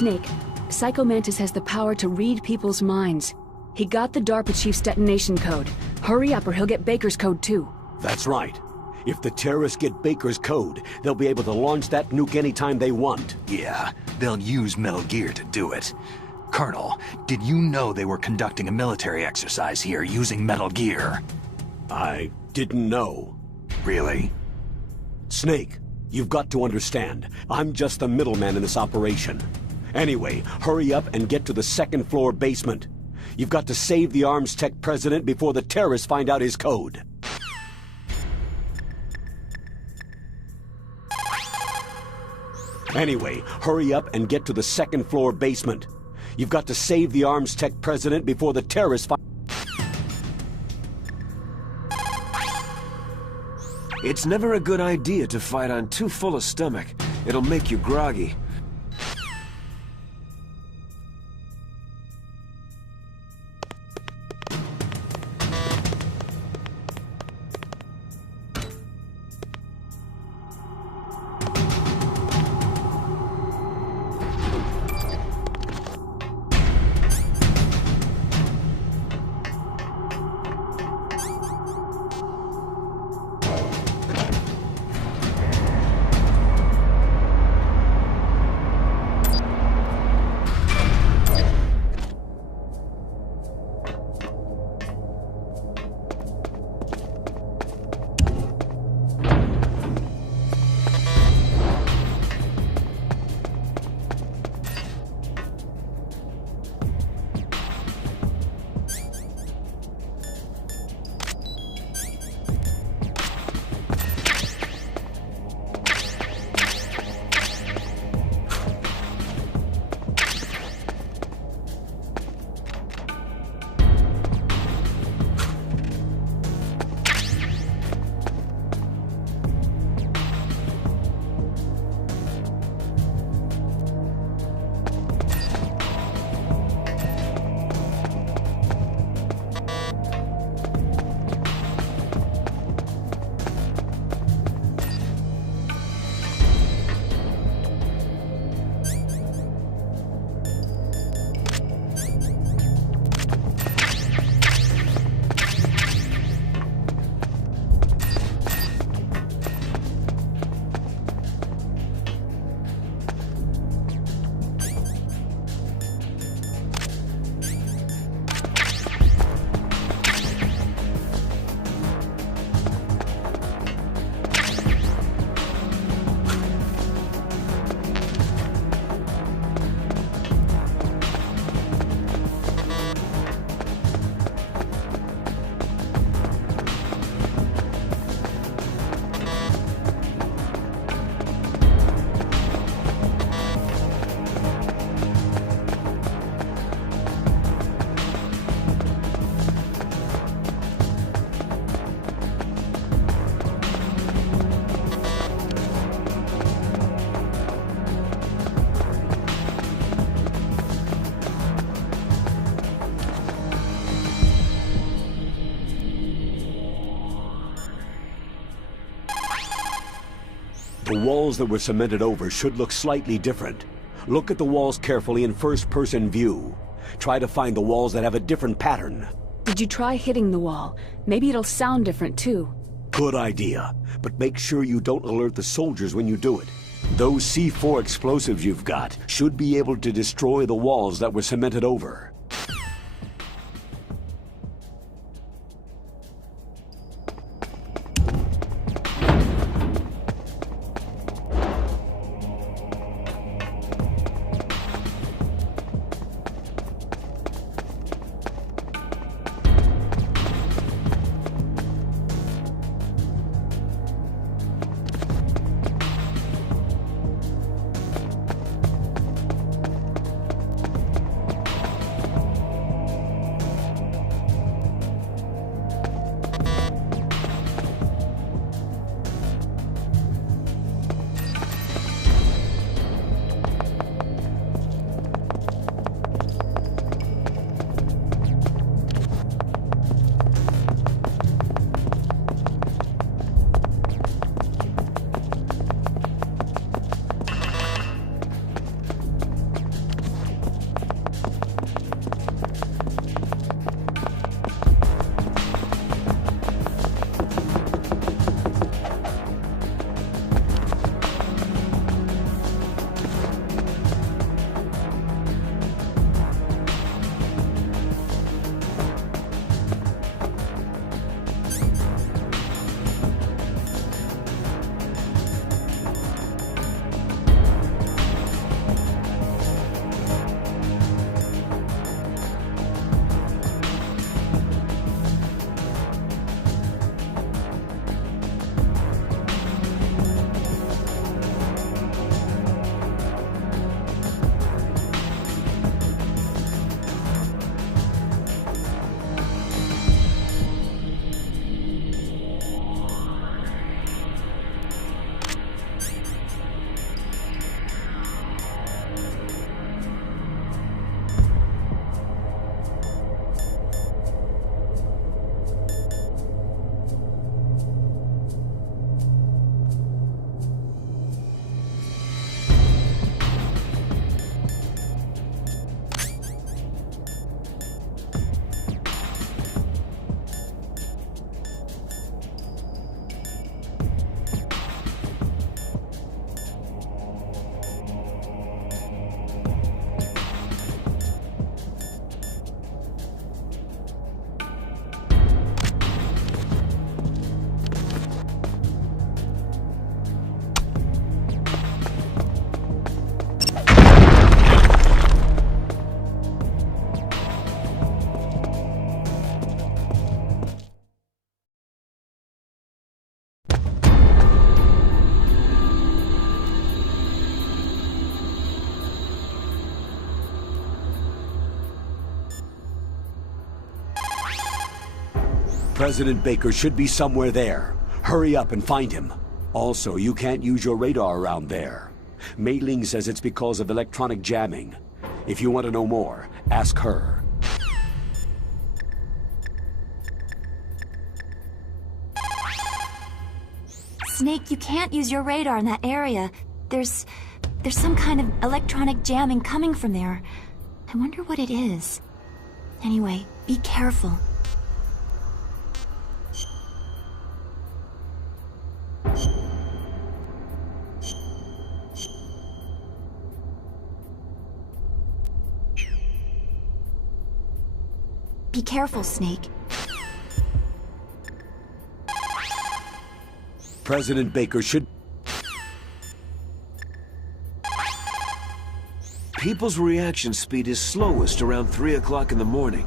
Snake, Psycho Mantis has the power to read people's minds. He got the DARPA chief's detonation code. Hurry up or he'll get Baker's code too. That's right. If the terrorists get Baker's code, they'll be able to launch that nuke anytime they want. Yeah, they'll use Metal Gear to do it. Colonel, did you know they were conducting a military exercise here using Metal Gear? I didn't know. Really? Snake, you've got to understand. I'm just the middleman in this operation. Anyway, hurry up and get to the second-floor basement. You've got to save the Arms Tech president before the terrorists find out his code. Anyway, hurry up and get to the second-floor basement. You've got to save the Arms Tech president before the terrorists find... It's never a good idea to fight on too full a stomach. It'll make you groggy. The walls that were cemented over should look slightly different. Look at the walls carefully in first-person view. Try to find the walls that have a different pattern. Did you try hitting the wall? Maybe it'll sound different too. Good idea, but make sure you don't alert the soldiers when you do it. Those C4 explosives you've got should be able to destroy the walls that were cemented over. President Baker should be somewhere there. Hurry up and find him. Also, you can't use your radar around there. Mei Ling says it's because of electronic jamming. If you want to know more, ask her. Snake, you can't use your radar in that area. There's some kind of electronic jamming coming from there. I wonder what it is. Anyway, be careful. Be careful, Snake. President Baker should... People's reaction speed is slowest around 3 o'clock in the morning.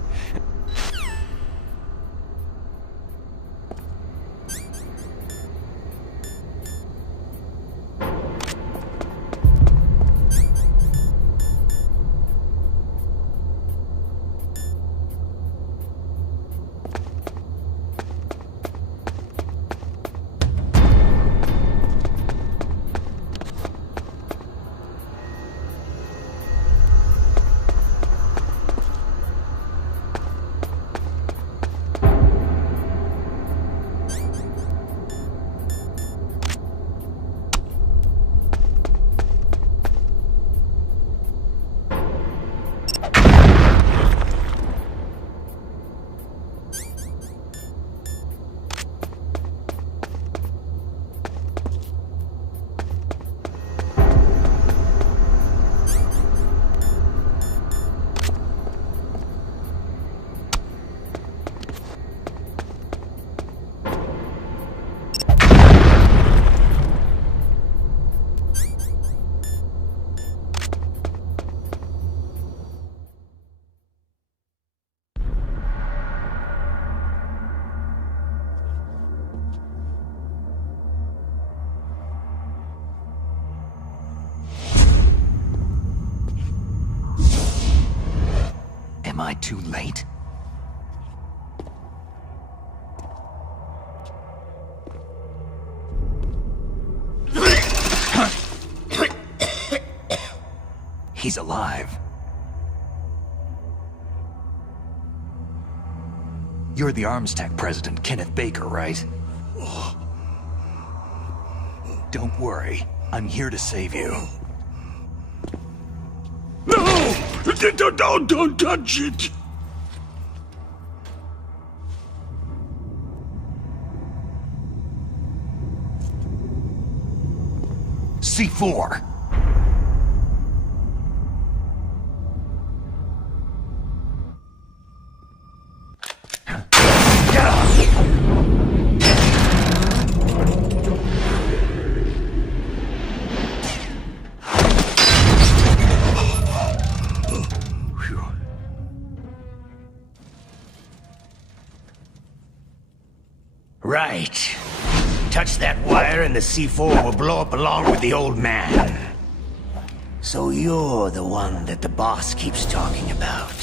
Am I too late? He's alive. You're the Arms Tech president, Kenneth Baker, right? Don't worry. I'm here to save you. No! Don't touch it! C4! Right. Touch that wire and the C4 will blow up along with the old man. So you're the one that the boss keeps talking about.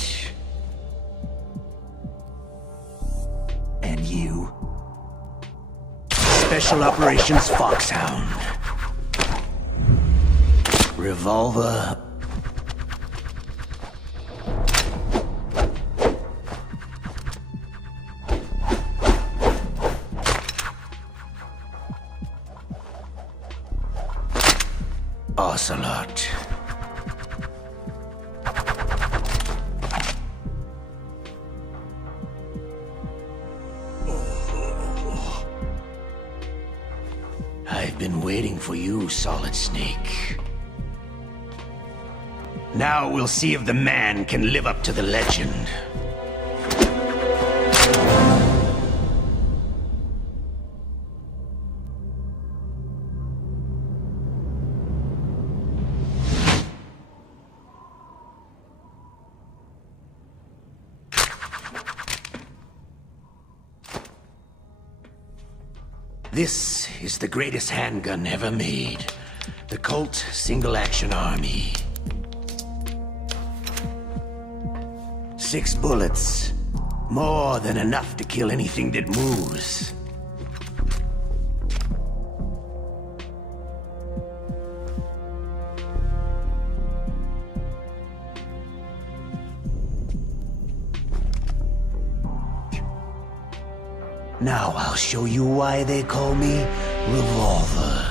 And you? Special Operations Foxhound. Revolver. Ocelot. I've been waiting for you, Solid Snake. Now we'll see if the man can live up to the legend. This is the greatest handgun ever made. The Colt Single Action Army. 6 bullets, More than enough to kill anything that moves. Now I'll show you why they call me Revolver.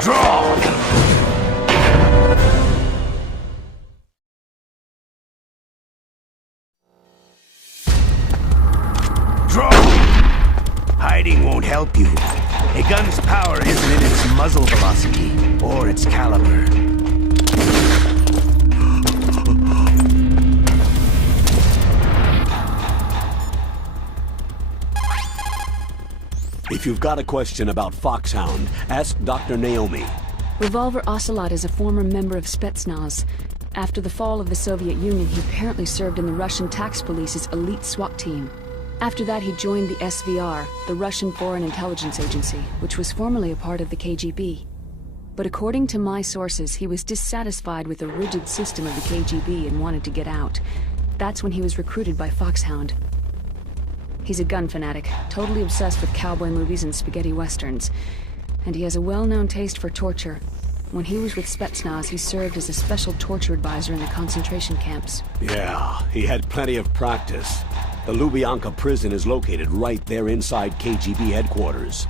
Draw! Draw! Hiding won't help you. A gun's power isn't in its muzzle velocity or its caliber. If you've got a question about Foxhound, ask Dr. Naomi. Revolver Ocelot is a former member of Spetsnaz. After the fall of the Soviet Union, he apparently served in the Russian tax police's elite SWAT team. After that, he joined the SVR, the Russian Foreign Intelligence Agency, which was formerly a part of the KGB. But according to my sources, he was dissatisfied with the rigid system of the KGB and wanted to get out. That's when he was recruited by Foxhound. He's a gun fanatic, totally obsessed with cowboy movies and spaghetti westerns. And he has a well-known taste for torture. When he was with Spetsnaz, he served as a special torture advisor in the concentration camps. Yeah, he had plenty of practice. The Lubyanka prison is located right there inside KGB headquarters.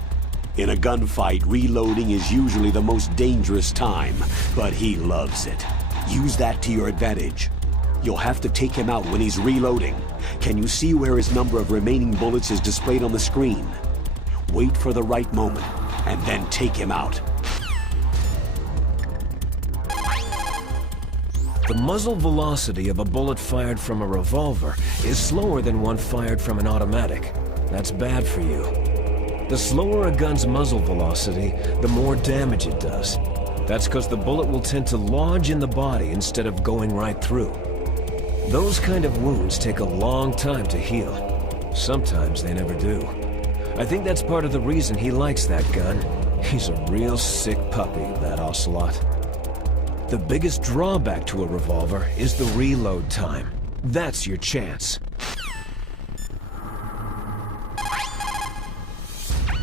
In a gunfight, reloading is usually the most dangerous time, but he loves it. Use that to your advantage. You'll have to take him out when he's reloading. Can you see where his number of remaining bullets is displayed on the screen? Wait for the right moment, and then take him out. The muzzle velocity of a bullet fired from a revolver is slower than one fired from an automatic. That's bad for you. The slower a gun's muzzle velocity, the more damage it does. That's because the bullet will tend to lodge in the body instead of going right through. Those kind of wounds take a long time to heal. Sometimes they never do. I think that's part of the reason he likes that gun. He's a real sick puppy, that Ocelot. The biggest drawback to a revolver is the reload time. That's your chance.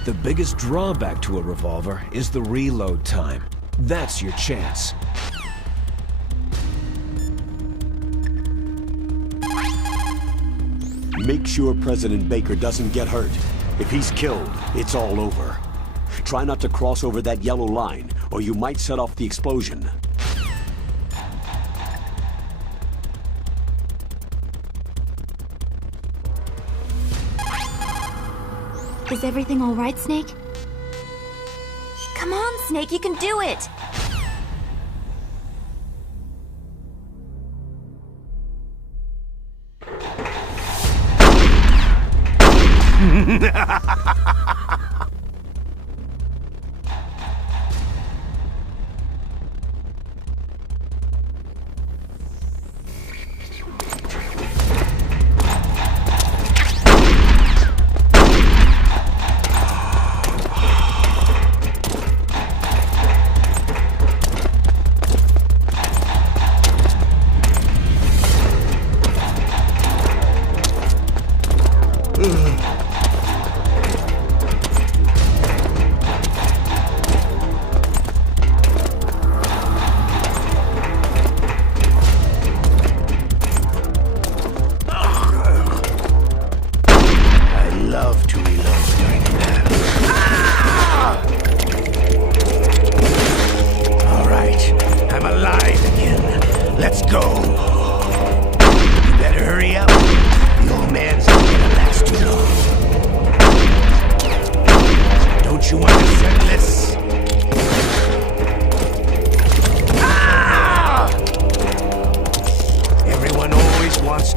The biggest drawback to a revolver is the reload time. That's your chance. Make sure President Baker doesn't get hurt. If he's killed, it's all over. Try not to cross over that yellow line, or you might set off the explosion. Is everything all right, Snake? Come on, Snake, you can do it!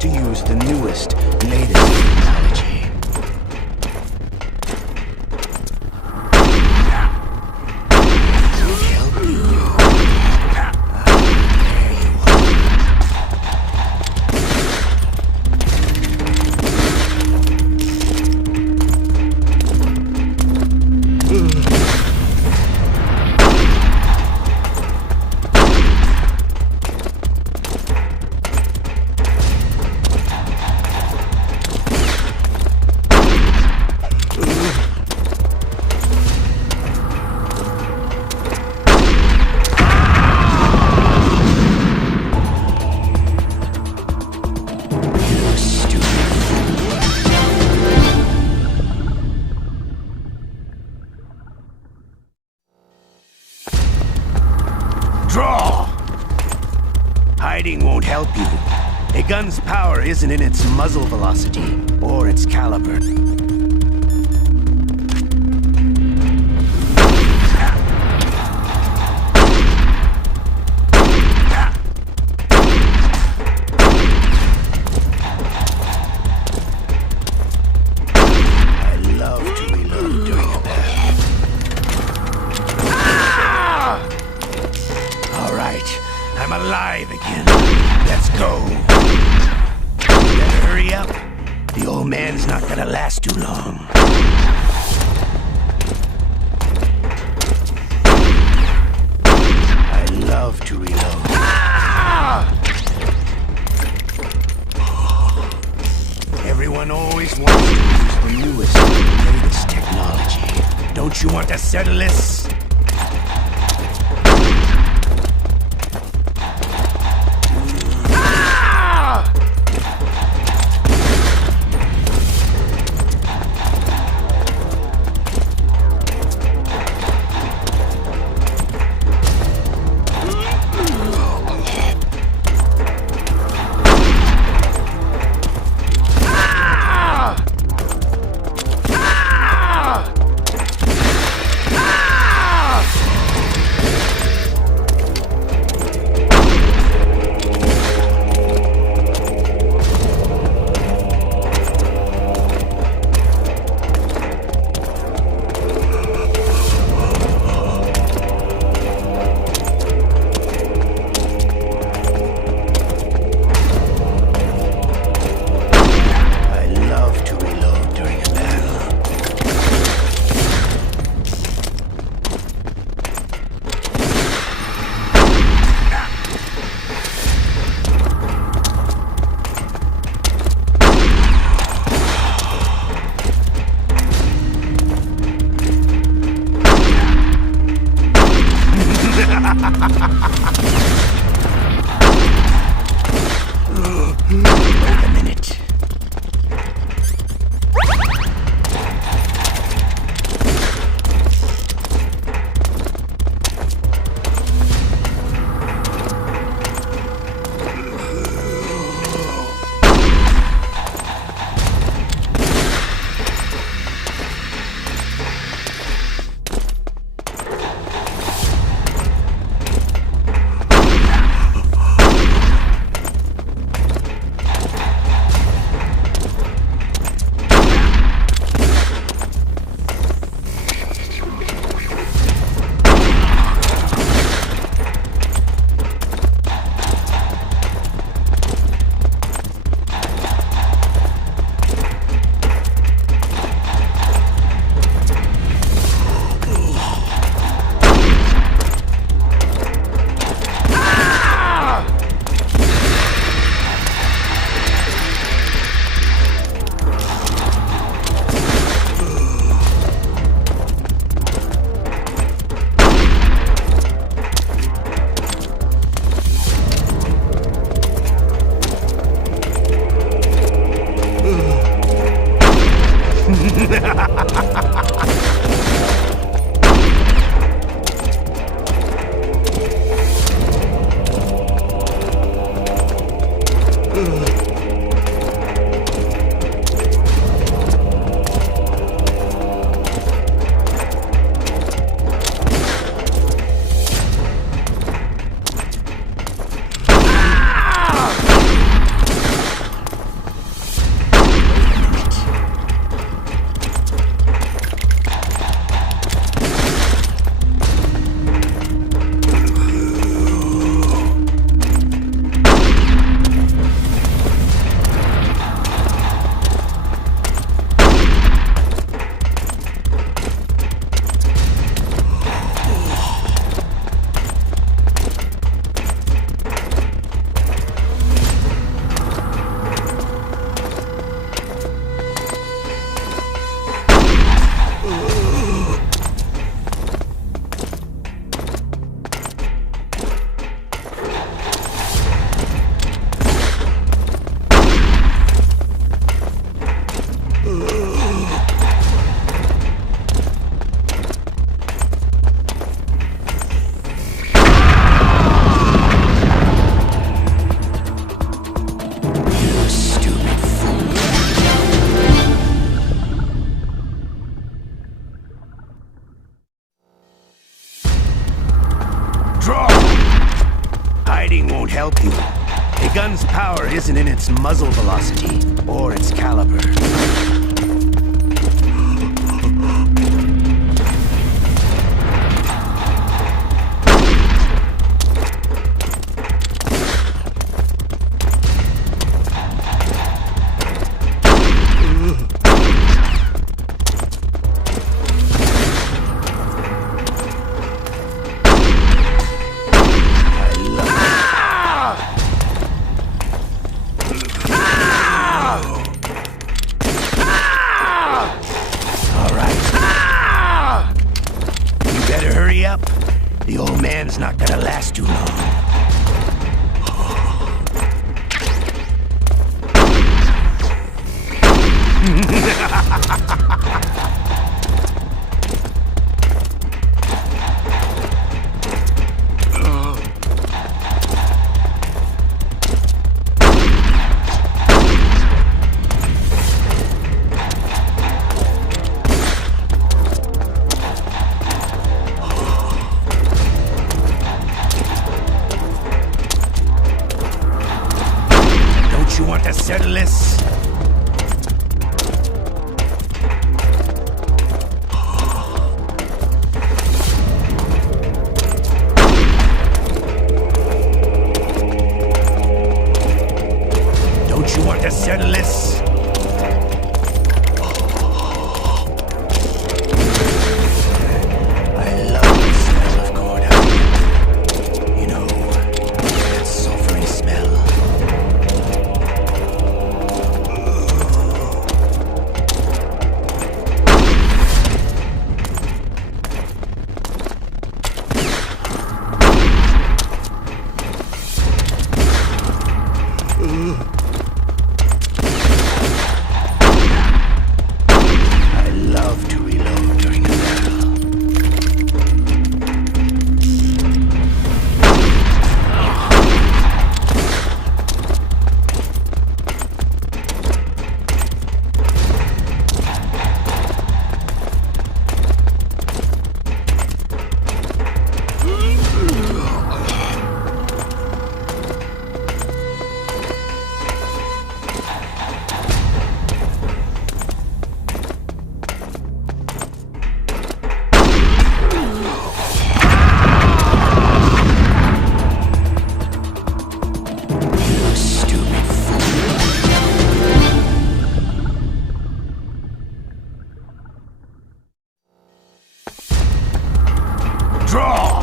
To use the newest, latest technology. To help you. There you are. Draw! Hiding won't help you. A gun's power isn't in its muzzle velocity or its caliber. I'm alive again. Let's go. Better hurry up. The old man's not gonna last too long. I love to reload. Everyone always wants to use the newest, latest technology. Don't you want to settle this? Wait a minute. Draw! Hiding won't help you. A gun's power isn't in its muzzle velocity or its caliber. The old man's not gonna last too long. You want to settle this? Don't you want to settle this? I love the smell of courthouse. You know, that sulfury smell. I love to reload during a battle. Draw!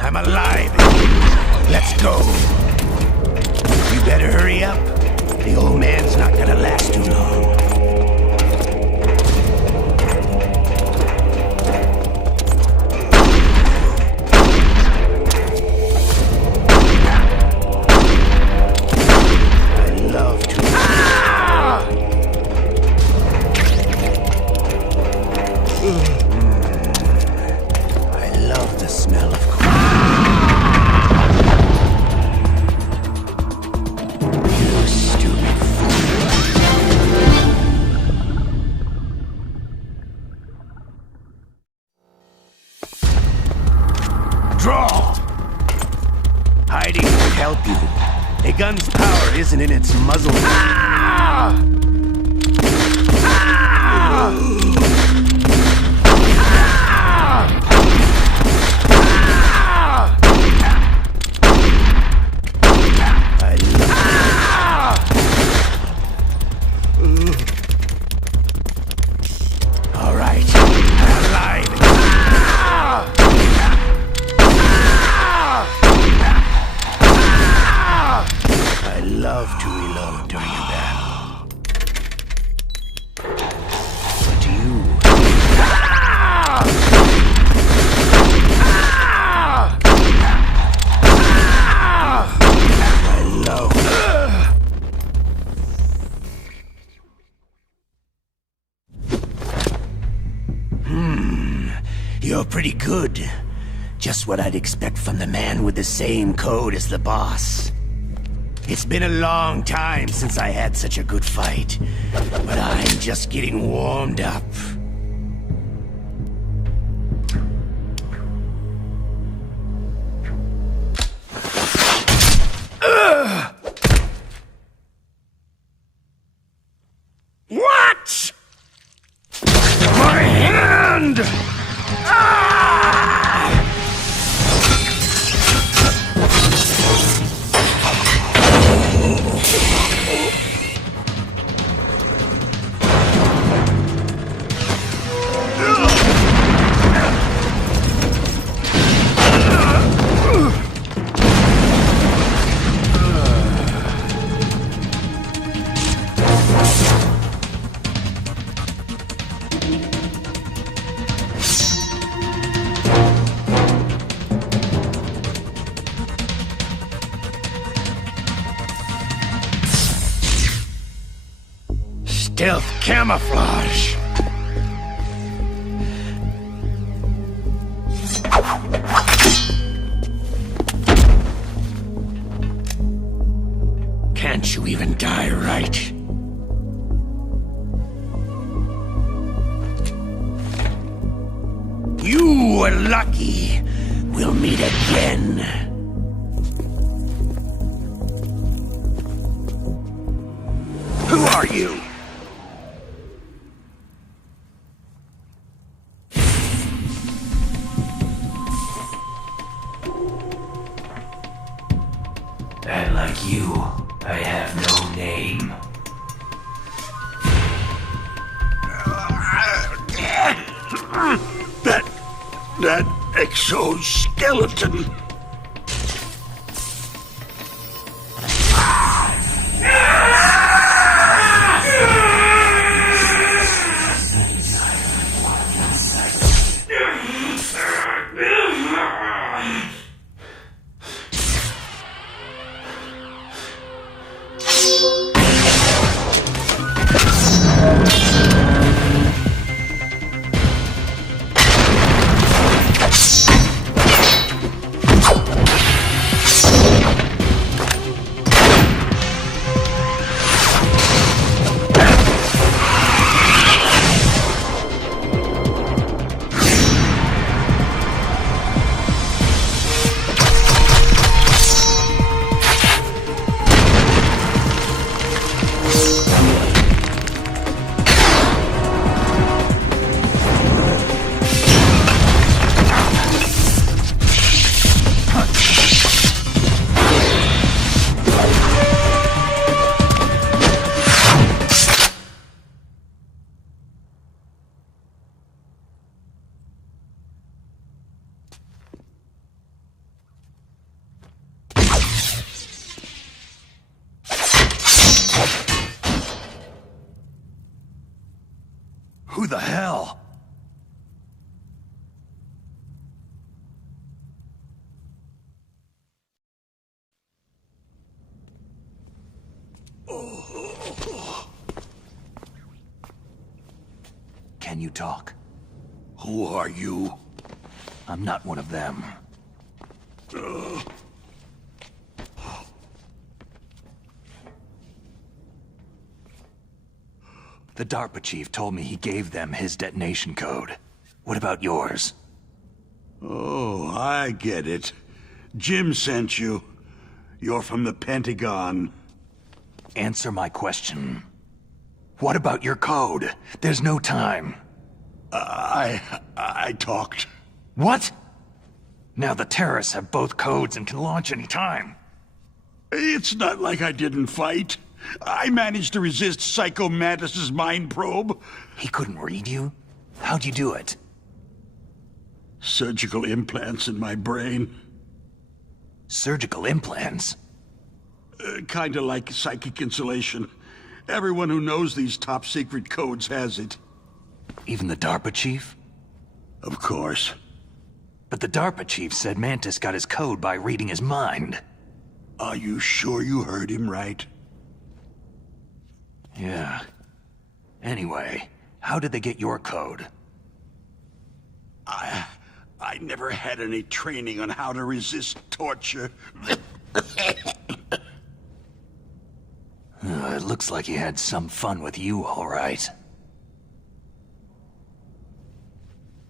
I'm alive. Let's go. You better hurry up. The old man's not gonna last too long. Smell of coal. You stupid fool. Body's power isn't in its muzzle. Ah! You're pretty good. Just what I'd expect from the man with the same code as the boss. It's been a long time since I had such a good fight, but I'm just getting warmed up. What? My hand! Stealth camouflage. Can't you even die right? You were lucky. We'll meet again. Who are you? And like you, I have no name. That exoskeleton. Who the hell? Can you talk? Who are you? I'm not one of them. The DARPA chief told me he gave them his detonation code. What about yours? Oh, I get it. Jim sent you. You're from the Pentagon. Answer my question. What about your code? There's no time. I talked. What? Now the terrorists have both codes and can launch any time. It's not like I didn't fight. I managed to resist Psycho Mantis's mind probe. He couldn't read you? How'd you do it? Surgical implants in my brain. Surgical implants? Kinda like psychic insulation. Everyone who knows these top-secret codes has it. Even the DARPA chief? Of course. But the DARPA chief said Mantis got his code by reading his mind. Are you sure you heard him right? Yeah. Anyway, how did they get your code? I never had any training on how to resist torture. It looks like he had some fun with you, all right.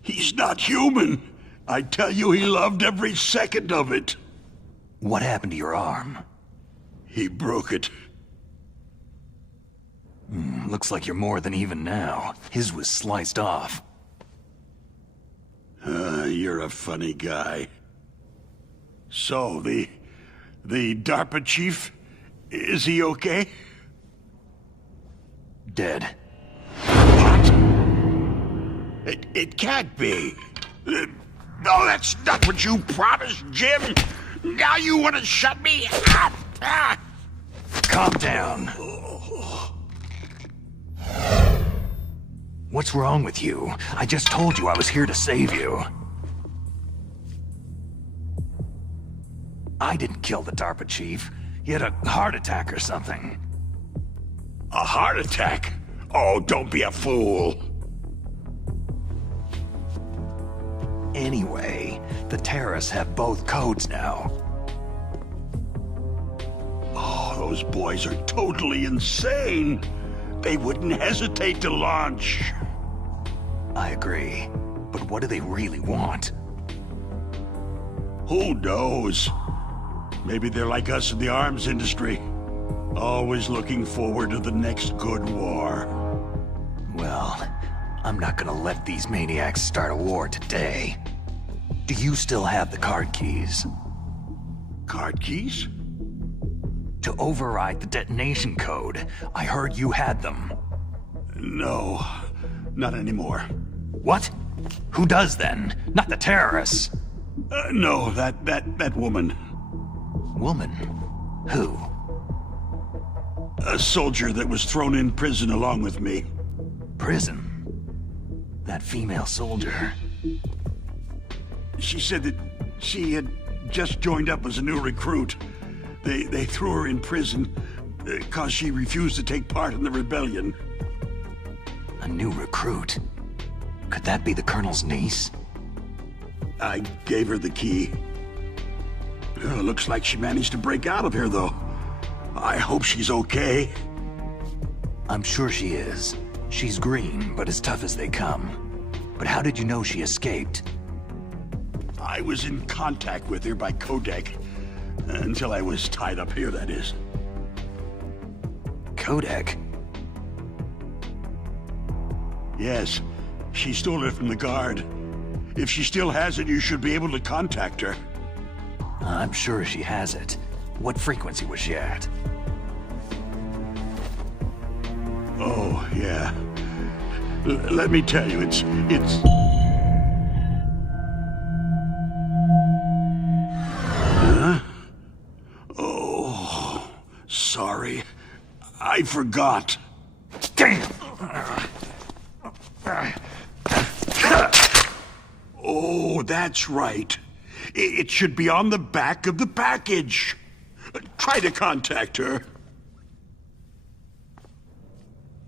He's not human. I tell you, he loved every second of it. What happened to your arm? He broke it. Looks like you're more than even now. His was sliced off. You're a funny guy. So, the DARPA chief, is he okay? Dead. What? It can't be. No, that's not what you promised, Jim. Now you want to shut me up. Calm down. What's wrong with you? I just told you I was here to save you. I didn't kill the DARPA chief. He had a heart attack or something. A heart attack? Oh, don't be a fool. Anyway, the terrorists have both codes now. Oh, those boys are totally insane. They wouldn't hesitate to launch. I agree. But what do they really want? Who knows? Maybe they're like us in the arms industry. Always looking forward to the next good war. Well, I'm not gonna let these maniacs start a war today. Do you still have the card keys? Card keys? To override the detonation code. I heard you had them. No, not anymore. What? Who does then? Not the terrorists. No, that woman. Woman? Who? A soldier that was thrown in prison along with me. Prison? That female soldier. She said that she had just joined up as a new recruit. They threw her in prison because she refused to take part in the rebellion. A new recruit? Could that be the Colonel's niece? I gave her the key. Looks like she managed to break out of here, though. I hope she's okay. I'm sure she is. She's green, but as tough as they come. But how did you know she escaped? I was in contact with her by codec. Until I was tied up here, that is. Codec? Yes. She stole it from the guard. If she still has it, you should be able to contact her. I'm sure she has it. What frequency was she at? Oh, yeah. Let me tell you, it's... Huh? Oh, sorry. I forgot. Damn! Oh, that's right. It should be on the back of the package. Try to contact her.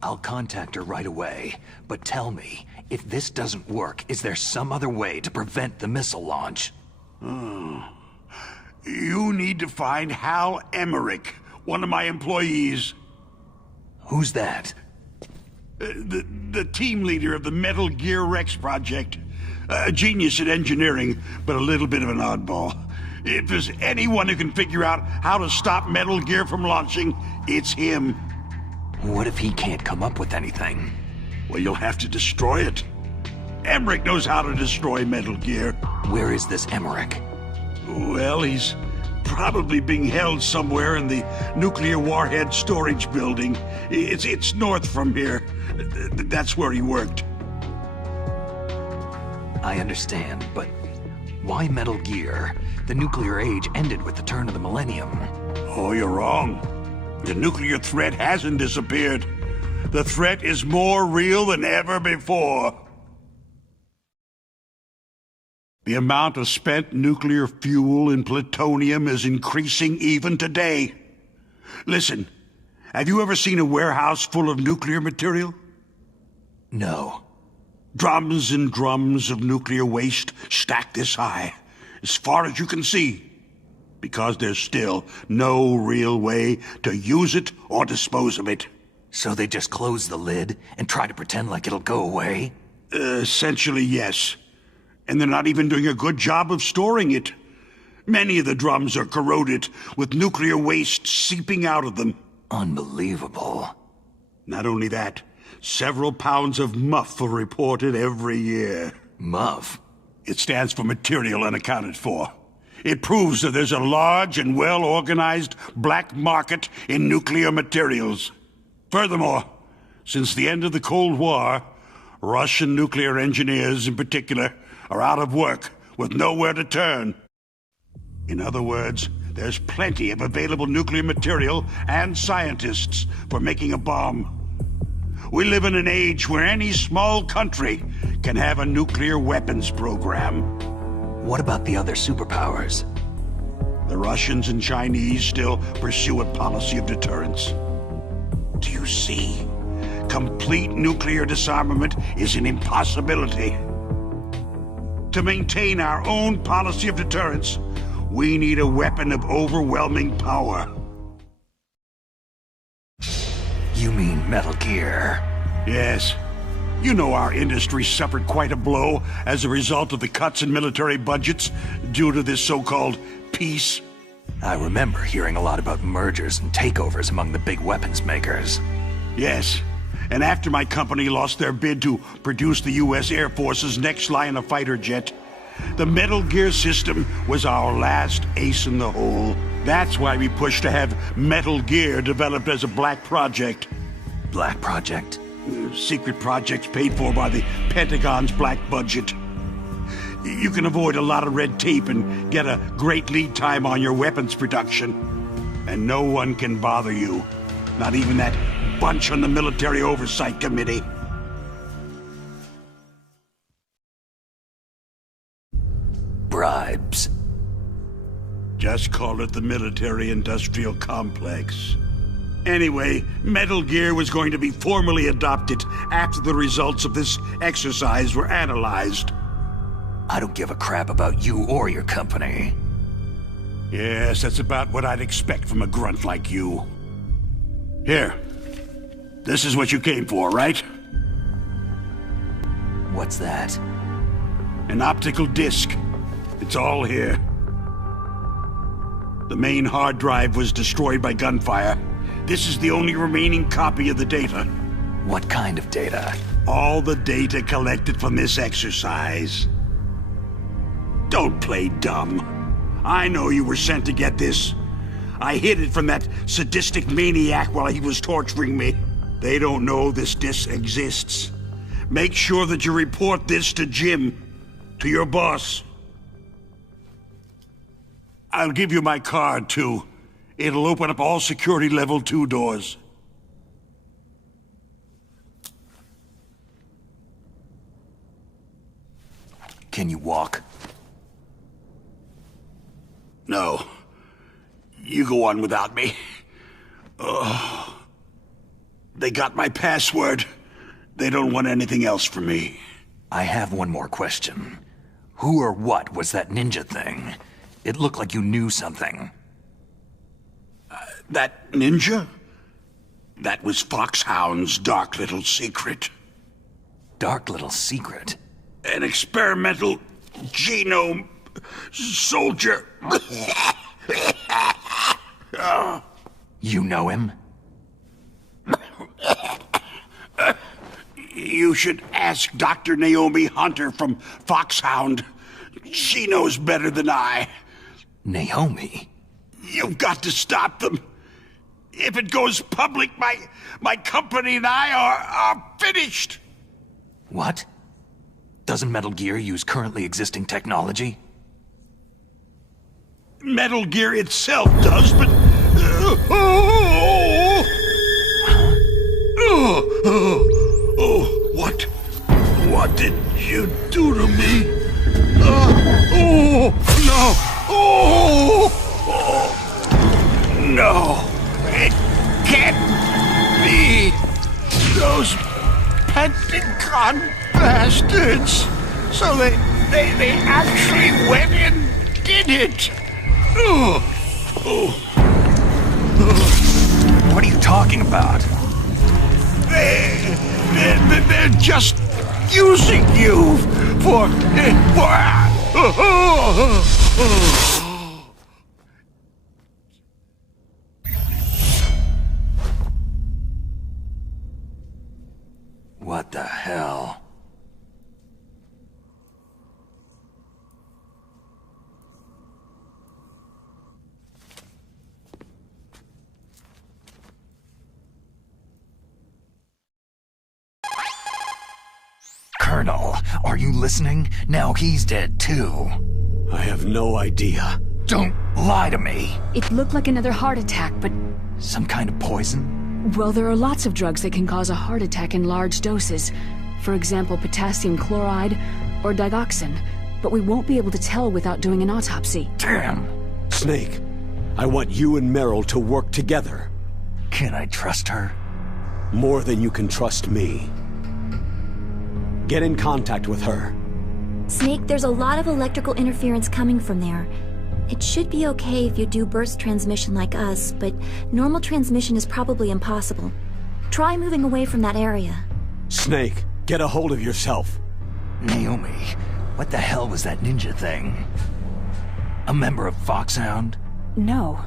I'll contact her right away, but tell me, if this doesn't work, is there some other way to prevent the missile launch? You need to find Hal Emmerich, one of my employees. Who's that? The team leader of the Metal Gear Rex project. A genius at engineering, but a little bit of an oddball. If there's anyone who can figure out how to stop Metal Gear from launching, it's him. What if he can't come up with anything? Well, you'll have to destroy it. Emmerich knows how to destroy Metal Gear. Where is this Emmerich? Well, he's probably being held somewhere in the nuclear warhead storage building. It's north from here. That's where he worked. I understand, but why Metal Gear? The nuclear age ended with the turn of the millennium. Oh, you're wrong. The nuclear threat hasn't disappeared. The threat is more real than ever before. The amount of spent nuclear fuel and plutonium is increasing even today. Listen, have you ever seen a warehouse full of nuclear material? No. Drums and drums of nuclear waste stacked this high, as far as you can see, because there's still no real way to use it or dispose of it. So they just close the lid and try to pretend like it'll go away? Essentially, yes. And they're not even doing a good job of storing it. Many of the drums are corroded, with nuclear waste seeping out of them. Unbelievable. Not only that, several pounds of MUF are reported every year. MUF? It stands for Material Unaccounted For. It proves that there's a large and well-organized black market in nuclear materials. Furthermore, since the end of the Cold War, Russian nuclear engineers in particular are out of work with nowhere to turn. In other words, there's plenty of available nuclear material and scientists for making a bomb. We live in an age where any small country can have a nuclear weapons program. What about the other superpowers? The Russians and Chinese still pursue a policy of deterrence. Do you see? Complete nuclear disarmament is an impossibility. To maintain our own policy of deterrence, we need a weapon of overwhelming power. You mean Metal Gear? Yes. You know our industry suffered quite a blow as a result of the cuts in military budgets due to this so-called peace. I remember hearing a lot about mergers and takeovers among the big weapons makers. Yes. And after my company lost their bid to produce the U.S. Air Force's next line of fighter jet, the Metal Gear system was our last ace in the hole. That's why we pushed to have Metal Gear developed as a black project. Black project? Secret projects paid for by the Pentagon's black budget. You can avoid a lot of red tape and get a great lead time on your weapons production. And no one can bother you. Not even that bunch on the Military Oversight Committee. Bribes. Just call it the military-industrial complex. Anyway, Metal Gear was going to be formally adopted after the results of this exercise were analyzed. I don't give a crap about you or your company. Yes, that's about what I'd expect from a grunt like you. Here. This is what you came for, right? What's that? An optical disc. It's all here. The main hard drive was destroyed by gunfire. This is the only remaining copy of the data. What kind of data? All the data collected from this exercise. Don't play dumb. I know you were sent to get this. I hid it from that sadistic maniac while he was torturing me. They don't know this disc exists. Make sure that you report this to Jim, to your boss. I'll give you my card, too. It'll open up all security level 2 doors. Can you walk? No. You go on without me. They got my password. They don't want anything else from me. I have one more question. Who or what was that ninja thing? It looked like you knew something. That ninja? That was Foxhound's dark little secret. Dark little secret? An experimental genome soldier. You know him? You should ask Dr. Naomi Hunter from Foxhound. She knows better than I. Naomi? You've got to stop them. If it goes public, my company and I are finished. What? Doesn't Metal Gear use currently existing technology? Metal Gear itself does, but... What did you do to me? No! It can't be! Those Pentagon bastards! So they actually went and did it! What are you talking about? They're just using you for... What the hell? Colonel, are you listening? Now he's dead too. I have no idea. Don't lie to me. It looked like another heart attack, but... Some kind of poison? Well, there are lots of drugs that can cause a heart attack in large doses. For example, potassium chloride or digoxin. But we won't be able to tell without doing an autopsy. Damn. Snake, I want you and Meryl to work together. Can I trust her? More than you can trust me. Get in contact with her. Snake, there's a lot of electrical interference coming from there. It should be okay if you do burst transmission like us, but normal transmission is probably impossible. Try moving away from that area. Snake, get a hold of yourself. Naomi, what the hell was that ninja thing? A member of Foxhound? No.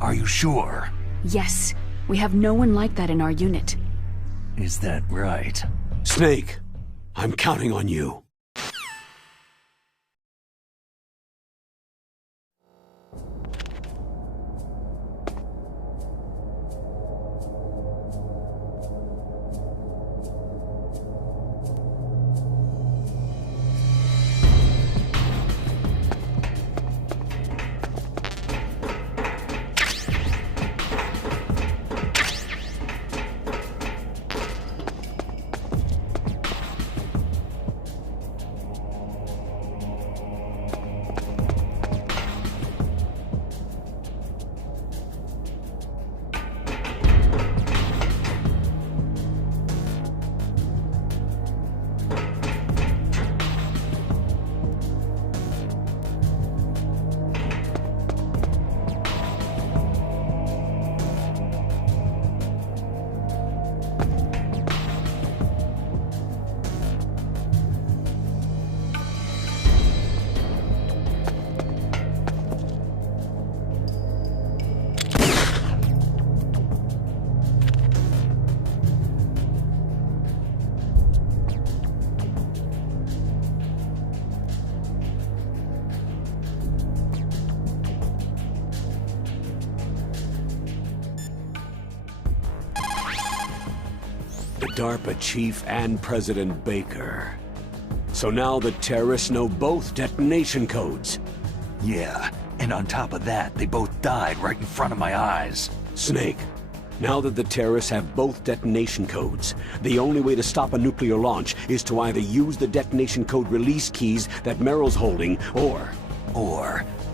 Are you sure? Yes. We have no one like that in our unit. Is that right? Snake, I'm counting on you. DARPA Chief and President Baker. So now the terrorists know both detonation codes. Yeah, and on top of that, they both died right in front of my eyes. Snake, now that the terrorists have both detonation codes, the only way to stop a nuclear launch is to either use the detonation code release keys that Meryl's holding, or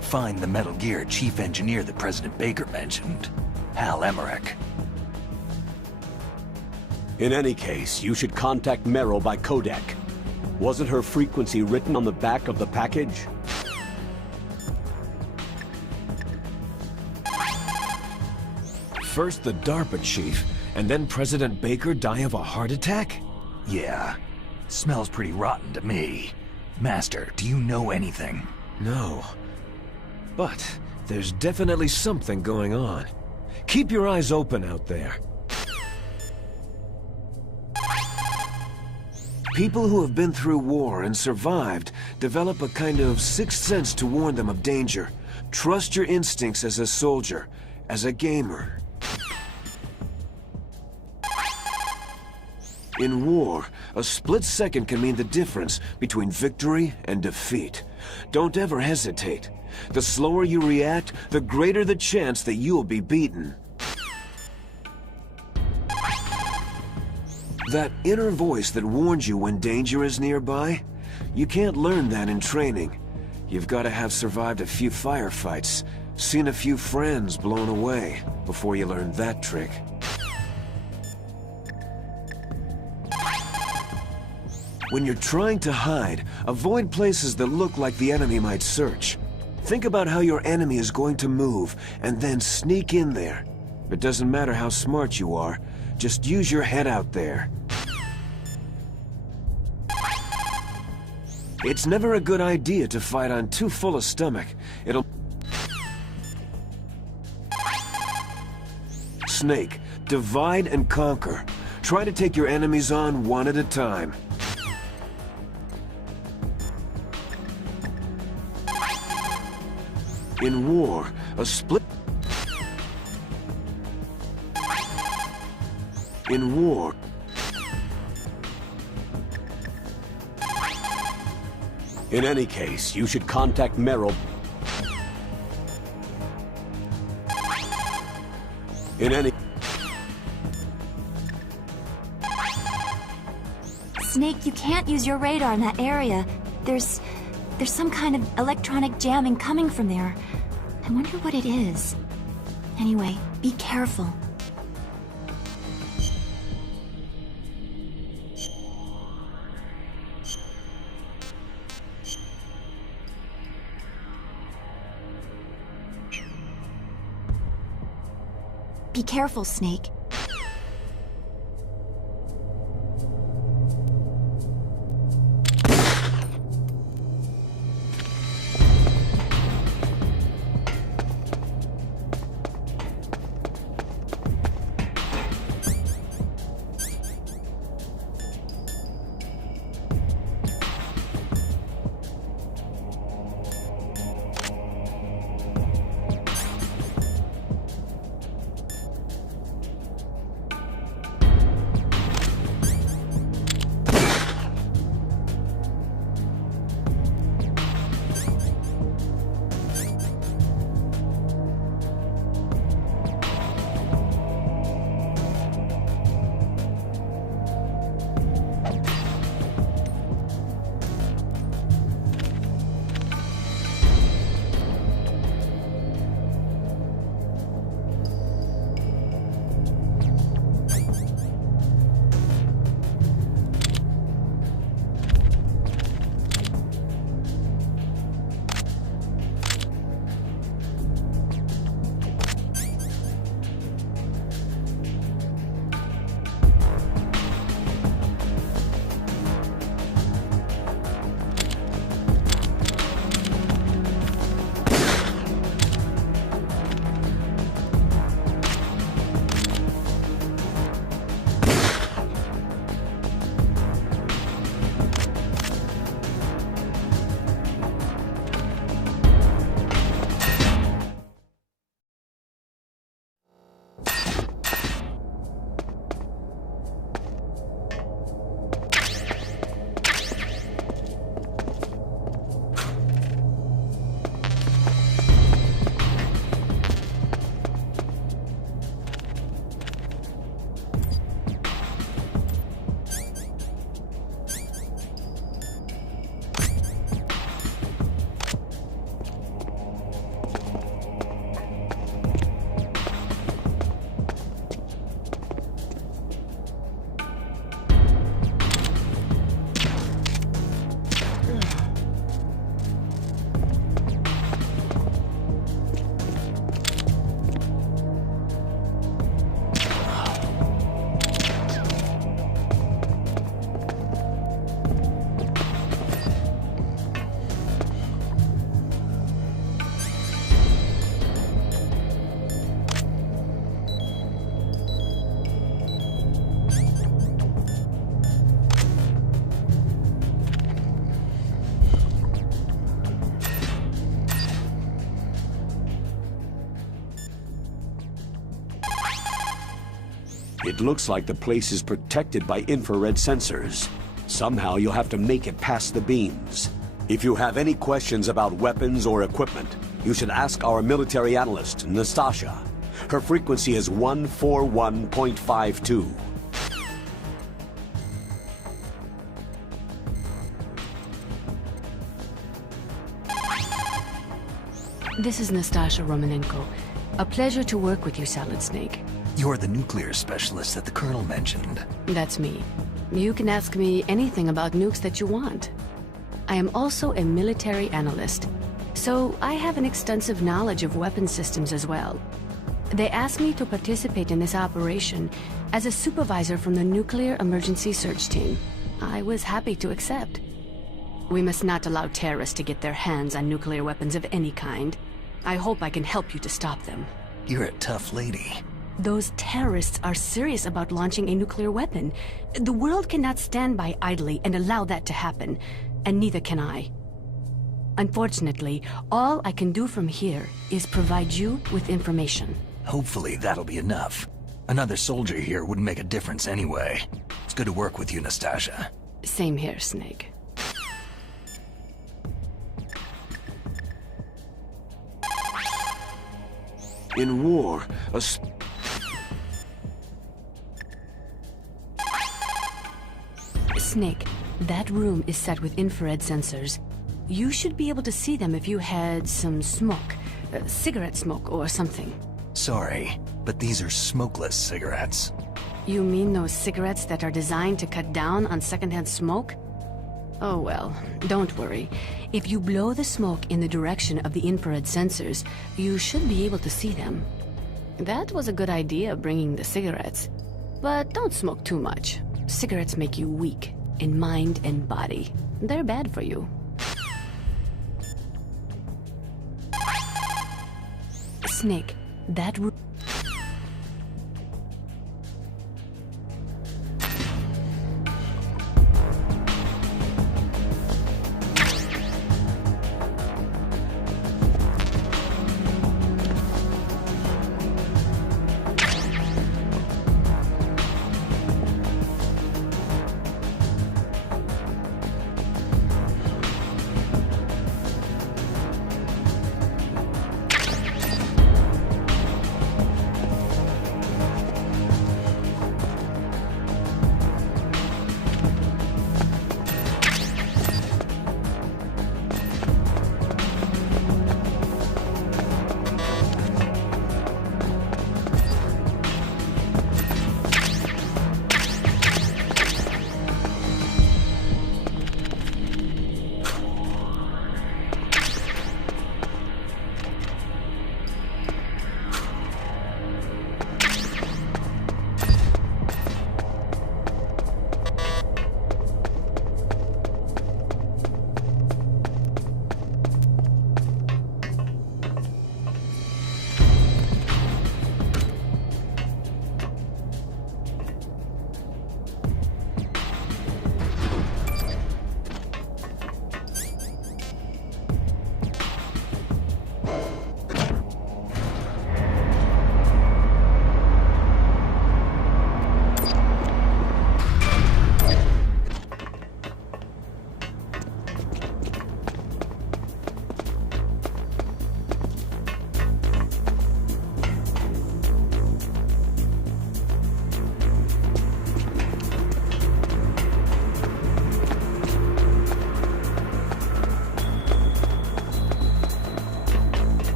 find the Metal Gear chief engineer that President Baker mentioned, Hal Emmerich. In any case, you should contact Meryl by codec. Wasn't her frequency written on the back of the package? First the DARPA chief, and then President Baker die of a heart attack? Yeah. Smells pretty rotten to me. Master, do you know anything? No. But there's definitely something going on. Keep your eyes open out there. People who have been through war and survived develop a kind of sixth sense to warn them of danger. Trust your instincts as a soldier, as a gamer. In war, a split second can mean the difference between victory and defeat. Don't ever hesitate. The slower you react, the greater the chance that you'll be beaten. That inner voice that warns you when danger is nearby? You can't learn that in training. You've got to have survived a few firefights, seen a few friends blown away, before you learn that trick. When you're trying to hide, avoid places that look like the enemy might search. Think about how your enemy is going to move, and then sneak in there. It doesn't matter how smart you are, just use your head out there. It's never a good idea to fight on too full a stomach. It'll... Snake, divide and conquer. Try to take your enemies on one at a time. In war, a split... In war... In any case, you should contact Merrill. In any... Snake, you can't use your radar in that area. There's some kind of electronic jamming coming from there. I wonder what it is. Anyway, be careful. Be careful, Snake. It looks like the place is protected by infrared sensors. Somehow you'll have to make it past the beams. If you have any questions about weapons or equipment, you should ask our military analyst, Nastasha. Her frequency is 141.52. This is Nastasha Romanenko. A pleasure to work with you, Solid Snake. You're the nuclear specialist that the Colonel mentioned. That's me. You can ask me anything about nukes that you want. I am also a military analyst, so I have an extensive knowledge of weapon systems as well. They asked me to participate in this operation as a supervisor from the Nuclear Emergency Search Team. I was happy to accept. We must not allow terrorists to get their hands on nuclear weapons of any kind. I hope I can help you to stop them. You're a tough lady. Those terrorists are serious about launching a nuclear weapon. The world cannot stand by idly and allow that to happen, and neither can I. Unfortunately, all I can do from here is provide you with information. Hopefully that'll be enough. Another soldier here wouldn't make a difference anyway. It's good to work with you, Nastasha. Same here, Snake. In war, Snake, that room is set with infrared sensors. You should be able to see them if you had some smoke. Cigarette smoke or something. Sorry, but these are smokeless cigarettes. You mean those cigarettes that are designed to cut down on secondhand smoke? Oh well, don't worry. If you blow the smoke in the direction of the infrared sensors, you should be able to see them. That was a good idea, bringing the cigarettes. But don't smoke too much. Cigarettes make you weak, in mind and body. They're bad for you. Snake, that room...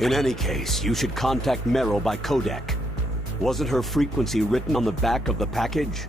In any case, you should contact Meryl by codec. Wasn't her frequency written on the back of the package?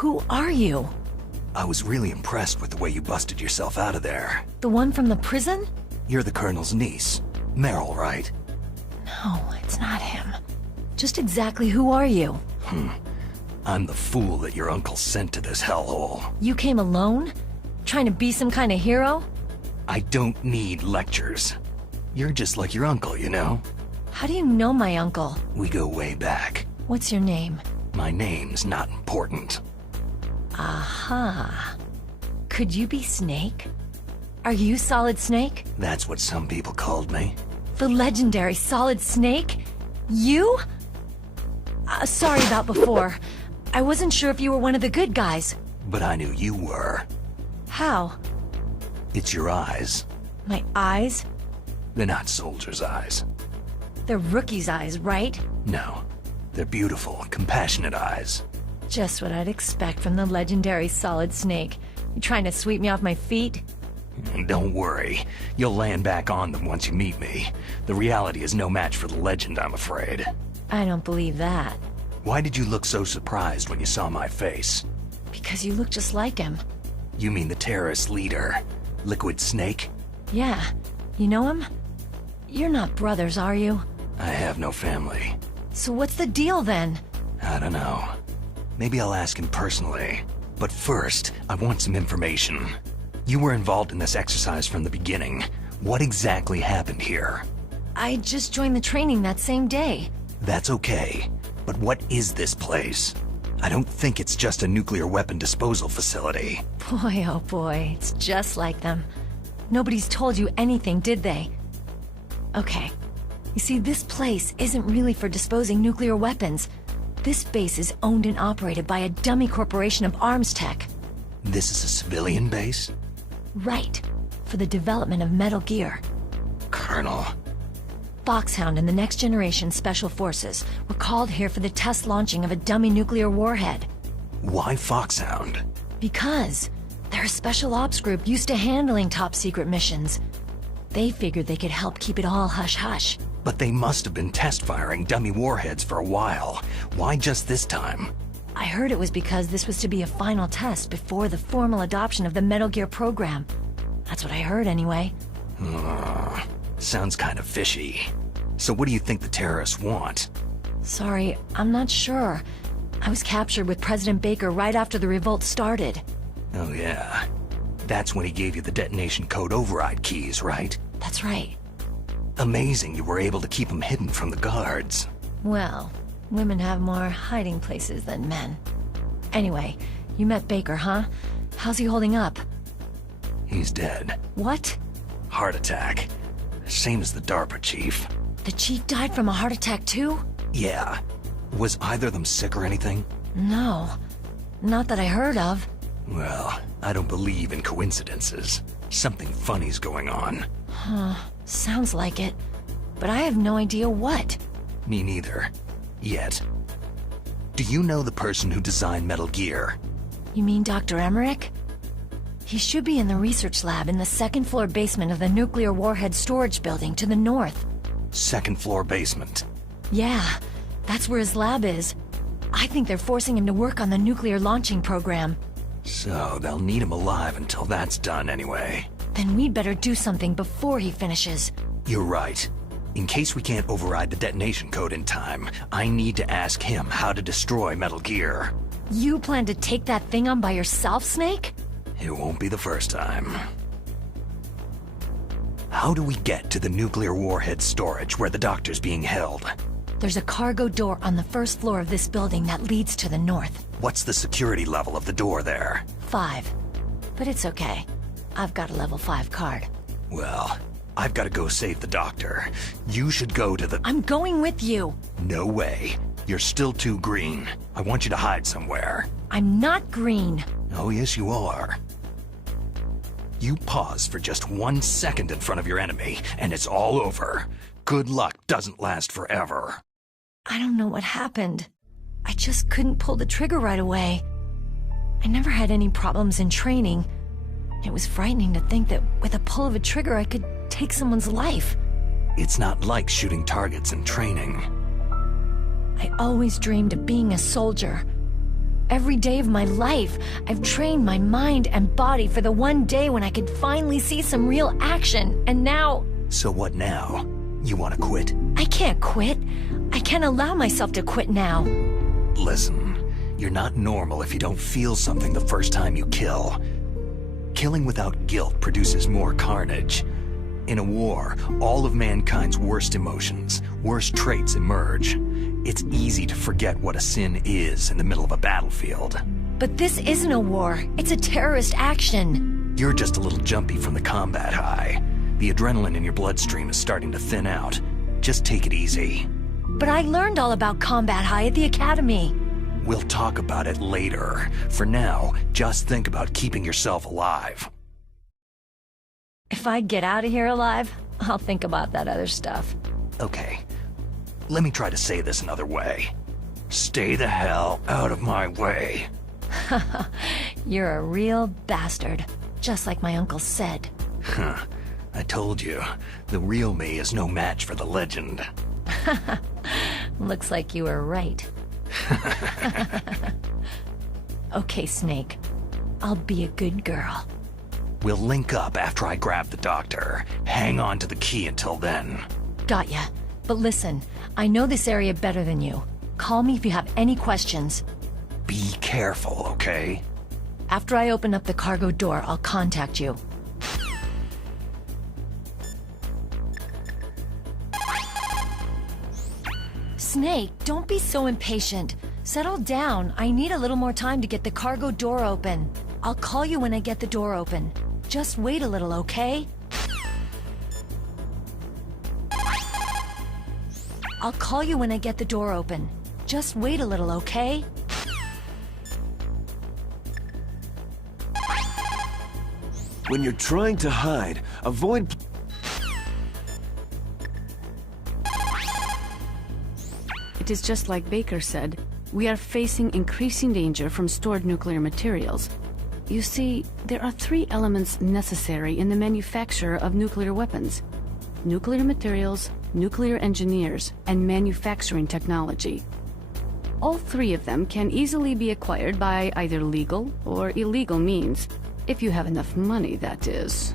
Who are you? I was really impressed with the way you busted yourself out of there. The one from the prison? You're the Colonel's niece. Meryl, right? No, it's not him. Just exactly who are you? I'm the fool that your uncle sent to this hellhole. You came alone? Trying to be some kind of hero? I don't need lectures. You're just like your uncle, you know? How do you know my uncle? We go way back. What's your name? My name's not important. Aha. Could you be Snake? Are you Solid Snake? That's what some people called me. The legendary Solid Snake? You? Sorry about before. I wasn't sure if you were one of the good guys. But I knew you were. How? It's your eyes. My eyes? They're not soldiers' eyes. They're rookie's eyes, right? No. They're beautiful, compassionate eyes. Just what I'd expect from the legendary Solid Snake. You trying to sweep me off my feet? Don't worry. You'll land back on them once you meet me. The reality is no match for the legend, I'm afraid. I don't believe that. Why did you look so surprised when you saw my face? Because you look just like him. You mean the terrorist leader, Liquid Snake? Yeah. You know him? You're not brothers, are you? I have no family. So what's the deal then? I don't know. Maybe I'll ask him personally. But first, I want some information. You were involved in this exercise from the beginning. What exactly happened here? I just joined the training that same day. That's okay. But what is this place? I don't think it's just a nuclear weapon disposal facility. Boy, oh boy, it's just like them. Nobody's told you anything, did they? Okay. You see, this place isn't really for disposing nuclear weapons. This base is owned and operated by a dummy corporation of arms tech. This is a civilian base? Right. For the development of Metal Gear. Colonel. Foxhound and the Next Generation Special Forces were called here for the test launching of a dummy nuclear warhead. Why Foxhound? Because they're a special ops group used to handling top-secret missions. They figured they could help keep it all hush-hush. But they must have been test-firing dummy warheads for a while. Why just this time? I heard it was because this was to be a final test before the formal adoption of the Metal Gear program. That's what I heard anyway. Sounds kind of fishy. So what do you think the terrorists want? Sorry, I'm not sure. I was captured with President Baker right after the revolt started. Oh yeah. That's when he gave you the detonation code override keys, right? That's right. Amazing you were able to keep them hidden from the guards. Well, women have more hiding places than men. Anyway, you met Baker, huh? How's he holding up? He's dead. What? Heart attack. Same as the DARPA chief. The chief died from a heart attack too? Yeah. Was either of them sick or anything? No. Not that I heard of. Well, I don't believe in coincidences. Something funny's going on. Huh. Sounds like it. But I have no idea what. Me neither. Yet. Do you know the person who designed Metal Gear? You mean Dr. Emmerich? He should be in the research lab in the second-floor basement of the nuclear warhead storage building to the north. Second floor basement. Yeah, that's where his lab is. I think they're forcing him to work on the nuclear launching program. So they'll need him alive until that's done anyway. Then we'd better do something before he finishes. You're right. In case we can't override the detonation code in time, I need to ask him how to destroy Metal Gear. You plan to take that thing on by yourself, Snake? It won't be the first time. How do we get to the nuclear warhead storage where the doctor's being held? There's a cargo door on the first floor of this building that leads to the north. What's the security level of the door there? 5. But it's okay. I've got a level 5 card. Well, I've got to go save the doctor. You should go to the... I'm going with you! No way. You're still too green. I want you to hide somewhere. I'm not green. Oh, yes, you are. You pause for just 1 second in front of your enemy, and it's all over. Good luck doesn't last forever. I don't know what happened. I just couldn't pull the trigger right away. I never had any problems in training. It was frightening to think that with a pull of a trigger I could take someone's life. It's not like shooting targets in training. I always dreamed of being a soldier. Every day of my life, I've trained my mind and body for the one day when I could finally see some real action, and now... So what now? You want to quit? I can't quit. I can't allow myself to quit now. Listen, you're not normal if you don't feel something the first time you kill. Killing without guilt produces more carnage. In a war, all of mankind's worst emotions, worst traits emerge. It's easy to forget what a sin is in the middle of a battlefield. But this isn't a war. It's a terrorist action. You're just a little jumpy from the combat high. The adrenaline in your bloodstream is starting to thin out. Just take it easy. But I learned all about combat high at the academy. We'll talk about it later. For now, just think about keeping yourself alive. If I get out of here alive, I'll think about that other stuff. Okay. Let me try to say this another way. Stay the hell out of my way. You're a real bastard, just like my uncle said. Huh. I told you, the real me is no match for the legend. Looks like you were right. Okay, Snake. I'll be a good girl. We'll link up after I grab the doctor. Hang on to the key until then. Got ya. But listen, I know this area better than you. Call me if you have any questions. Be careful, okay? After I open up the cargo door, I'll contact you. Snake, don't be so impatient. Settle down. I need a little more time to get the cargo door open. I'll call you when I get the door open. Just wait a little, okay? I'll call you when I get the door open. Just wait a little, okay? When you're trying to hide, avoid... It is just like Baker said. We are facing increasing danger from stored nuclear materials. You see, there are 3 elements necessary in the manufacture of nuclear weapons: nuclear materials, nuclear engineers, and manufacturing technology. All 3 of them can easily be acquired by either legal or illegal means, if you have enough money, that is.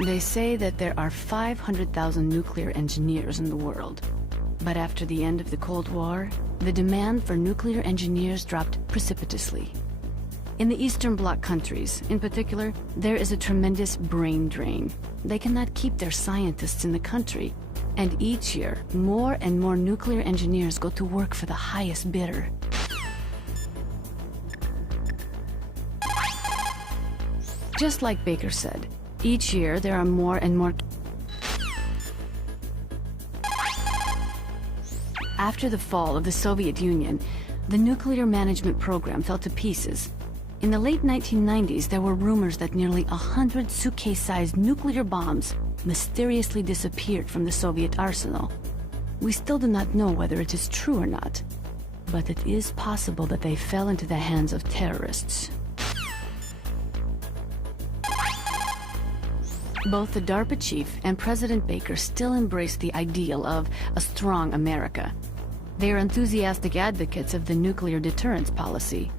They say that there are 500,000 nuclear engineers in the world. But after the end of the Cold War, the demand for nuclear engineers dropped precipitously. In the Eastern Bloc countries, in particular, there is a tremendous brain drain. They cannot keep their scientists in the country, and each year, more and more nuclear engineers go to work for the highest bidder. Just like Baker said, each year there are more and more... After the fall of the Soviet Union, the nuclear management program fell to pieces. In the late 1990s, there were rumors that nearly 100 suitcase-sized nuclear bombs mysteriously disappeared from the Soviet arsenal. We still do not know whether it is true or not, but it is possible that they fell into the hands of terrorists. Both the DARPA chief and President Baker still embrace the ideal of a strong America. They are enthusiastic advocates of the nuclear deterrence policy.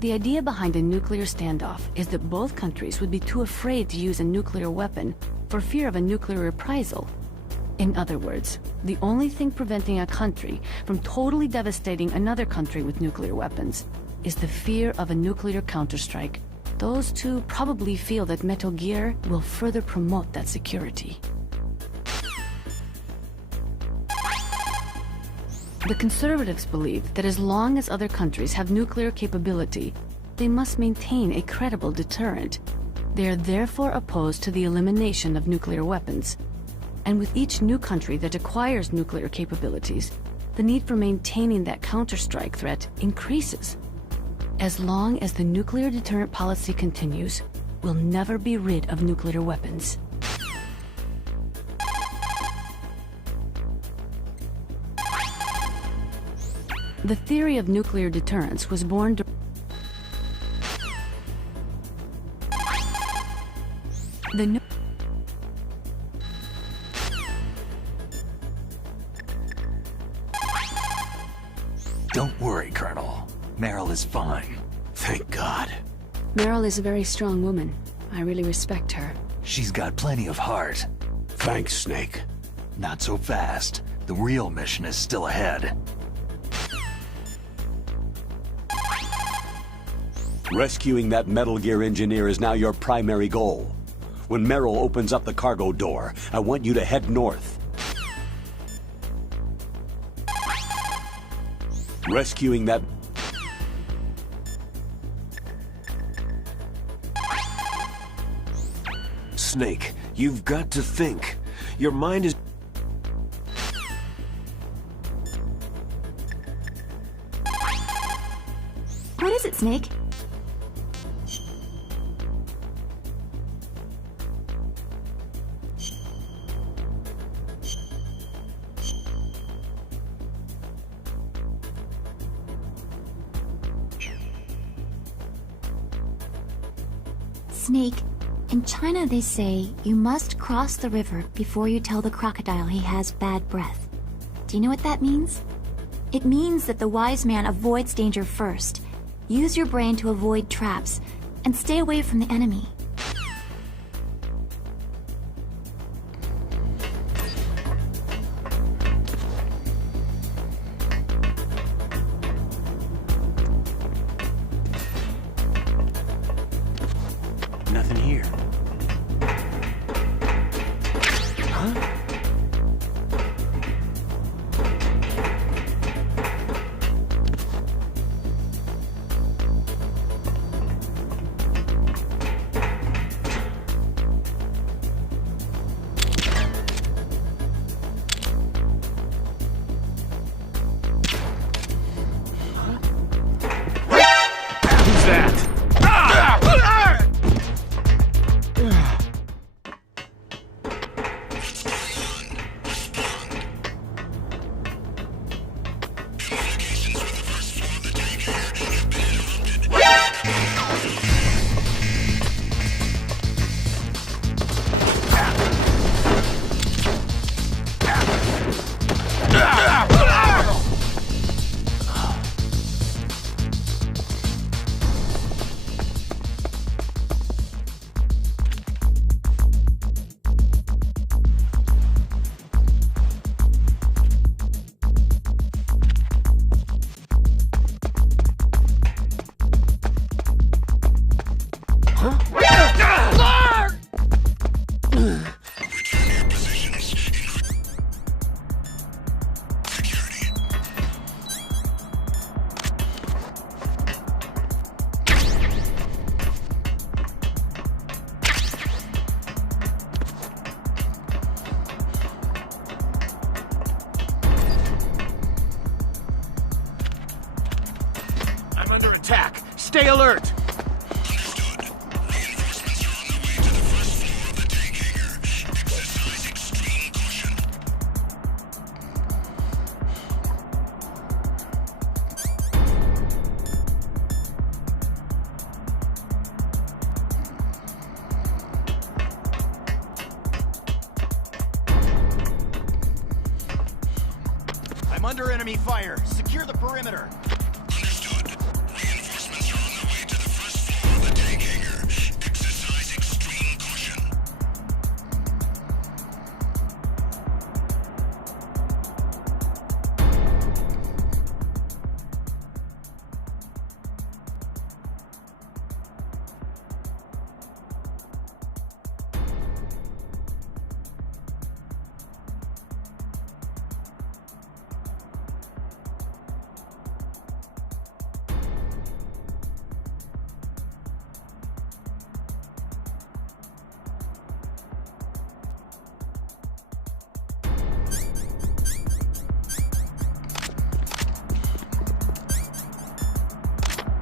The idea behind a nuclear standoff is that both countries would be too afraid to use a nuclear weapon for fear of a nuclear reprisal. In other words, the only thing preventing a country from totally devastating another country with nuclear weapons is the fear of a nuclear counterstrike. Those two probably feel that Metal Gear will further promote that security. The conservatives believe that as long as other countries have nuclear capability, they must maintain a credible deterrent. They are therefore opposed to the elimination of nuclear weapons. And with each new country that acquires nuclear capabilities, the need for maintaining that counterstrike threat increases. As long as the nuclear deterrent policy continues, we'll never be rid of nuclear weapons. The theory of nuclear deterrence was born Don't worry, Colonel. Meryl is fine. Thank God. Meryl is a very strong woman. I really respect her. She's got plenty of heart. Thanks, Snake. Not so fast. The real mission is still ahead. Rescuing that Metal Gear engineer is now your primary goal. When Meryl opens up the cargo door, I want you to head north. Rescuing that... Snake, you've got to think. Your mind is... What is it, Snake? Snake, in China they say you must cross the river before you tell the crocodile he has bad breath. Do you know what that means? It means that the wise man avoids danger first. Use your brain to avoid traps, and stay away from the enemy. Nothing here. Attack! Stay alert! Understood. Reinforcements are on the way to the first floor of the tank hangar. Exercise extreme caution. I'm under enemy fire. Secure the perimeter. Understood. Reinforcements are on the way to the first floor of the tank hangar. Exercise extreme caution.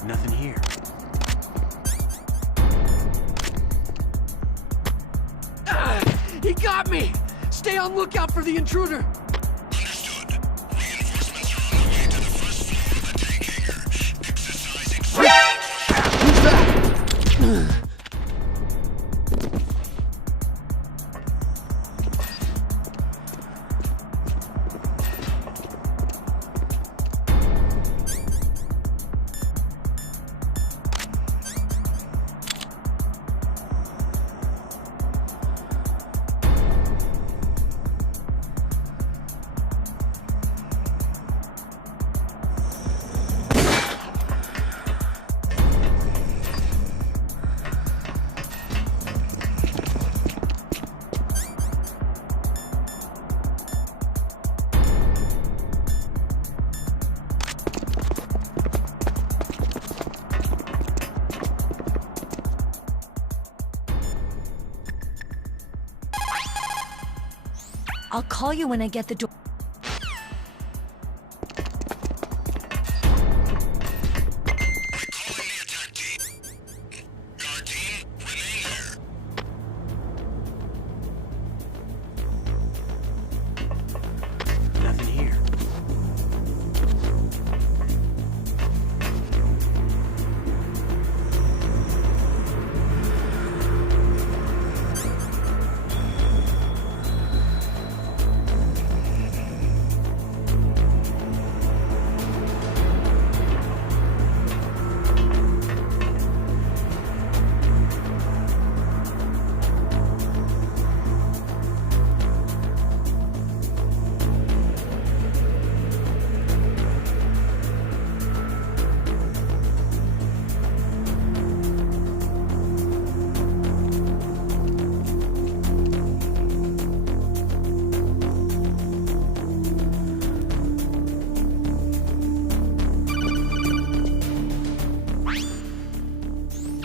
Nothing here. He got me! Stay on lookout for the intruder! Understood. Reinforcements are on the way to the first floor of the tank hangar. Exercise extreme caution. Who's that? I'll call you when I get the door. Nothing here.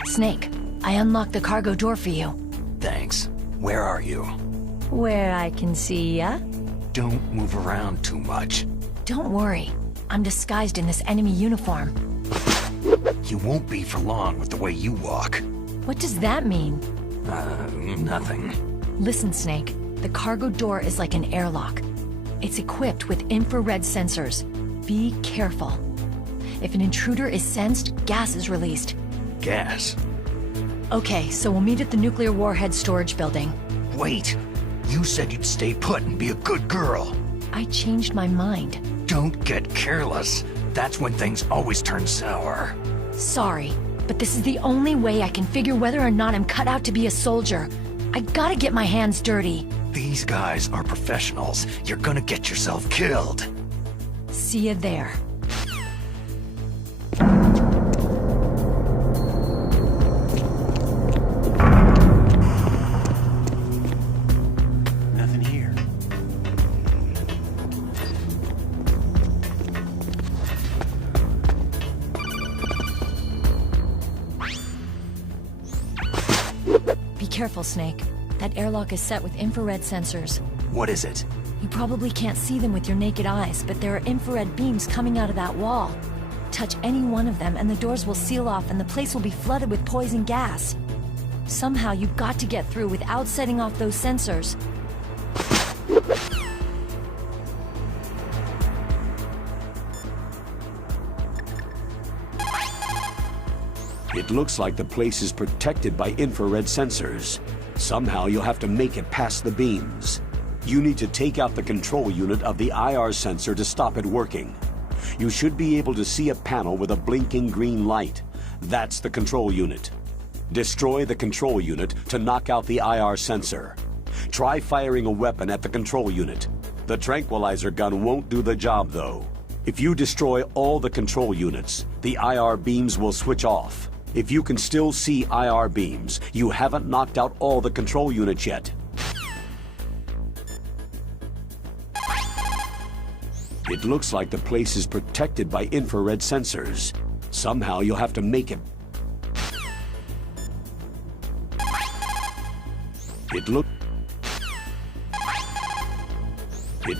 Snake, I unlocked the cargo door for you. Thanks. Where are you? Where I can see ya? Don't move around too much. Don't worry. I'm disguised in this enemy uniform. You won't be for long with the way you walk. What does that mean? Nothing. Listen, Snake. The cargo door is like an airlock. It's equipped with infrared sensors. Be careful. If an intruder is sensed, gas is released. Gas? Okay, so we'll meet at the nuclear warhead storage building. Wait! You said you'd stay put and be a good girl. I changed my mind. Don't get careless. That's when things always turn sour. Sorry, but this is the only way I can figure whether or not I'm cut out to be a soldier. I gotta get my hands dirty. These guys are professionals. You're gonna get yourself killed. See you there. Nothing here. Be careful, Snake. That airlock is set with infrared sensors. What is it? You probably can't see them with your naked eyes, but there are infrared beams coming out of that wall. Touch any one of them and the doors will seal off and the place will be flooded with poison gas. Somehow you've got to get through without setting off those sensors. It looks like the place is protected by infrared sensors. Somehow you'll have to make it past the beams. You need to take out the control unit of the IR sensor to stop it working. You should be able to see a panel with a blinking green light. That's the control unit. Destroy the control unit to knock out the IR sensor. Try firing a weapon at the control unit. The tranquilizer gun won't do the job, though. If you destroy all the control units, the IR beams will switch off. If you can still see IR beams, you haven't knocked out all the control units yet. It looks like the place is protected by infrared sensors. Somehow you'll have to make it. It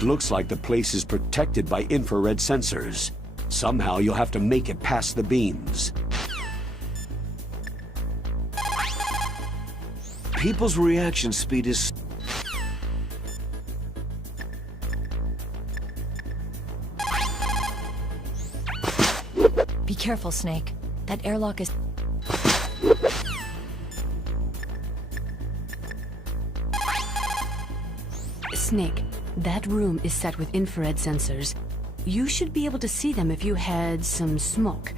looks like the place is protected by infrared sensors. Somehow you'll have to make it past the beams. People's reaction speed is... Be careful, Snake. That airlock is... Snake, that room is set with infrared sensors. You should be able to see them if you had some smoke.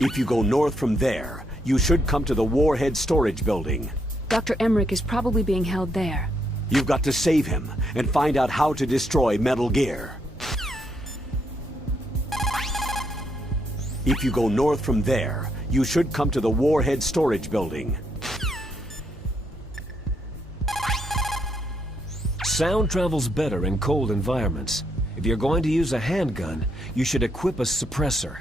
If you go north from there, you should come to the Warhead Storage Building. Dr. Emmerich is probably being held there. You've got to save him and find out how to destroy Metal Gear. If you go north from there, you should come to the Warhead Storage Building. Sound travels better in cold environments. If you're going to use a handgun, you should equip a suppressor.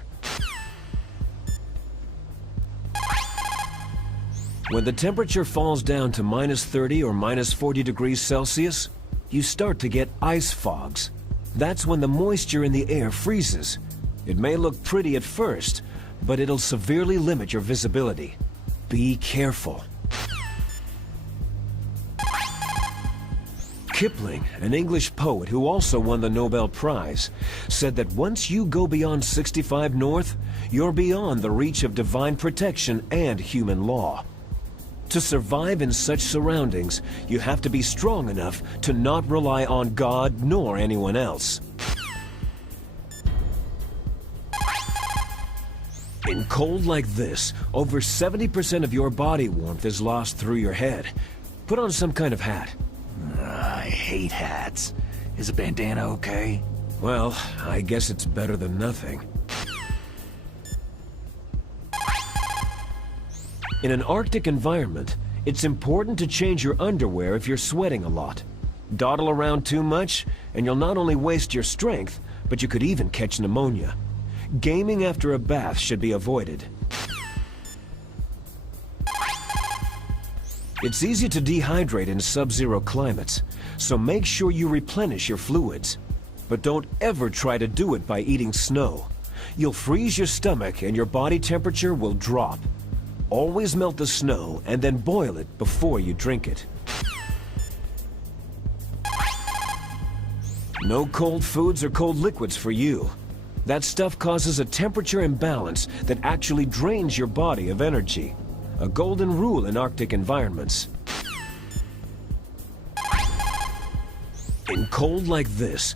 When the temperature falls down to -30 or -40 degrees Celsius, you start to get ice fogs. That's when the moisture in the air freezes. It may look pretty at first, but it'll severely limit your visibility. Be careful. Kipling, an English poet who also won the Nobel Prize, said that once you go beyond 65 North, you're beyond the reach of divine protection and human law. To survive in such surroundings, you have to be strong enough to not rely on God nor anyone else. In cold like this, over 70% of your body warmth is lost through your head. Put on some kind of hat. I hate hats. Is a bandana okay? Well, I guess it's better than nothing. In an Arctic environment, it's important to change your underwear if you're sweating a lot. Dawdle around too much, and you'll not only waste your strength, but you could even catch pneumonia. Gaming after a bath should be avoided. It's easy to dehydrate in sub-zero climates, so make sure you replenish your fluids. But don't ever try to do it by eating snow. You'll freeze your stomach and your body temperature will drop. Always melt the snow and then boil it before you drink it. No cold foods or cold liquids for you. That stuff causes a temperature imbalance that actually drains your body of energy. A golden rule in Arctic environments. In cold like this,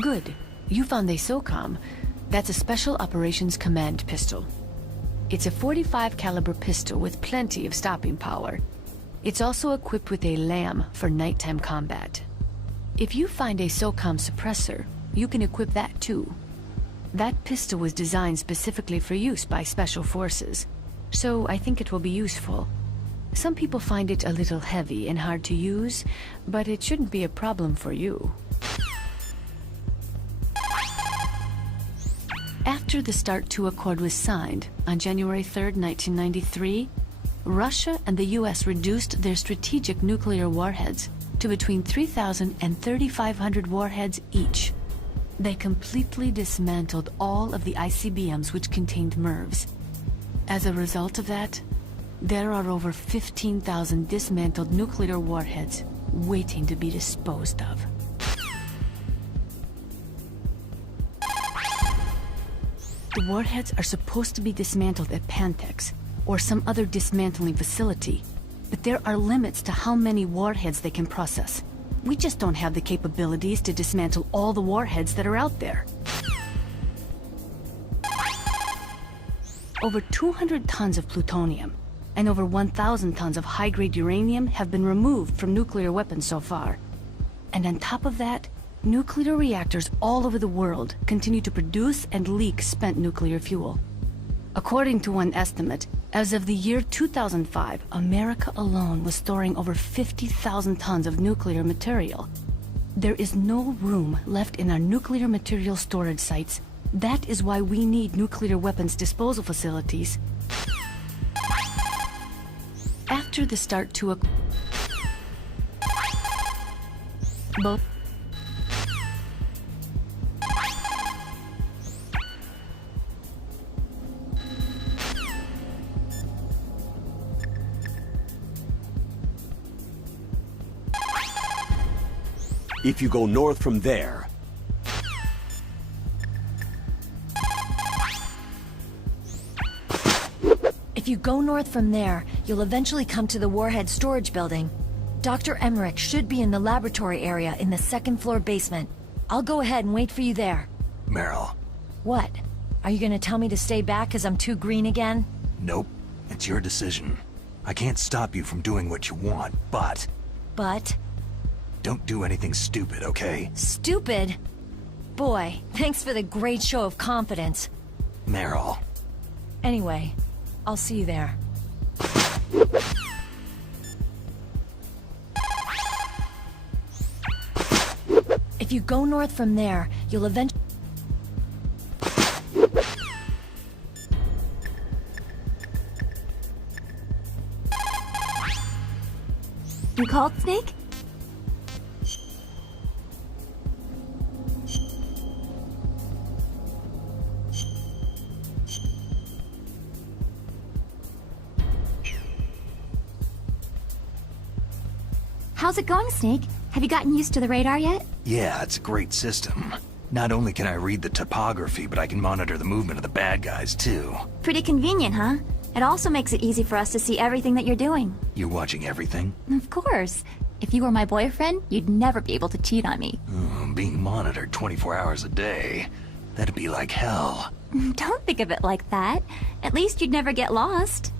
Good. You found a SOCOM. That's a Special Operations Command pistol. It's a .45 caliber pistol with plenty of stopping power. It's also equipped with a LAM for nighttime combat. If you find a SOCOM suppressor, you can equip that too. That pistol was designed specifically for use by Special Forces, so I think it will be useful. Some people find it a little heavy and hard to use, but it shouldn't be a problem for you. After the START II Accord was signed on January 3, 1993, Russia and the US reduced their strategic nuclear warheads to between 3,000 and 3,500 warheads each. They completely dismantled all of the ICBMs which contained MIRVs. As a result of that, there are over 15,000 dismantled nuclear warheads waiting to be disposed of. The warheads are supposed to be dismantled at Pantex, or some other dismantling facility, but there are limits to how many warheads they can process. We just don't have the capabilities to dismantle all the warheads that are out there. Over 200 tons of plutonium and over 1,000 tons of high-grade uranium have been removed from nuclear weapons so far. And on top of that, nuclear reactors all over the world continue to produce and leak spent nuclear fuel. According to one estimate, as of the year 2005, America alone was storing over 50,000 tons of nuclear material. There is no room left in our nuclear material storage sites. That is why we need nuclear weapons disposal facilities. After the START II both If you go north from there, If you go north from there, you'll eventually come to the Warhead Storage Building. Dr. Emmerich should be in the laboratory area in the second floor basement. I'll go ahead and wait for you there. Meryl. What? Are you gonna tell me to stay back because I'm too green again? Nope. It's your decision. I can't stop you from doing what you want, but... But? Don't do anything stupid, okay? Stupid? Boy, thanks for the great show of confidence. Meryl. Anyway, I'll see you there. If you go north from there, you'll eventually... You called, Snake? How's it going, Snake? Have you gotten used to the radar yet? Yeah, it's a great system. Not only can I read the topography, but I can monitor the movement of the bad guys, too. Pretty convenient, huh? It also makes it easy for us to see everything that you're doing. You're watching everything? Of course. If you were my boyfriend, you'd never be able to cheat on me. Being monitored 24 hours a day. That'd be like hell. Don't think of it like that. At least you'd never get lost.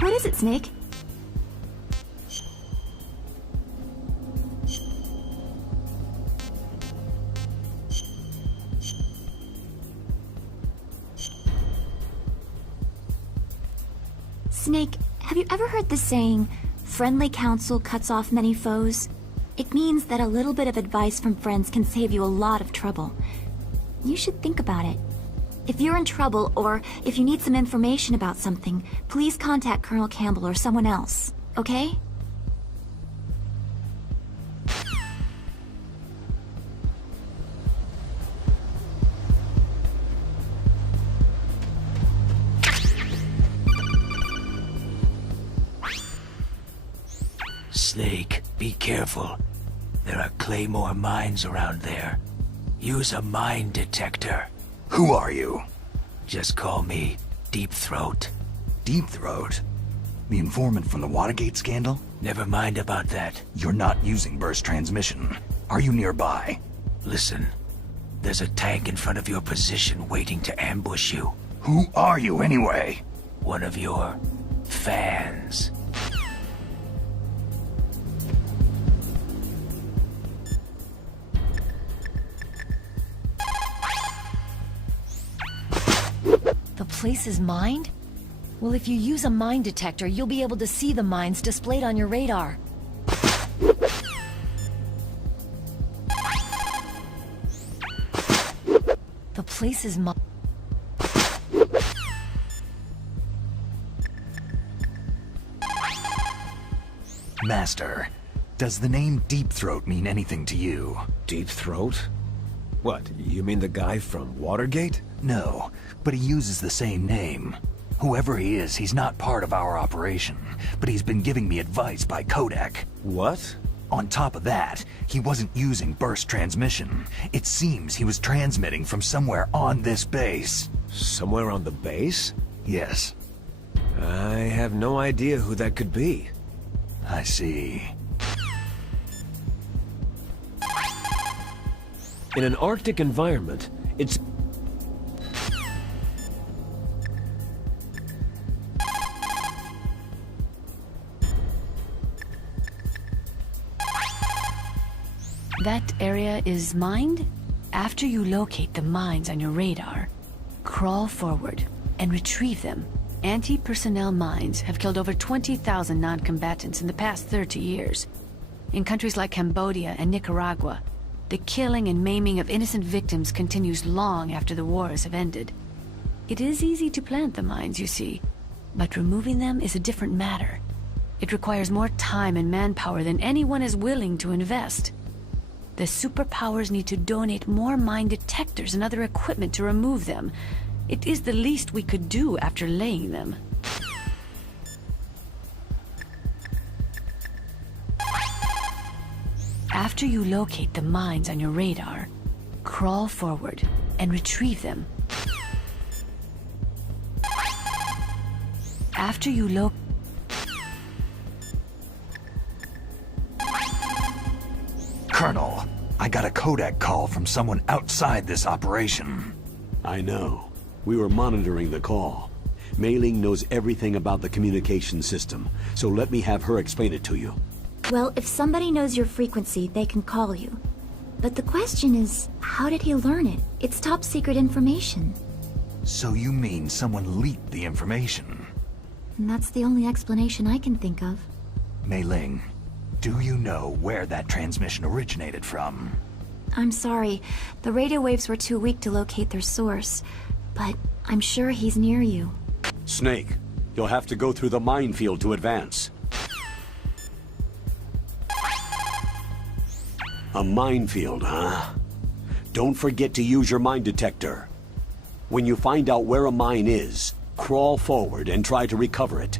What is it, Snake? Snake, have you ever heard the saying, friendly counsel cuts off many foes? It means that a little bit of advice from friends can save you a lot of trouble. You should think about it. If you're in trouble, or if you need some information about something, please contact Colonel Campbell or someone else, okay? Snake, be careful. There are Claymore mines around there. Use a mine detector. Who are you? Just call me Deep Throat. Deep Throat? The informant from the Watergate scandal? Never mind about that. You're not using burst transmission. Are you nearby? Listen, there's a tank in front of your position waiting to ambush you. Who are you anyway? One of your fans. The place is mined? Well, if you use a mine detector, you'll be able to see the mines displayed on your radar. The place is mined. Master, does the name Deep Throat mean anything to you? Deep Throat? What, you mean the guy from Watergate? No, but he uses the same name. Whoever he is, he's not part of our operation, but he's been giving me advice by Kodak. What? On top of that, he wasn't using burst transmission. It seems he was transmitting from somewhere on this base. Somewhere on the base? Yes. I have no idea who that could be. I see. In an Arctic environment, it's... That area is mined? After you locate the mines on your radar, crawl forward and retrieve them. Anti-personnel mines have killed over 20,000 non-combatants in the past 30 years. In countries like Cambodia and Nicaragua, the killing and maiming of innocent victims continues long after the wars have ended. It is easy to plant the mines, you see, but removing them is a different matter. It requires more time and manpower than anyone is willing to invest. The superpowers need to donate more mine detectors and other equipment to remove them. It is the least we could do after laying them. After you locate the mines on your radar, crawl forward and retrieve them. After you Colonel, I got a Kodak call from someone outside this operation. I know. We were monitoring the call. Mei Ling knows everything about the communication system, so let me have her explain it to you. Well, if somebody knows your frequency, they can call you. But the question is, how did he learn it? It's top secret information. So you mean someone leaked the information? And that's the only explanation I can think of. Mei Ling, do you know where that transmission originated from? I'm sorry. The radio waves were too weak to locate their source. But I'm sure he's near you. Snake, you'll have to go through the minefield to advance. A minefield, huh? Don't forget to use your mine detector. When you find out where a mine is, crawl forward and try to recover it.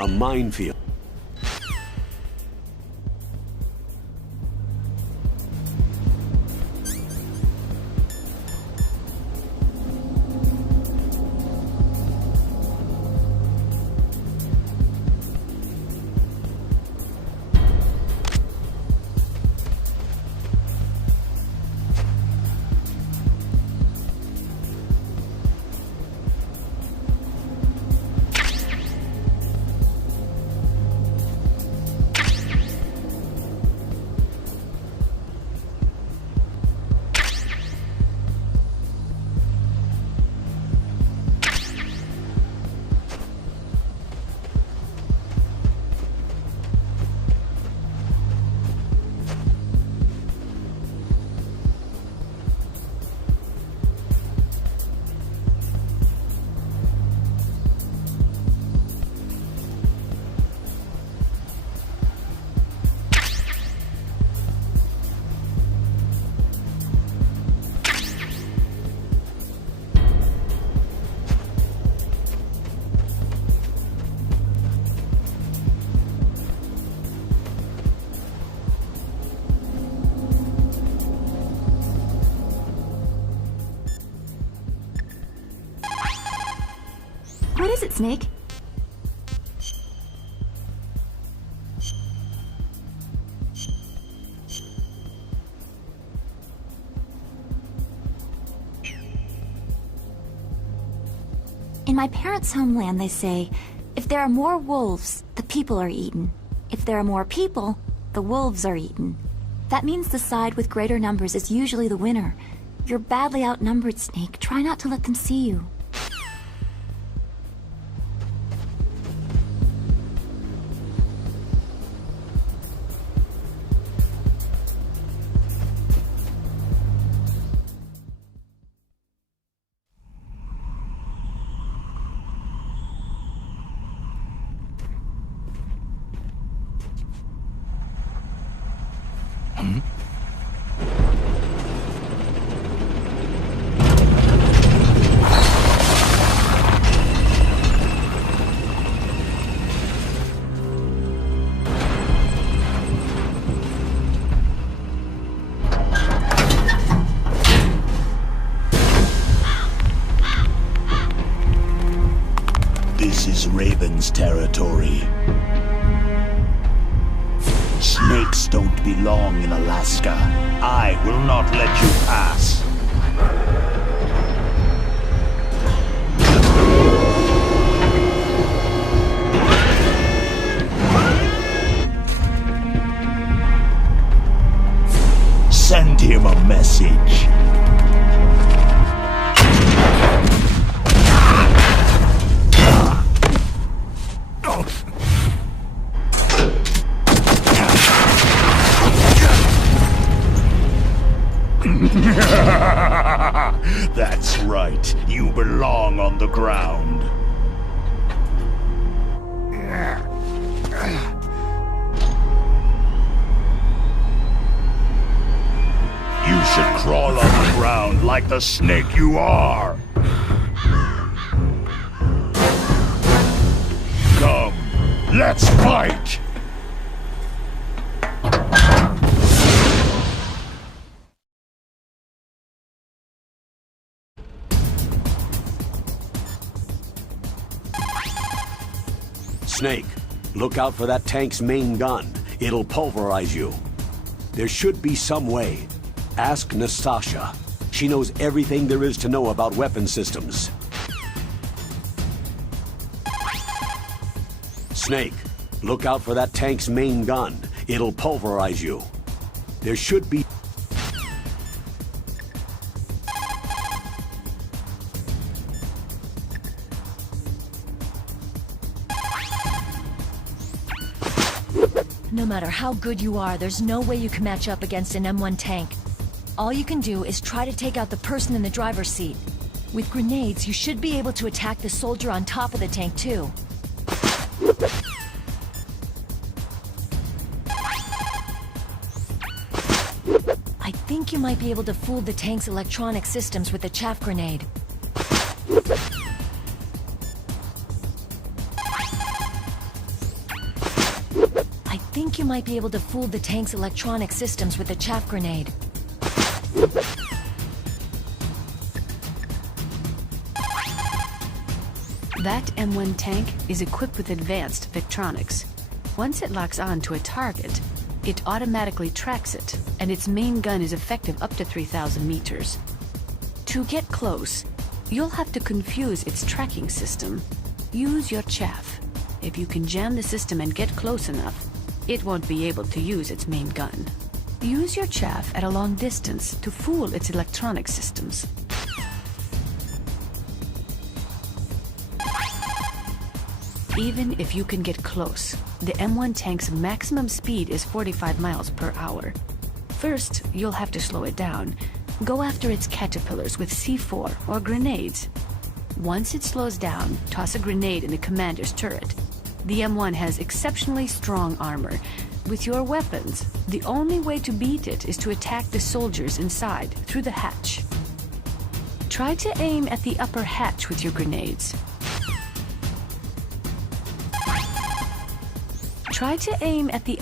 A minefield. What is it, Snake? In my parents' homeland, they say, if there are more wolves, the people are eaten. If there are more people, the wolves are eaten. That means the side with greater numbers is usually the winner. You're badly outnumbered, Snake. Try not to let them see you. Raven's territory. Snakes don't belong in Alaska. I will not let you pass. Send him a message. That's right. You belong on the ground. You should crawl on the ground like the snake you are. Come, let's fight! Snake, look out for that tank's main gun. It'll pulverize you. There should be some way. Ask Nastasha. She knows everything there is to know about weapon systems. Snake, look out for that tank's main gun. It'll pulverize you. There should be... No matter how good you are, there's no way you can match up against an M1 tank. All you can do is try to take out the person in the driver's seat. With grenades, you should be able to attack the soldier on top of the tank, too. I think you might be able to fool the tank's electronic systems with a chaff grenade. I think you might be able to fool the tank's electronic systems with a chaff grenade. That M1 tank is equipped with advanced Victronics. Once it locks on to a target, it automatically tracks it, and its main gun is effective up to 3,000 meters. To get close, you'll have to confuse its tracking system. Use your chaff. If you can jam the system and get close enough, it won't be able to use its main gun. Use your chaff at a long distance to fool its electronic systems. Even if you can get close, the M1 tank's maximum speed is 45 miles per hour. First, you'll have to slow it down. Go after its caterpillars with C4 or grenades. Once it slows down, toss a grenade in the commander's turret. The M1 has exceptionally strong armor. With your weapons, the only way to beat it is to attack the soldiers inside through the hatch. Try to aim at the upper hatch with your grenades. Try to aim at the...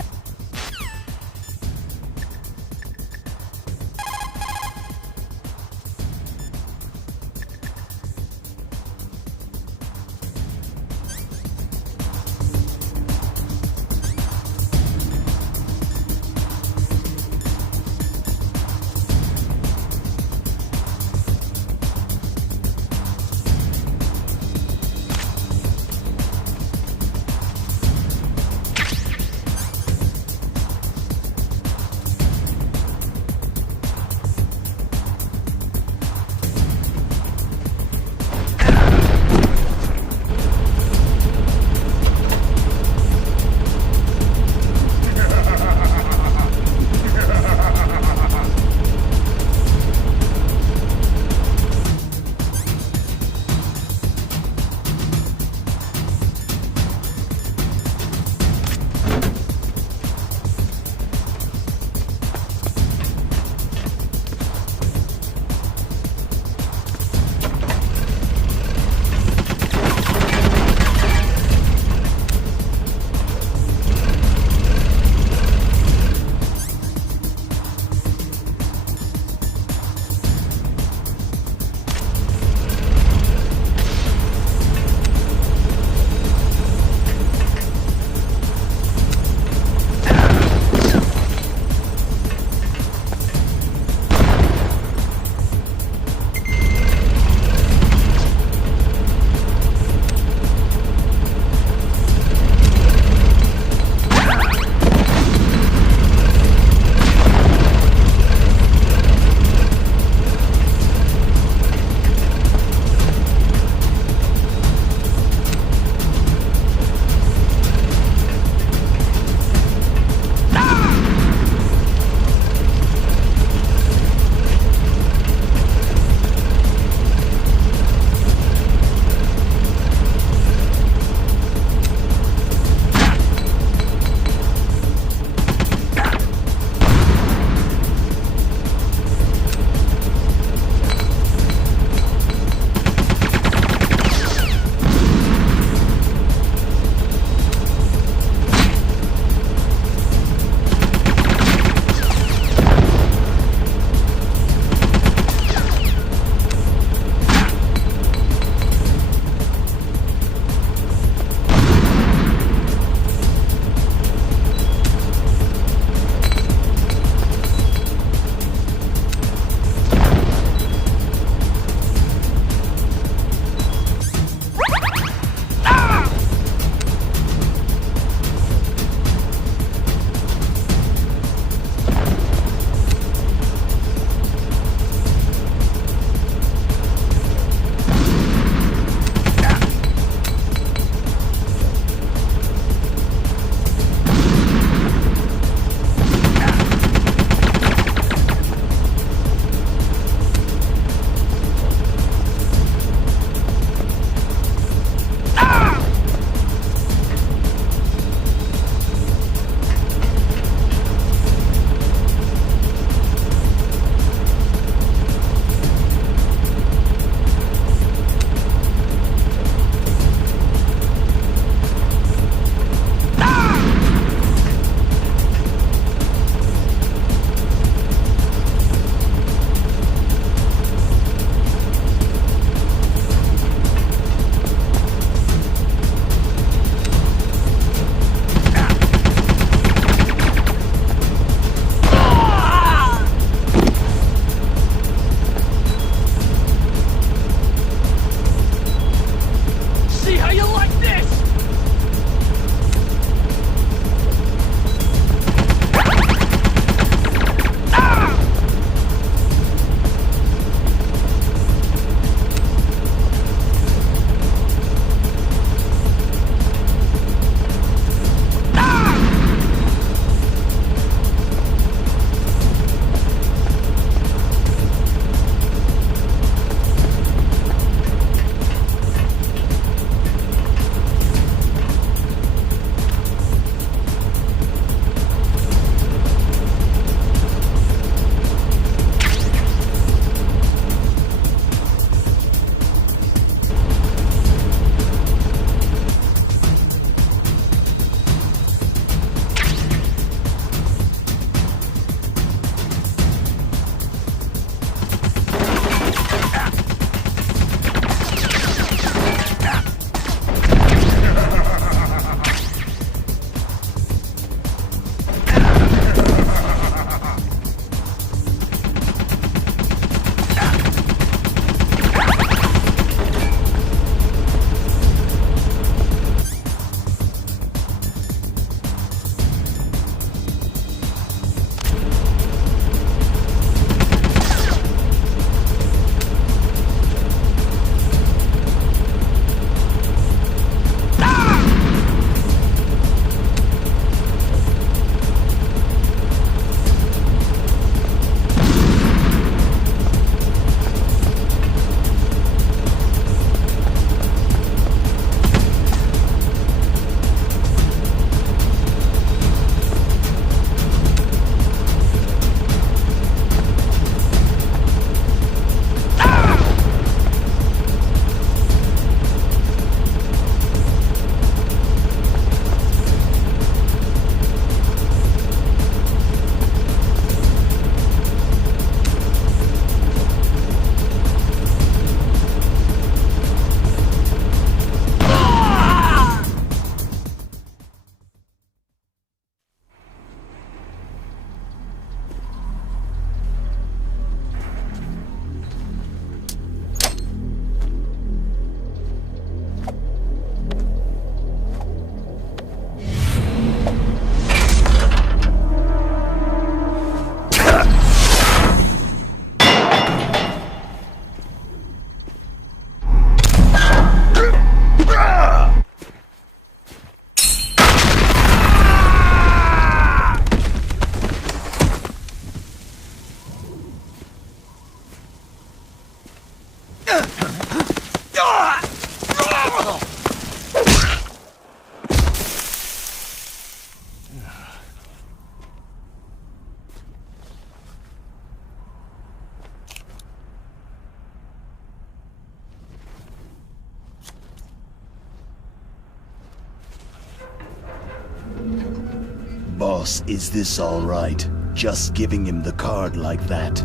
Boss, is this all right? Just giving him the card like that?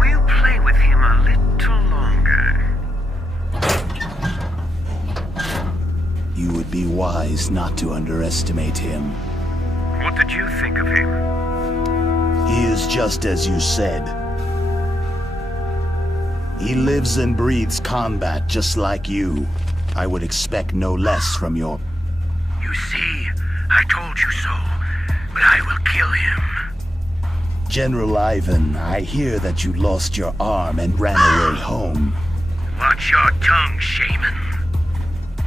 We'll play with him a little longer. You would be wise not to underestimate him. What did you think of him? He is just as you said. He lives and breathes combat just like you. I would expect no less from your... You see, I told you so, but I will kill him. General Ivan, I hear that you lost your arm and ran away home. Watch your tongue, shaman.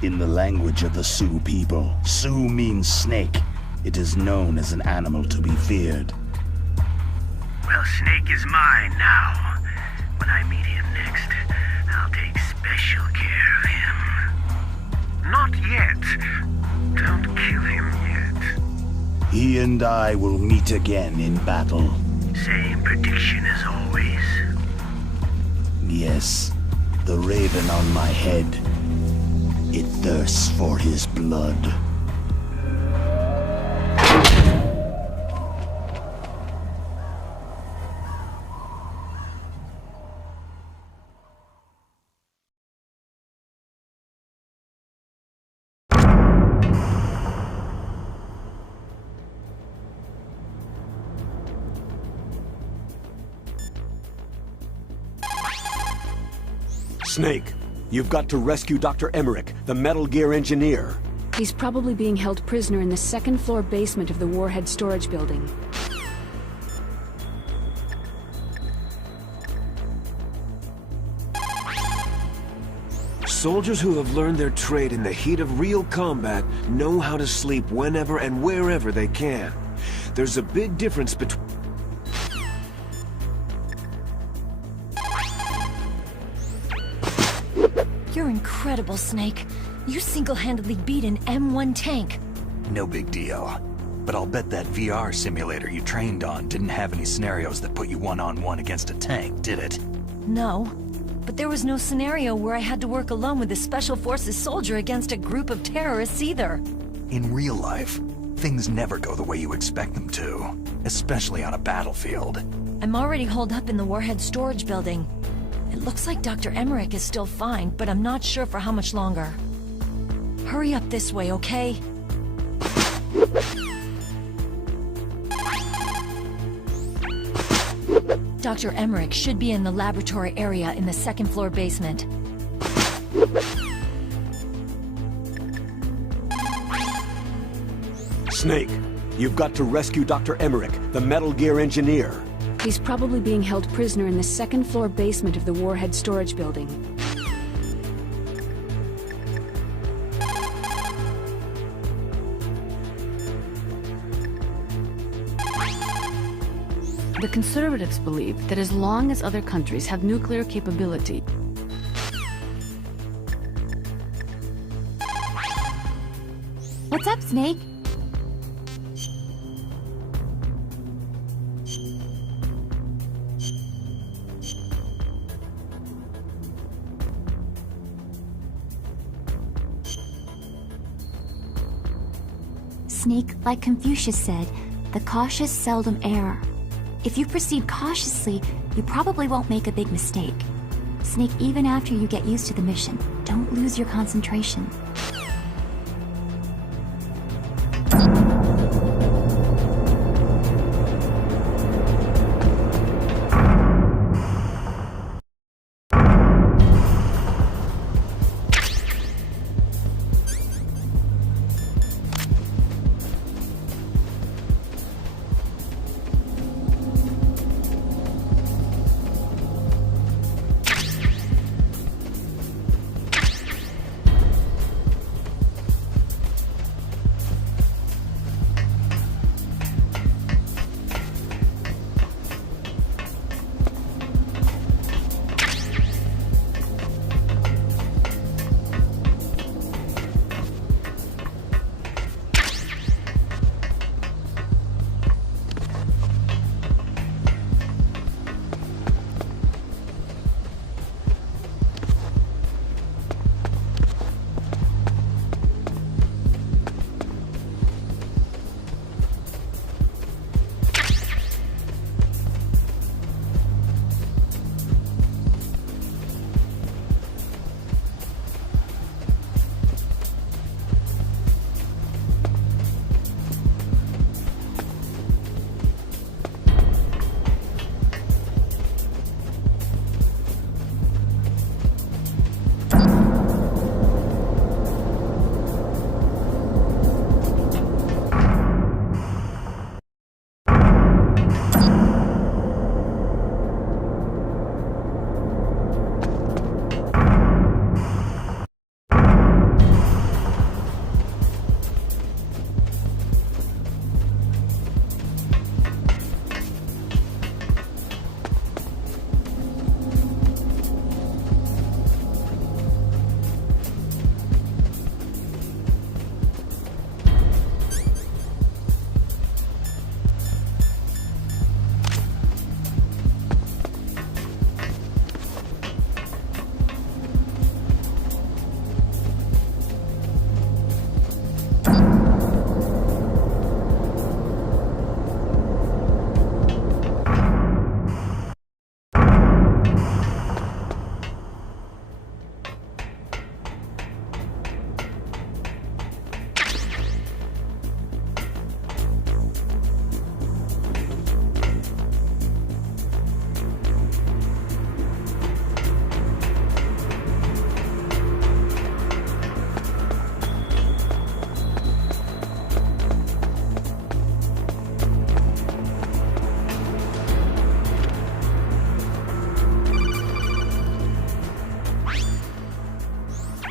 In the language of the Sioux people, Sioux means snake. It is known as an animal to be feared. Well, Snake is mine now. When I meet him next, I'll take special care of him. Not yet. Don't kill him yet. He and I will meet again in battle. Same prediction as always. Yes, the raven on my head. It thirsts for his blood. Snake, you've got to rescue Dr. Emmerich, the Metal Gear engineer. He's probably being held prisoner in the second-floor basement of the Warhead storage building. Soldiers who have learned their trade in the heat of real combat know how to sleep whenever and wherever they can. There's a big difference between... You're incredible, Snake. You single-handedly beat an M1 tank. No big deal. But I'll bet that VR simulator you trained on didn't have any scenarios that put you one-on-one against a tank, did it? No. But there was no scenario where I had to work alone with a Special Forces soldier against a group of terrorists either. In real life, things never go the way you expect them to. Especially on a battlefield. I'm already holed up in the Warhead storage building. It looks like Dr. Emmerich is still fine, but I'm not sure for how much longer. Hurry up this way, okay? Dr. Emmerich should be in the laboratory area in the second-floor basement. Snake, you've got to rescue Dr. Emmerich, the Metal Gear engineer. He's probably being held prisoner in the second-floor basement of the Warhead storage building. The conservatives believe that as long as other countries have nuclear capability, What's up, Snake? Snake, like Confucius said, the cautious seldom err. If you proceed cautiously, you probably won't make a big mistake. Snake, even after you get used to the mission, don't lose your concentration.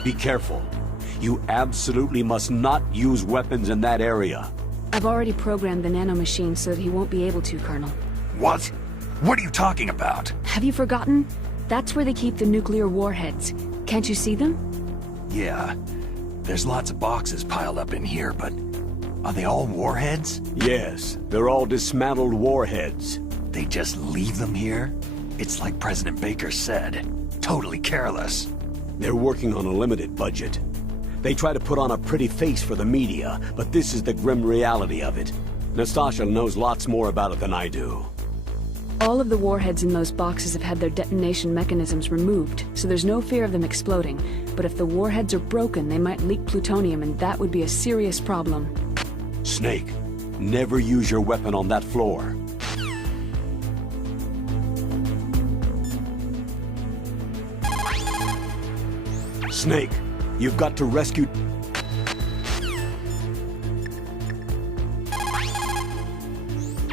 Be careful. You absolutely must not use weapons in that area. I've already programmed the nanomachine so that he won't be able to, Colonel. What? What are you talking about? Have you forgotten? That's where they keep the nuclear warheads. Can't you see them? Yeah. There's lots of boxes piled up in here, but are they all warheads? Yes, they're all dismantled warheads. They just leave them here? It's like President Baker said. Totally careless. They're working on a limited budget. They try to put on a pretty face for the media, but this is the grim reality of it. Nastasha knows lots more about it than I do. All of the warheads in those boxes have had their detonation mechanisms removed, so there's no fear of them exploding. But if the warheads are broken, they might leak plutonium, and that would be a serious problem. Snake, never use your weapon on that floor. Snake, you've got to rescue...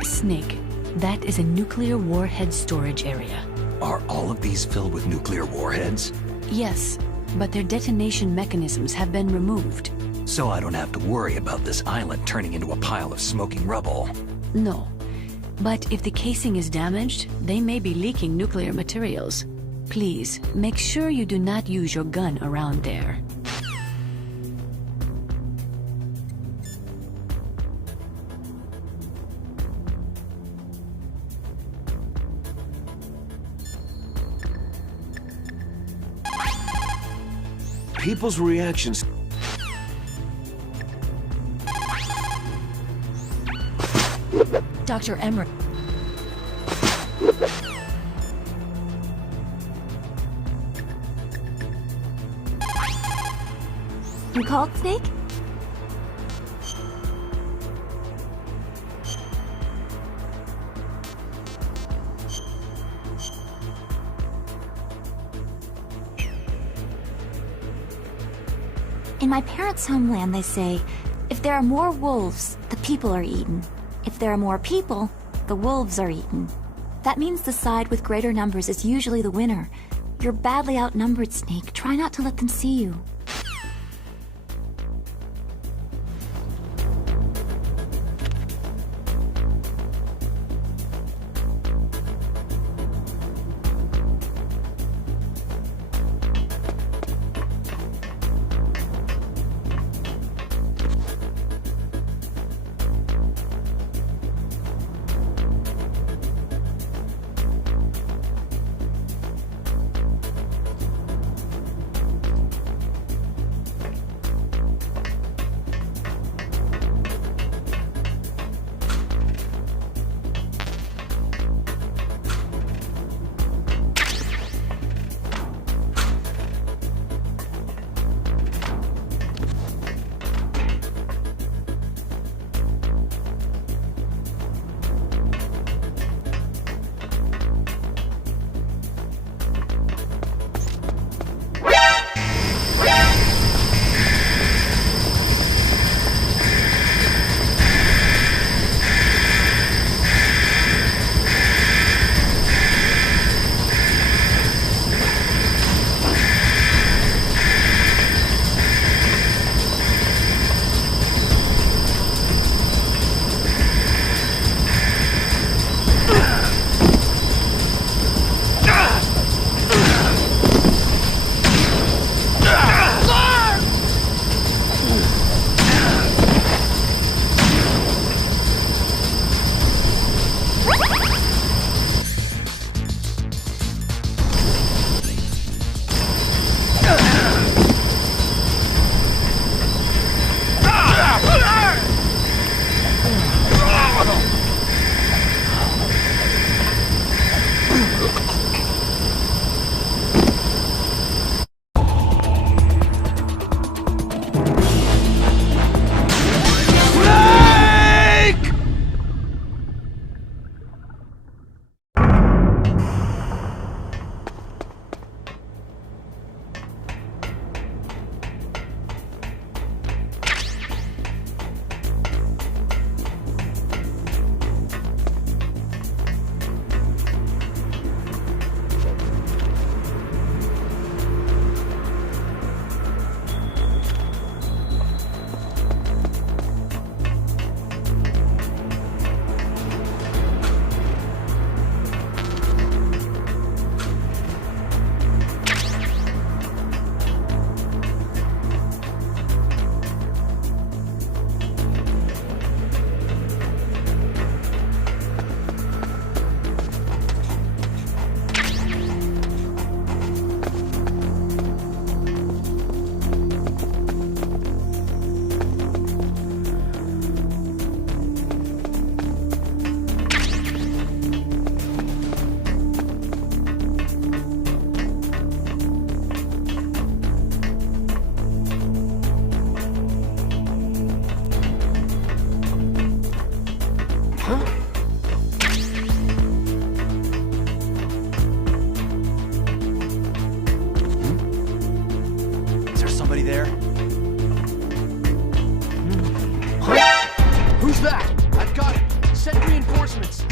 Snake, that is a nuclear warhead storage area. Are all of these filled with nuclear warheads? Yes, but their detonation mechanisms have been removed. So I don't have to worry about this island turning into a pile of smoking rubble. No. But if the casing is damaged, they may be leaking nuclear materials. Please, make sure you do not use your gun around there. People's reactions... Dr. Emmer. You called, Snake? In my parents' homeland, they say, if there are more wolves, the people are eaten. If there are more people, the wolves are eaten. That means the side with greater numbers is usually the winner. You're badly outnumbered, Snake. Try not to let them see you. there? Who's that? I've got it. Send reinforcements.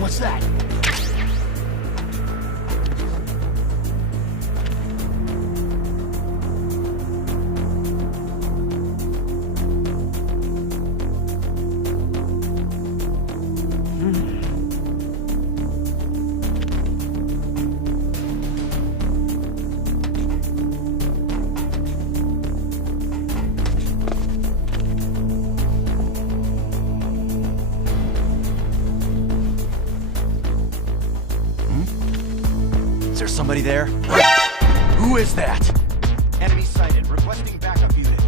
What's that? Is there somebody there? Who is that? Enemy sighted. Requesting backup unit.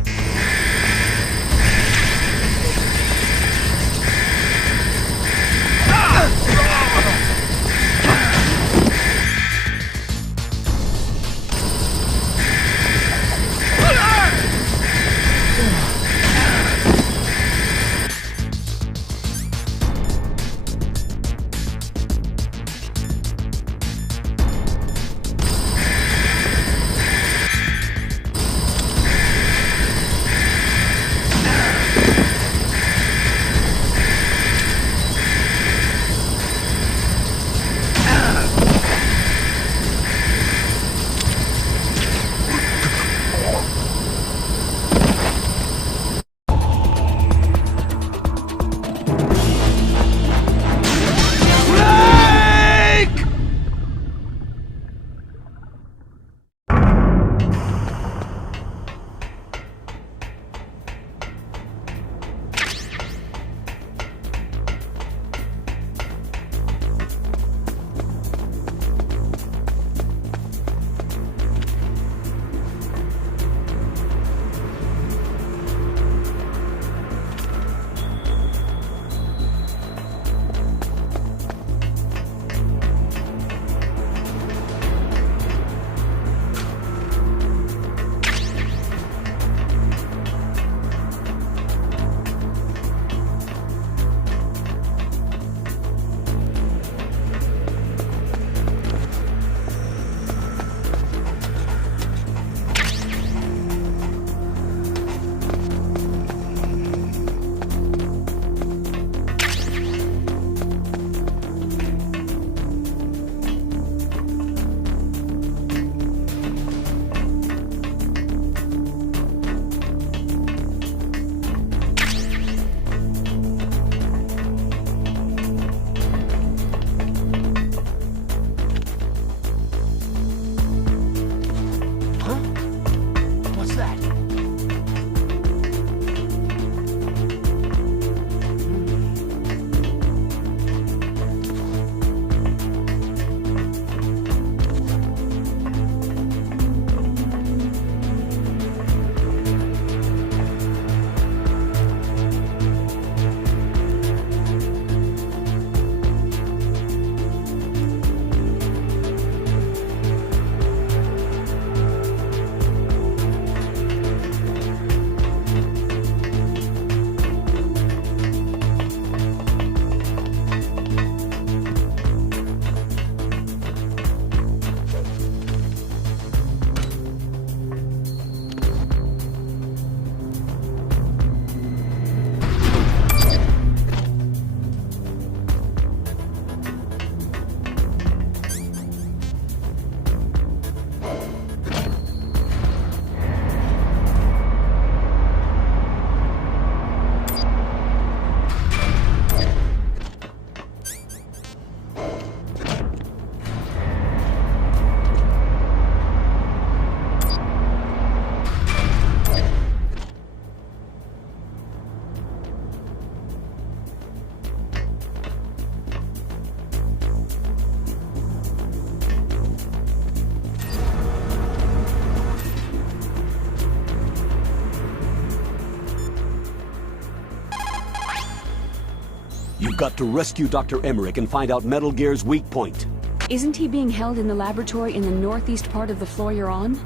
You've got to rescue Dr. Emmerich and find out Metal Gear's weak point. Isn't he being held in the laboratory in the northeast part of the floor you're on?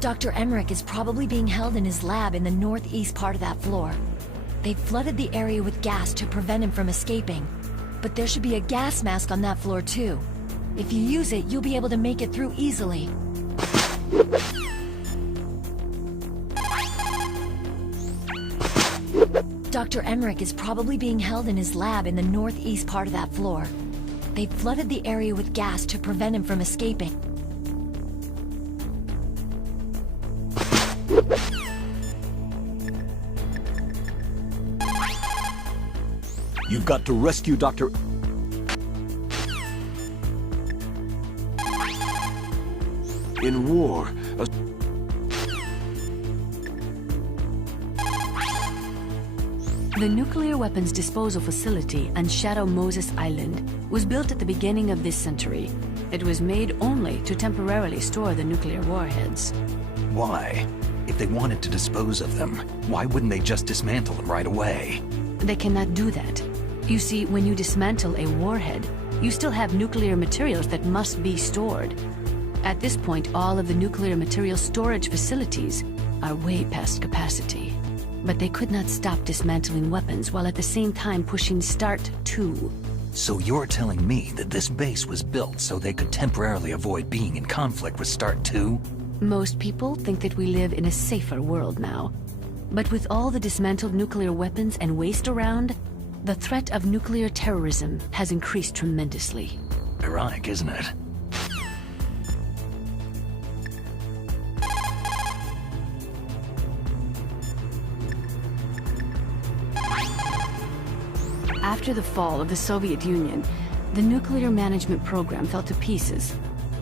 Dr. Emmerich is probably being held in his lab in the northeast part of that floor. They've flooded the area with gas to prevent him from escaping. But there should be a gas mask on that floor too. If you use it, you'll be able to make it through easily. Dr. Emmerich is probably being held in his lab in the northeast part of that floor. They've flooded the area with gas to prevent him from escaping. You've got to rescue Dr. In war, The nuclear weapons disposal facility on Shadow Moses Island was built at the beginning of this century. It was made only to temporarily store the nuclear warheads. Why? If they wanted to dispose of them, why wouldn't they just dismantle them right away? They cannot do that. You see, when you dismantle a warhead, you still have nuclear materials that must be stored. At this point, all of the nuclear material storage facilities are way past capacity. But they could not stop dismantling weapons while at the same time pushing START 2. So you're telling me that this base was built so they could temporarily avoid being in conflict with START 2? Most people think that we live in a safer world now. But with all the dismantled nuclear weapons and waste around, the threat of nuclear terrorism has increased tremendously. Ironic, isn't it? After the fall of the Soviet Union, the nuclear management program fell to pieces.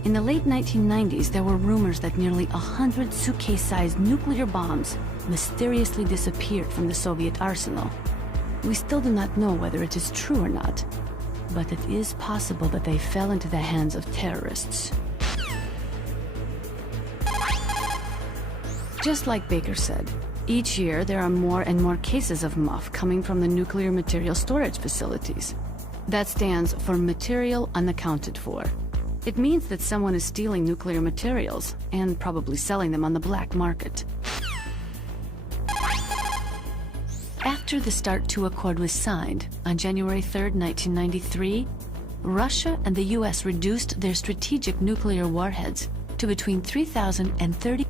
In the late 1990s, there were rumors that nearly 100 suitcase-sized nuclear bombs mysteriously disappeared from the Soviet arsenal. We still do not know whether it is true or not, but it is possible that they fell into the hands of terrorists. Just like Baker said, each year there are more and more cases of MUF coming from the nuclear material storage facilities. That stands for Material Unaccounted For. It means that someone is stealing nuclear materials and probably selling them on the black market. After the START 2 Accord was signed on January 3, 1993, Russia and the US reduced their strategic nuclear warheads to between 3,000 and 30.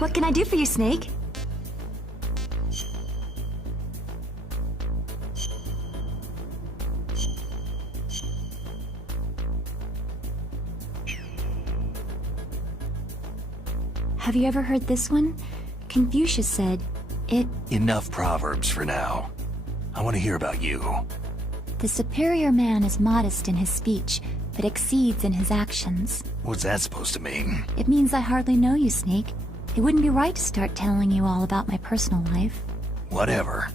What can I do for you, Snake? Have you ever heard this one? Confucius said, Enough proverbs for now. I want to hear about you. The superior man is modest in his speech, but exceeds in his actions. What's that supposed to mean? It means I hardly know you, Snake. It wouldn't be right to start telling you all about my personal life. Whatever.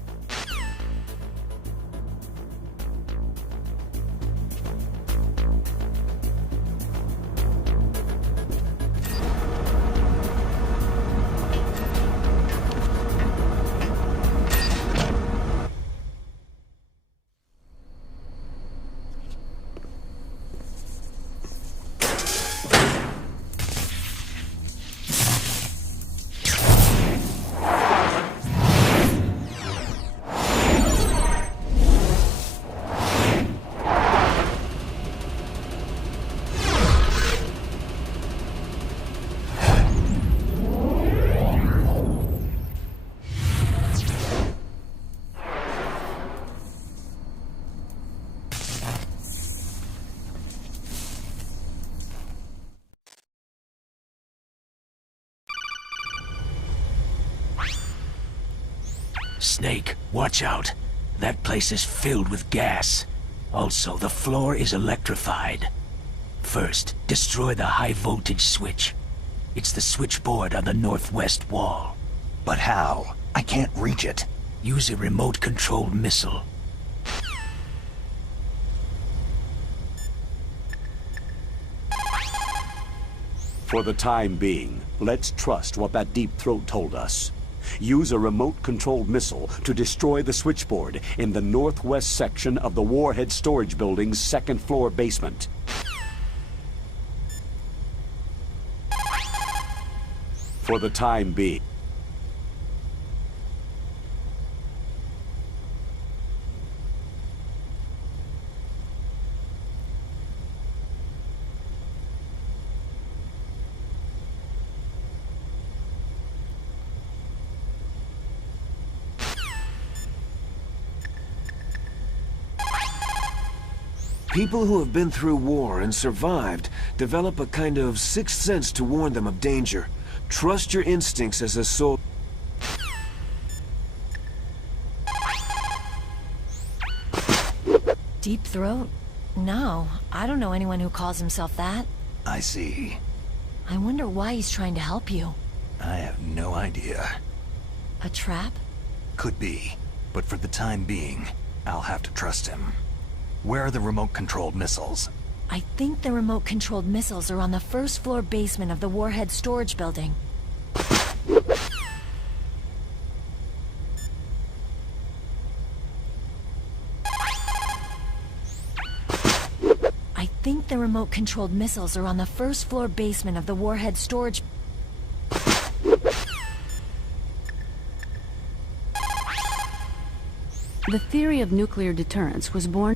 Snake, watch out. That place is filled with gas. Also, the floor is electrified. First, destroy the high-voltage switch. It's the switchboard on the northwest wall. But how? I can't reach it. Use a remote-controlled missile. For the time being, let's trust what that Deep Throat told us. Use a remote-controlled missile to destroy the switchboard in the northwest section of the Warhead Storage Building's second-floor basement. For the time being. People who have been through war and survived develop a kind of sixth sense to warn them of danger. Trust your instincts as a soul. Deep Throat? No, I don't know anyone who calls himself that. I see. I wonder why he's trying to help you. I have no idea. A trap? Could be. But for the time being, I'll have to trust him. Where are the remote-controlled missiles? I think the remote-controlled missiles are on the first-floor basement of the Warhead Storage Building. I think the remote-controlled missiles are on the first-floor basement of the Warhead Storage... The theory of nuclear deterrence was born...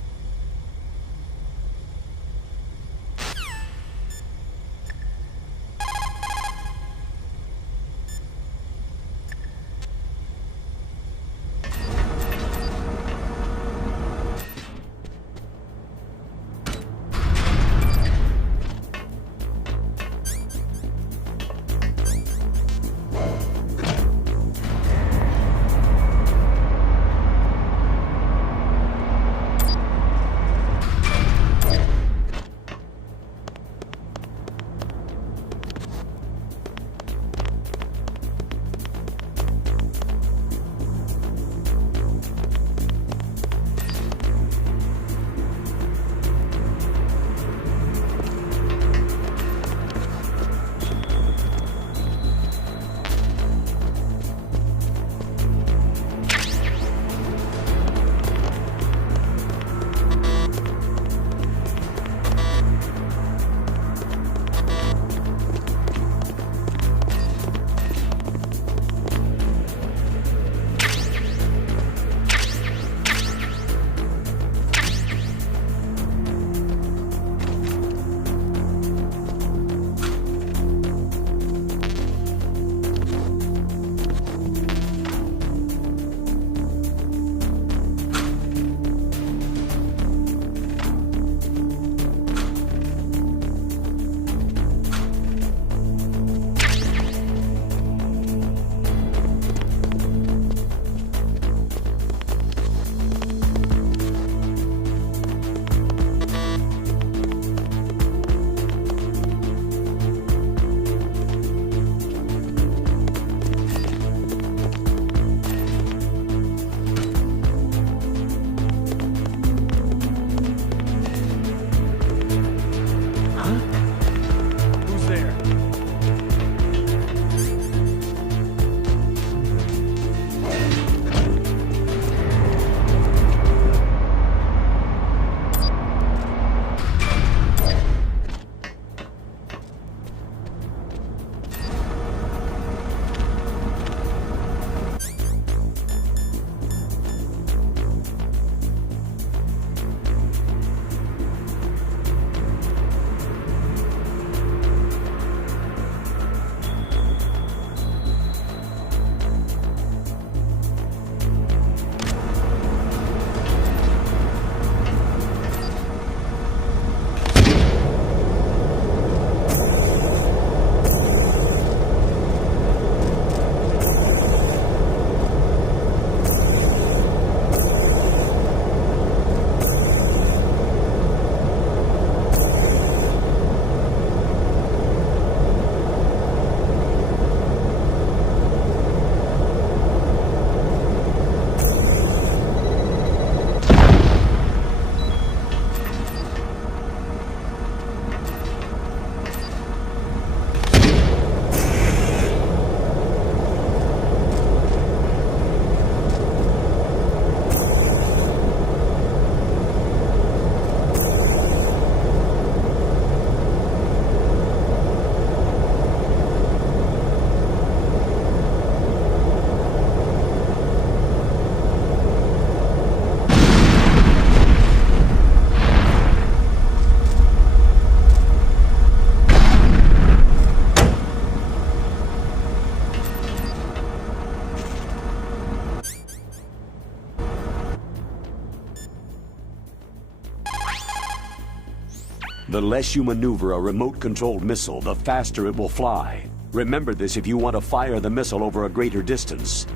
The less you maneuver a remote-controlled missile, the faster it will fly. Remember this if you want to fire the missile over a greater distance.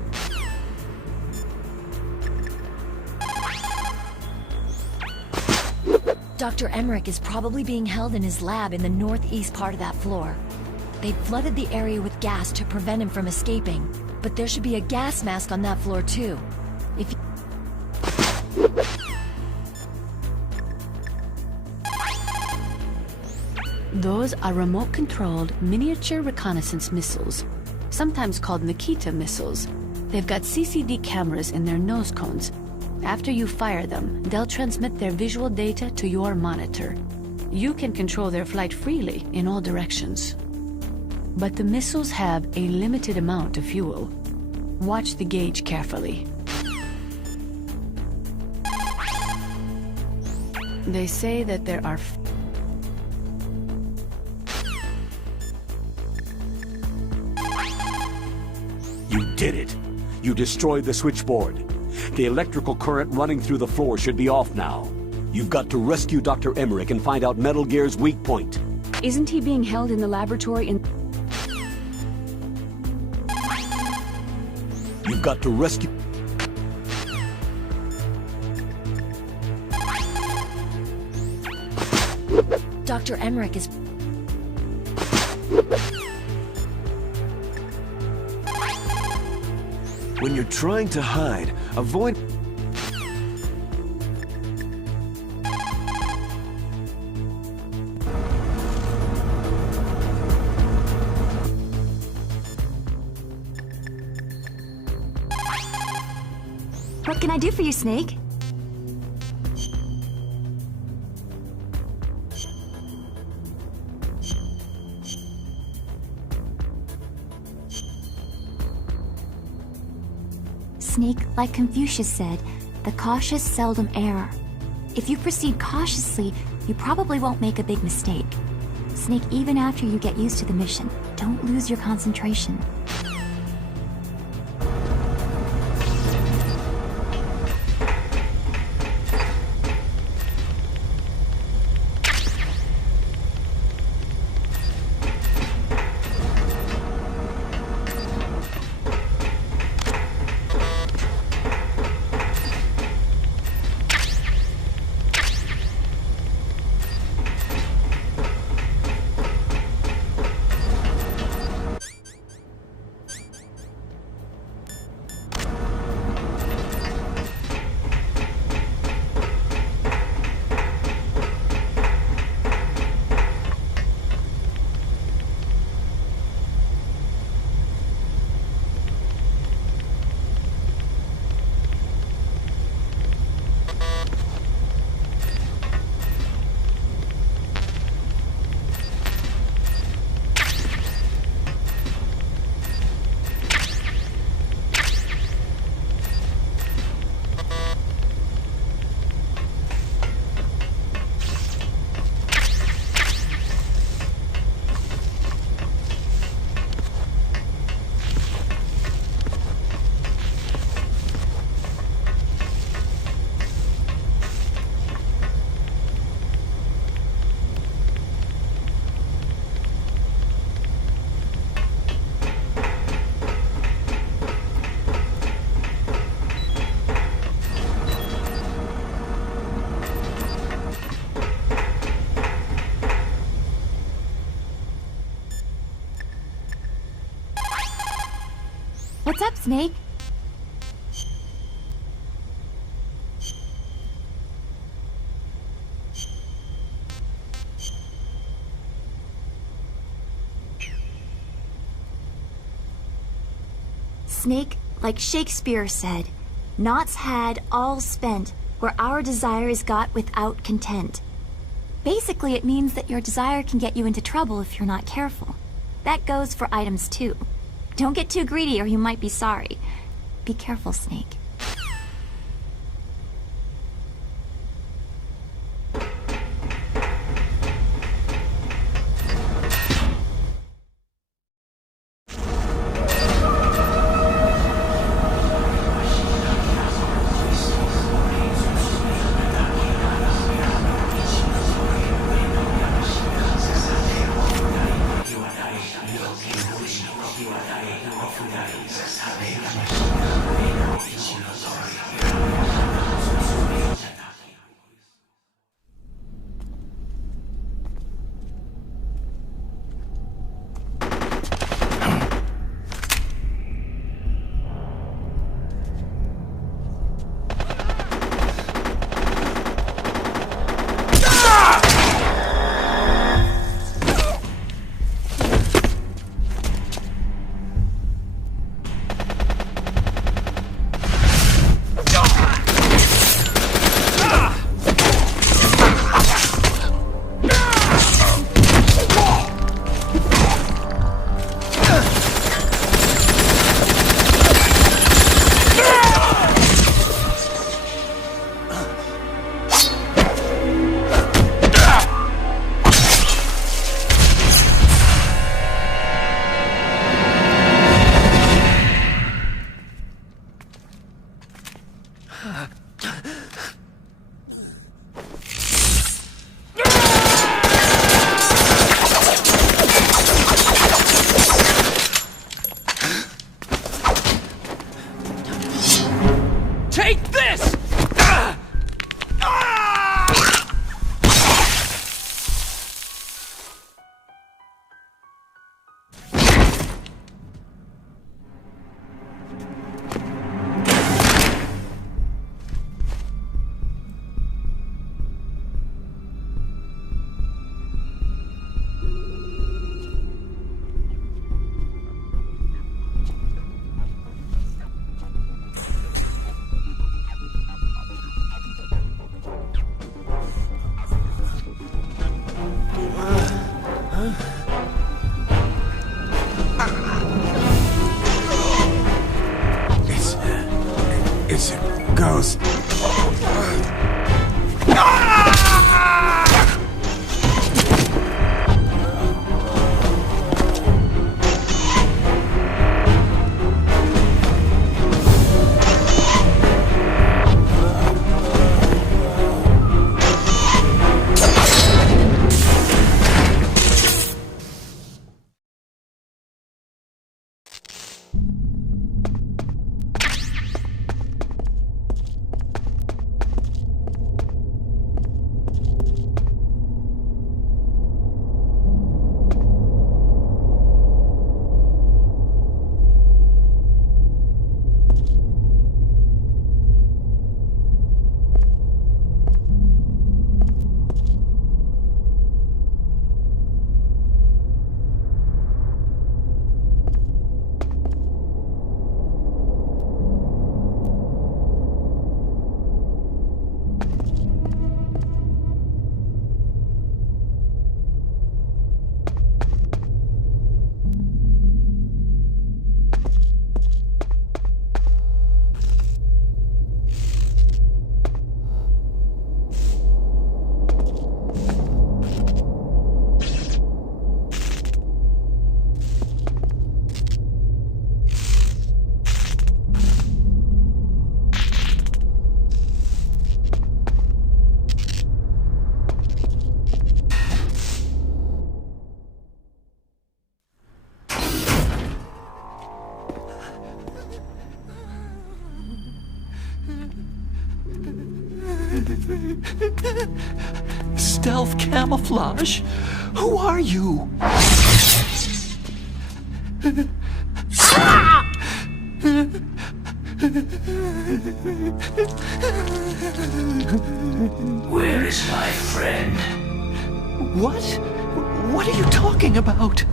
Dr. Emmerich is probably being held in his lab in the northeast part of that floor. They've flooded the area with gas to prevent him from escaping, but there should be a gas mask on that floor too. If Those are remote-controlled miniature reconnaissance missiles, sometimes called Nikita missiles. They've got CCD cameras in their nose cones. After you fire them, they'll transmit their visual data to your monitor. You can control their flight freely in all directions. But the missiles have a limited amount of fuel. Watch the gauge carefully. They say that there are You did it. You destroyed the switchboard. The electrical current running through the floor should be off now. You've got to rescue Dr. Emmerich and find out Metal Gear's weak point. Isn't he being held in the laboratory in... You've got to rescue... Dr. Emmerich is... When you're trying to hide, avoid... What can I do for you, Snake? Snake, like Confucius said, the cautious seldom err. If you proceed cautiously, you probably won't make a big mistake. Snake, even after you get used to the mission, don't lose your concentration. What's up, Snake? Snake, like Shakespeare said, naught's had, all spent, where our desire is got without content. Basically, it means that your desire can get you into trouble if you're not careful. That goes for items too. Don't get too greedy or you might be sorry. Be careful, Snake. Take this! It's a ghost. Stealth camouflage? Who are you? Where is my friend? What? What are you talking about?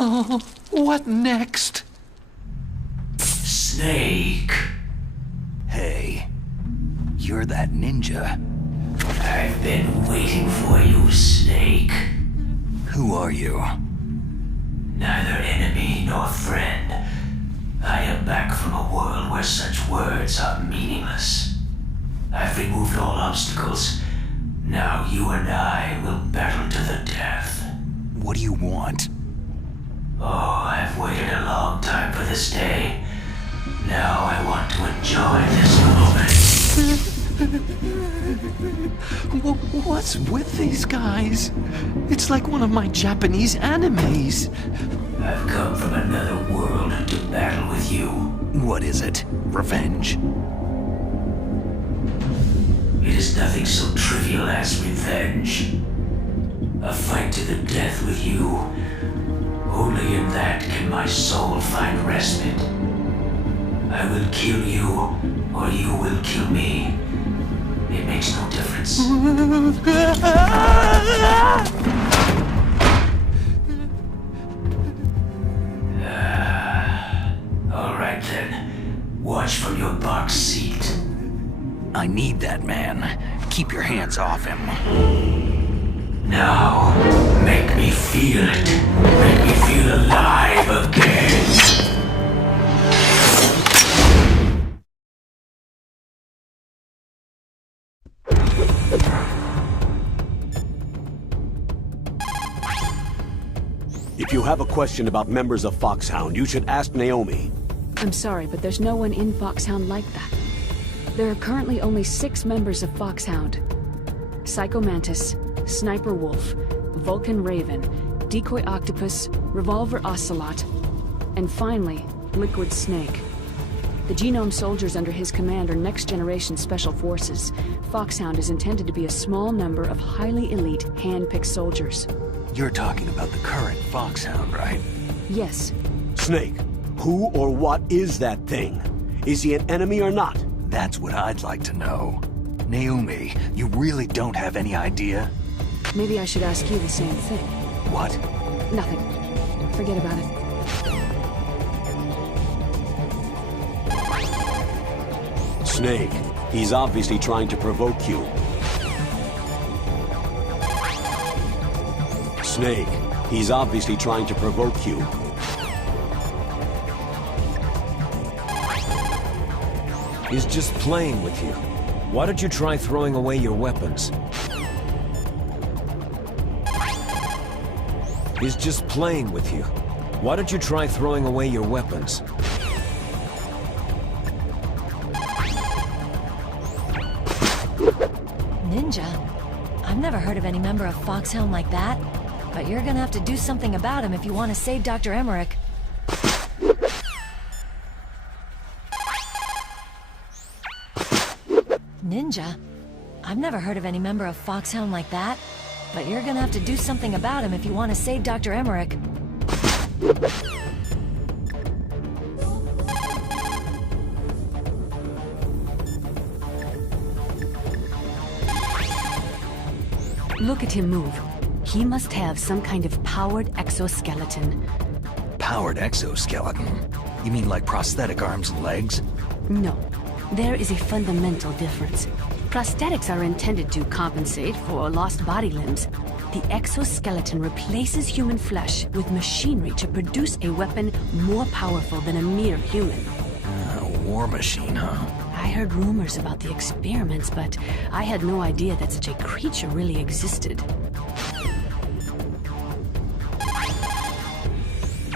Oh, what next? Snake. Hey, you're that ninja. I've been waiting for you, Snake. Who are you? Neither enemy nor friend. I am back from a world where such words are meaningless. I've removed all obstacles. Now you and I will battle to the death. What do you want? Oh, I've waited a long time for this day. Now I want to enjoy this moment. What's with these guys? It's like one of my Japanese animes. I've come from another world to battle with you. What is it? Revenge? It is nothing so trivial as revenge. A fight to the death with you. Only in that can my soul find respite. I will kill you, or you will kill me. It makes no difference. All right then. Watch from your box seat. I need that man. Keep your hands off him. Now, make me feel it. Make me feel alive again. If you have a question about members of Foxhound, you should ask Naomi. I'm sorry, but there's no one in Foxhound like that. There are currently only 6 members of Foxhound. Psycho Mantis, Sniper Wolf, Vulcan Raven, Decoy Octopus, Revolver Ocelot, and finally, Liquid Snake. The Genome soldiers under his command are next-generation special forces. Foxhound is intended to be a small number of highly elite, hand-picked soldiers. You're talking about the current Foxhound, right? Yes. Snake, who or what is that thing? Is he an enemy or not? That's what I'd like to know. Naomi, you really don't have any idea? Maybe I should ask you the same thing. What? Nothing. Forget about it. Snake, he's obviously trying to provoke you. Snake, he's obviously trying to provoke you. He's just playing with you. Why don't you try throwing away your weapons? He's just playing with you. Why don't you try throwing away your weapons? Ninja? I've never heard of any member of Foxhound like that. But you're gonna have to do something about him if you want to save Dr. Emmerich. Ninja? I've never heard of any member of Foxhound like that. But you're gonna have to do something about him if you want to save Dr. Emmerich. Look at him move. He must have some kind of powered exoskeleton. Powered exoskeleton? You mean like prosthetic arms and legs? No. There is a fundamental difference. Prosthetics are intended to compensate for lost body limbs. The exoskeleton replaces human flesh with machinery to produce a weapon more powerful than a mere human. A war machine, huh? I heard rumors about the experiments, but I had no idea that such a creature really existed.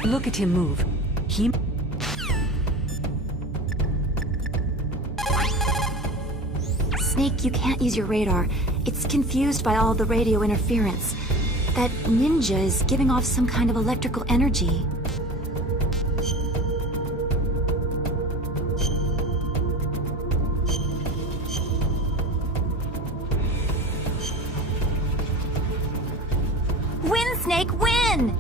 Look at him move. Snake, you can't use your radar. It's confused by all the radio interference. That ninja is giving off some kind of electrical energy. Win, Snake, win!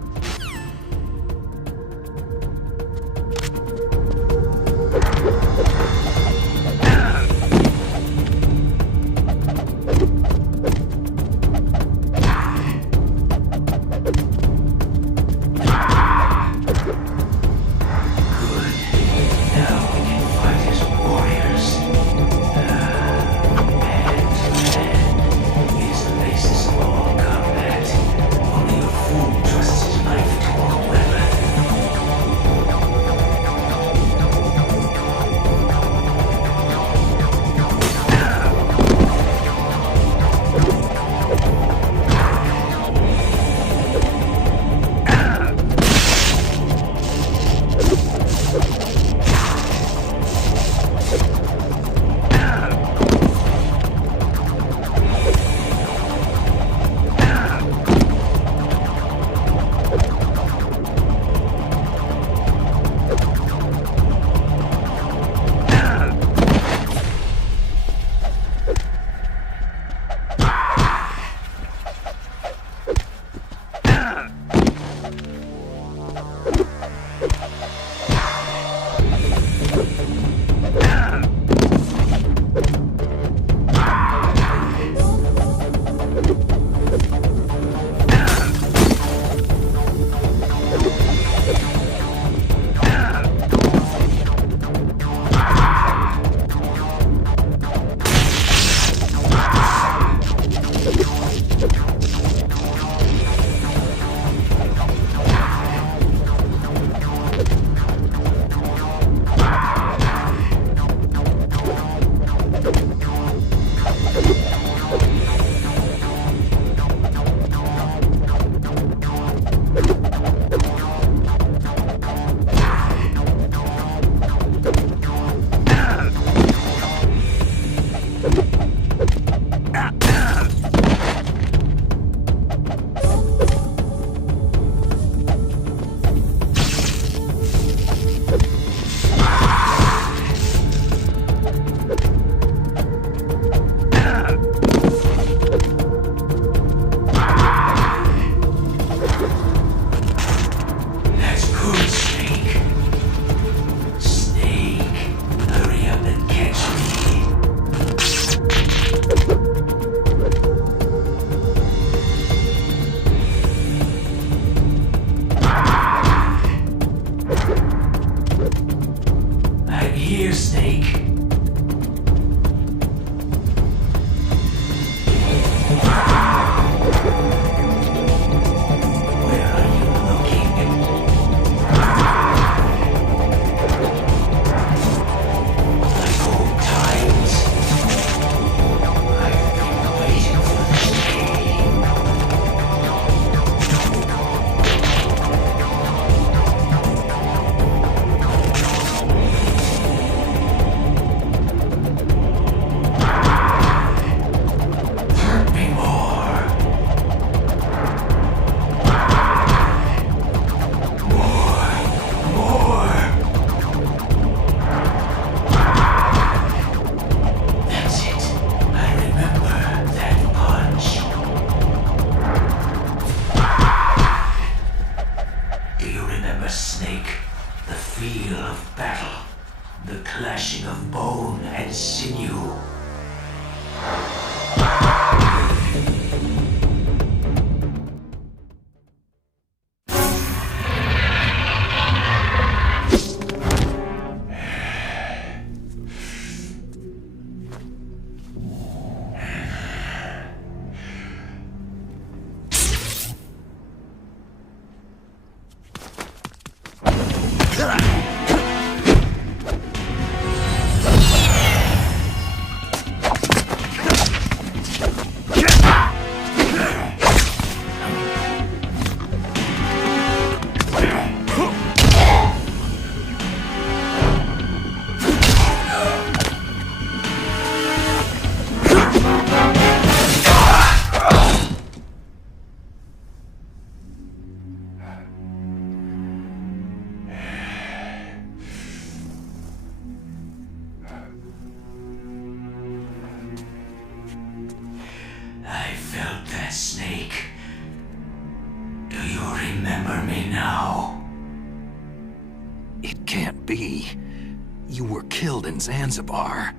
You were killed in Zanzibar.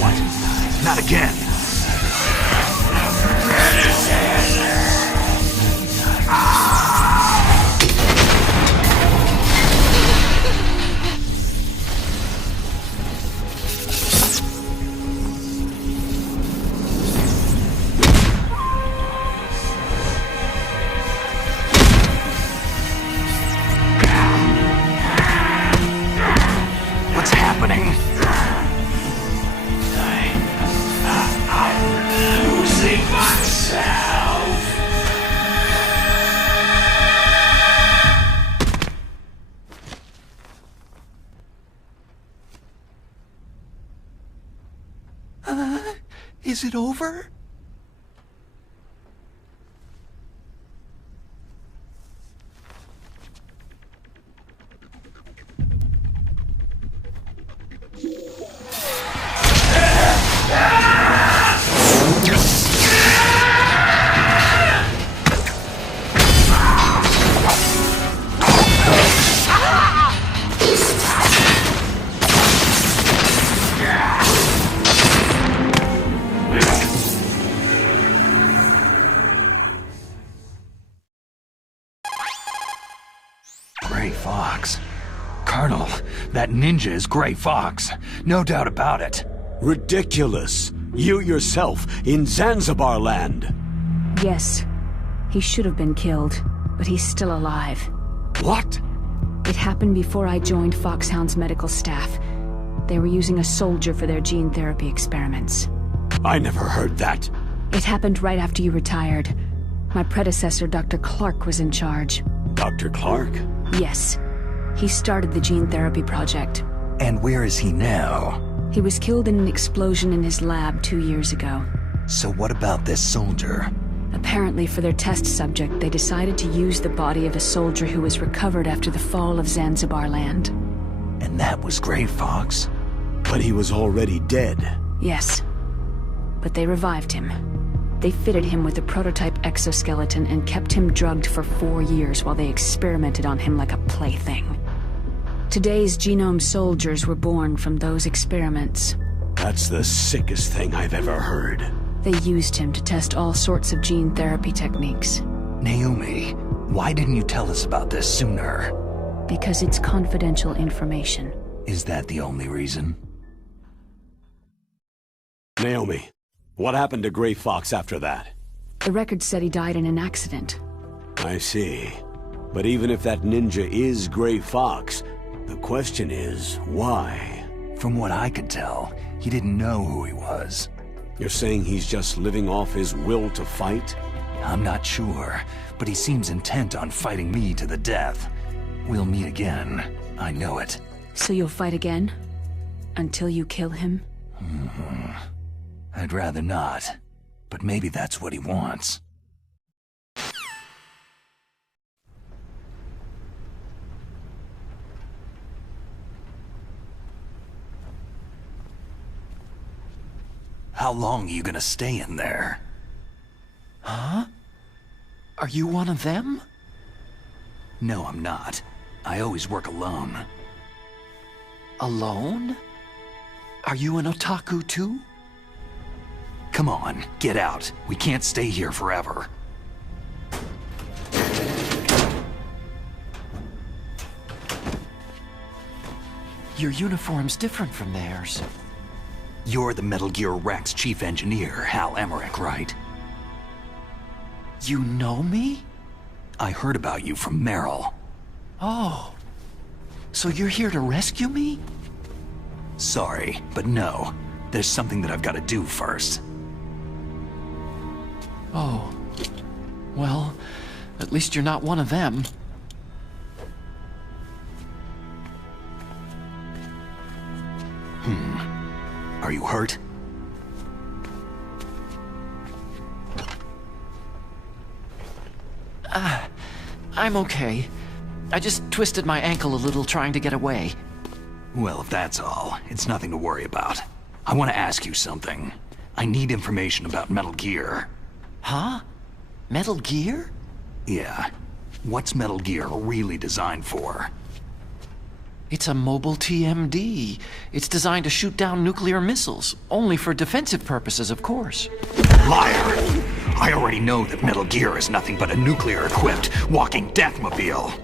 What? Not again! Is it over? Gray Fox. Colonel, that ninja is Gray Fox. No doubt about it. Ridiculous. You yourself in Zanzibar land. Yes. He should have been killed, but he's still alive. What? It happened before I joined Foxhound's medical staff. They were using a soldier for their gene therapy experiments. I never heard that. It happened right after you retired. My predecessor, Dr. Clark, was in charge. Dr. Clark? Yes. He started the gene therapy project. And where is he now? He was killed in an explosion in his lab 2 years ago. So what about this soldier? Apparently, for their test subject, they decided to use the body of a soldier who was recovered after the fall of Zanzibar land. And that was Gray Fox? But he was already dead. Yes. But they revived him. They fitted him with a prototype exoskeleton and kept him drugged for 4 years while they experimented on him like a plaything. Today's genome soldiers were born from those experiments. That's the sickest thing I've ever heard. They used him to test all sorts of gene therapy techniques. Naomi, why didn't you tell us about this sooner? Because it's confidential information. Is that the only reason? Naomi, what happened to Gray Fox after that? The record said he died in an accident. I see. But even if that ninja is Gray Fox, the question is, why? From what I could tell, he didn't know who he was. You're saying he's just living off his will to fight? I'm not sure, but he seems intent on fighting me to the death. We'll meet again. I know it. So you'll fight again? Until you kill him? I'd rather not, but maybe that's what he wants. How long are you gonna stay in there? Huh? Are you one of them? No, I'm not. I always work alone. Alone? Are you an otaku too? Come on, get out. We can't stay here forever. Your uniform's different from theirs. You're the Metal Gear Rex chief engineer, Hal Emmerich, right? You know me? I heard about you from Meryl. Oh. So you're here to rescue me? Sorry, but no. There's something that I've got to do first. Oh. Well, at least you're not one of them. Are you hurt? I'm okay. I just twisted my ankle a little trying to get away. Well, if that's all, it's nothing to worry about. I want to ask you something. I need information about Metal Gear. Huh? Metal Gear? Yeah. What's Metal Gear really designed for? It's a mobile TMD. It's designed to shoot down nuclear missiles. Only for defensive purposes, of course. Liar! I already know that Metal Gear is nothing but a nuclear-equipped walking deathmobile.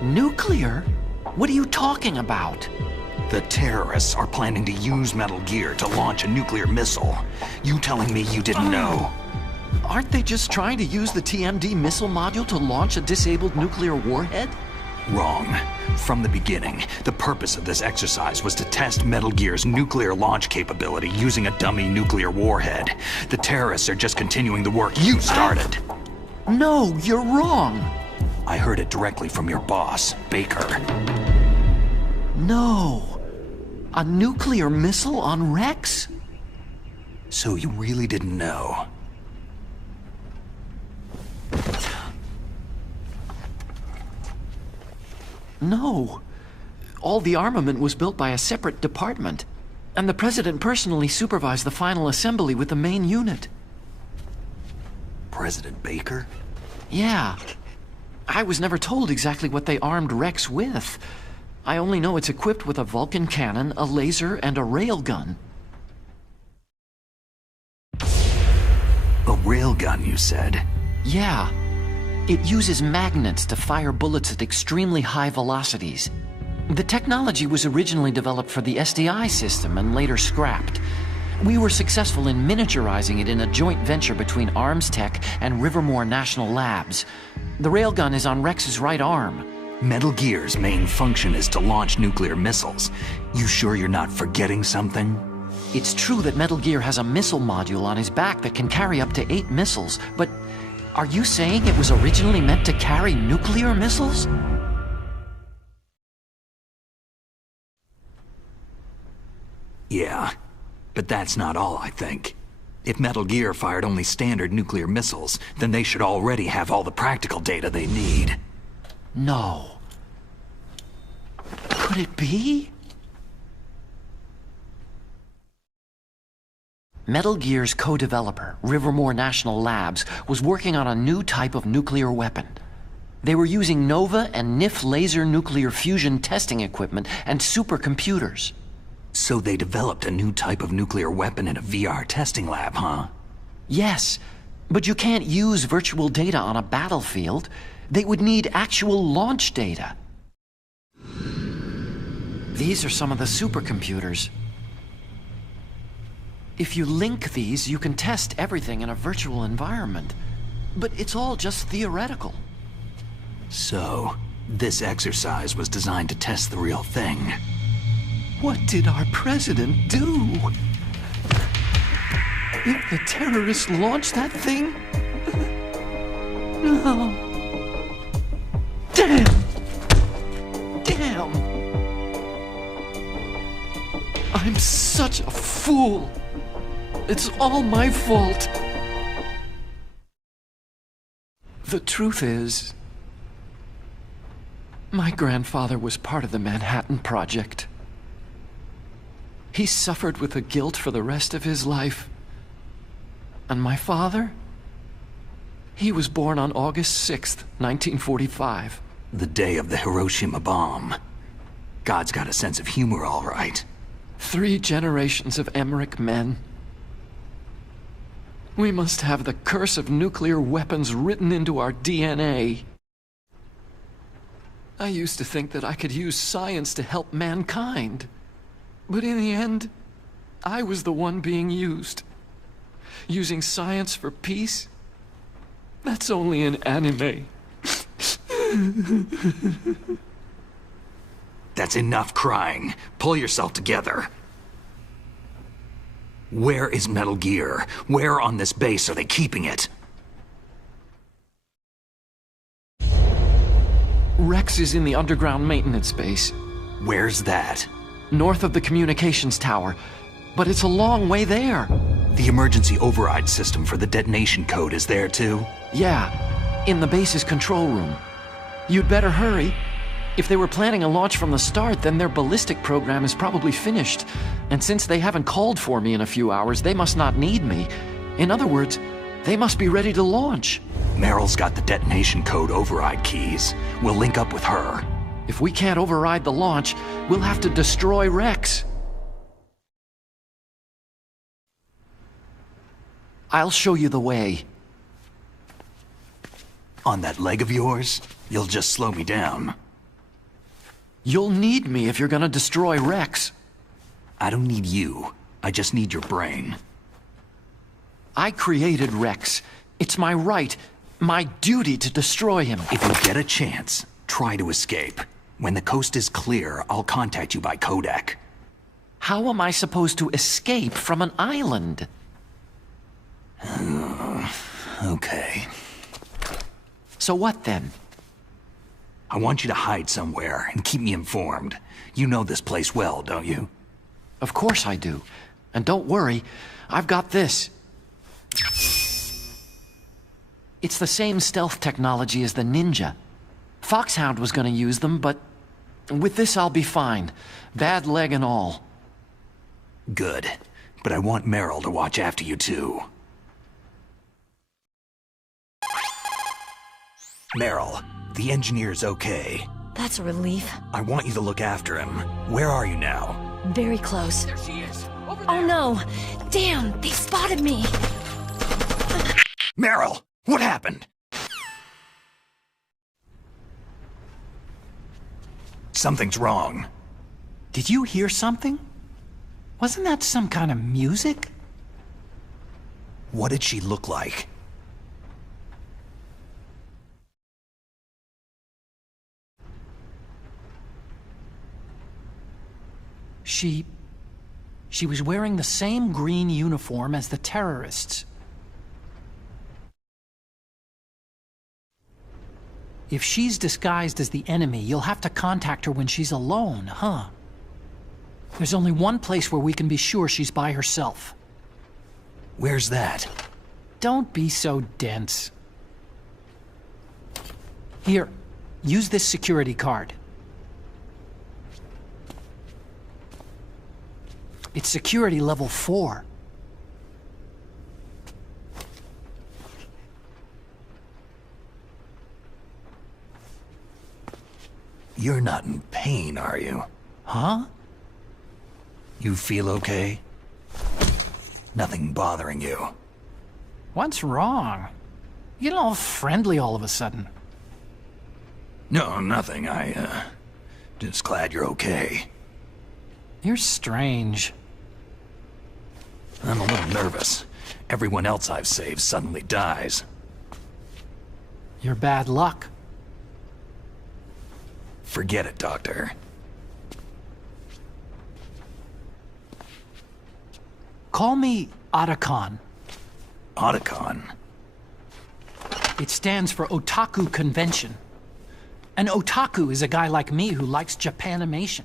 Nuclear? What are you talking about? The terrorists are planning to use Metal Gear to launch a nuclear missile. You telling me you didn't know? Aren't they just trying to use the TMD missile module to launch a disabled nuclear warhead? Wrong. From the beginning, the purpose of this exercise was to test Metal Gear's nuclear launch capability using a dummy nuclear warhead. The terrorists are just continuing the work you started. No, you're wrong. I heard it directly from your boss, Baker. No. A nuclear missile on Rex? So you really didn't know? No. All the armament was built by a separate department, and the President personally supervised the final assembly with the main unit. President Baker? Yeah. I was never told exactly what they armed Rex with. I only know it's equipped with a Vulcan cannon, a laser, and a railgun. A railgun, you said? Yeah. It uses magnets to fire bullets at extremely high velocities. The technology was originally developed for the SDI system and later scrapped. We were successful in miniaturizing it in a joint venture between Mgstts and Rivermore National Labs. The railgun is on Rex's right arm. Metal Gear's main function is to launch nuclear missiles. You sure you're not forgetting something? It's true that Metal Gear has a missile module on his back that can carry up to 8 missiles, but are you saying it was originally meant to carry nuclear missiles? Yeah, but that's not all, I think. If Metal Gear fired only standard nuclear missiles, then they should already have all the practical data they need. No. Could it be? Metal Gear's co-developer, Rivermore National Labs, was working on a new type of nuclear weapon. They were using Nova and NIF laser nuclear fusion testing equipment and supercomputers. So they developed a new type of nuclear weapon in a VR testing lab, huh? Yes, but you can't use virtual data on a battlefield. They would need actual launch data. These are some of the supercomputers. If you link these, you can test everything in a virtual environment. But it's all just theoretical. So, this exercise was designed to test the real thing. What did our president do? If the terrorists launched that thing? No. Damn! Damn! I'm such a fool. It's all my fault. The truth is, my grandfather was part of the Manhattan Project. He suffered with the guilt for the rest of his life. And my father? He was born on August 6th, 1945. The day of the Hiroshima bomb. God's got a sense of humor, all right. 3 generations of Emmerich men. We must have the curse of nuclear weapons written into our DNA. I used to think that I could use science to help mankind. But in the end, I was the one being used. Using science for peace? That's only in anime. That's enough crying. Pull yourself together. Where is Metal Gear? Where on this base are they keeping it? Rex is in the underground maintenance base. Where's that? North of the communications tower. But it's a long way there. The emergency override system for the detonation code is there too? Yeah, in the base's control room. You'd better hurry. If they were planning a launch from the start, then their ballistic program is probably finished. And since they haven't called for me in a few hours, they must not need me. In other words, they must be ready to launch. Meryl's got the detonation code override keys. We'll link up with her. If we can't override the launch, we'll have to destroy Rex. I'll show you the way. On that leg of yours, you'll just slow me down. You'll need me if you're gonna destroy Rex. I don't need you. I just need your brain. I created Rex. It's my right, my duty to destroy him. If you get a chance, try to escape. When the coast is clear, I'll contact you by codec. How am I supposed to escape from an island? Okay. So what then? I want you to hide somewhere and keep me informed. You know this place well, don't you? Of course I do. And don't worry, I've got this. It's the same stealth technology as the Ninja. Foxhound was gonna use them, but with this I'll be fine. Bad leg and all. Good. But I want Meryl to watch after you too. Meryl, the engineer's okay. That's a relief. I want you to look after him. Where are you now? Very close. There she is. Over there. Oh no! Damn, they spotted me! Meryl, what happened? Something's wrong. Did you hear something? Wasn't that some kind of music? What did she look like? She was wearing the same green uniform as the terrorists. If she's disguised as the enemy, you'll have to contact her when she's alone, huh? There's only one place where we can be sure she's by herself. Where's that? Don't be so dense. Here, use this security card. It's security level 4. You're not in pain, are you? Huh? You feel okay? Nothing bothering you? What's wrong? You get all friendly all of a sudden. No, nothing. Just glad you're okay. You're strange. I'm a little nervous. Everyone else I've saved suddenly dies. You're bad luck. Forget it, Doctor. Call me Otacon. Otacon? It stands for Otaku Convention. An otaku is a guy like me who likes Japanimation.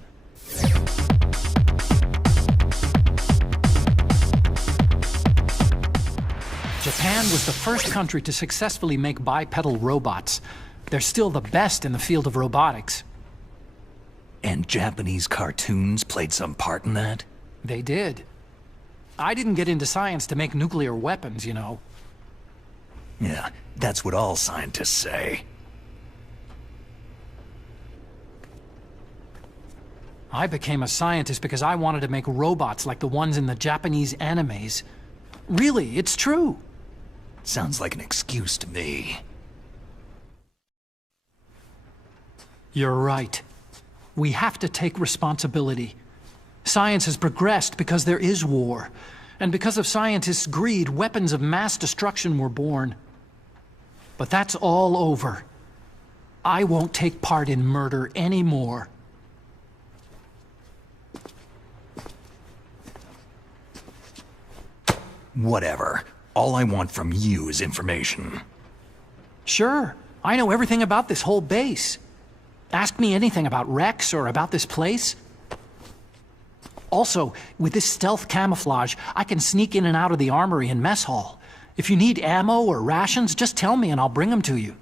Japan was the first country to successfully make bipedal robots. They're still the best in the field of robotics. And Japanese cartoons played some part in that? They did. I didn't get into science to make nuclear weapons, you know. Yeah, that's what all scientists say. I became a scientist because I wanted to make robots like the ones in the Japanese animes. Really, it's true. Sounds like an excuse to me. You're right. We have to take responsibility. Science has progressed because there is war. And because of scientists' greed, weapons of mass destruction were born. But that's all over. I won't take part in murder anymore. Whatever. All I want from you is information. Sure. I know everything about this whole base. Ask me anything about Rex or about this place. Also, with this stealth camouflage, I can sneak in and out of the armory and mess hall. If you need ammo or rations, just tell me and I'll bring them to you.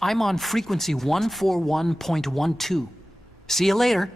I'm on frequency 141.12. See you later.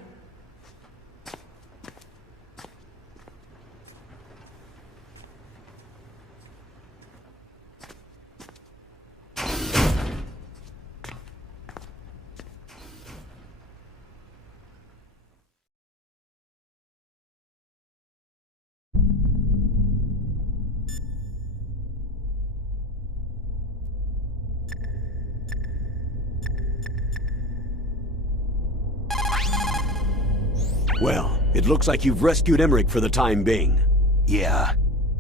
Well, it looks like you've rescued Emmerich for the time being. Yeah.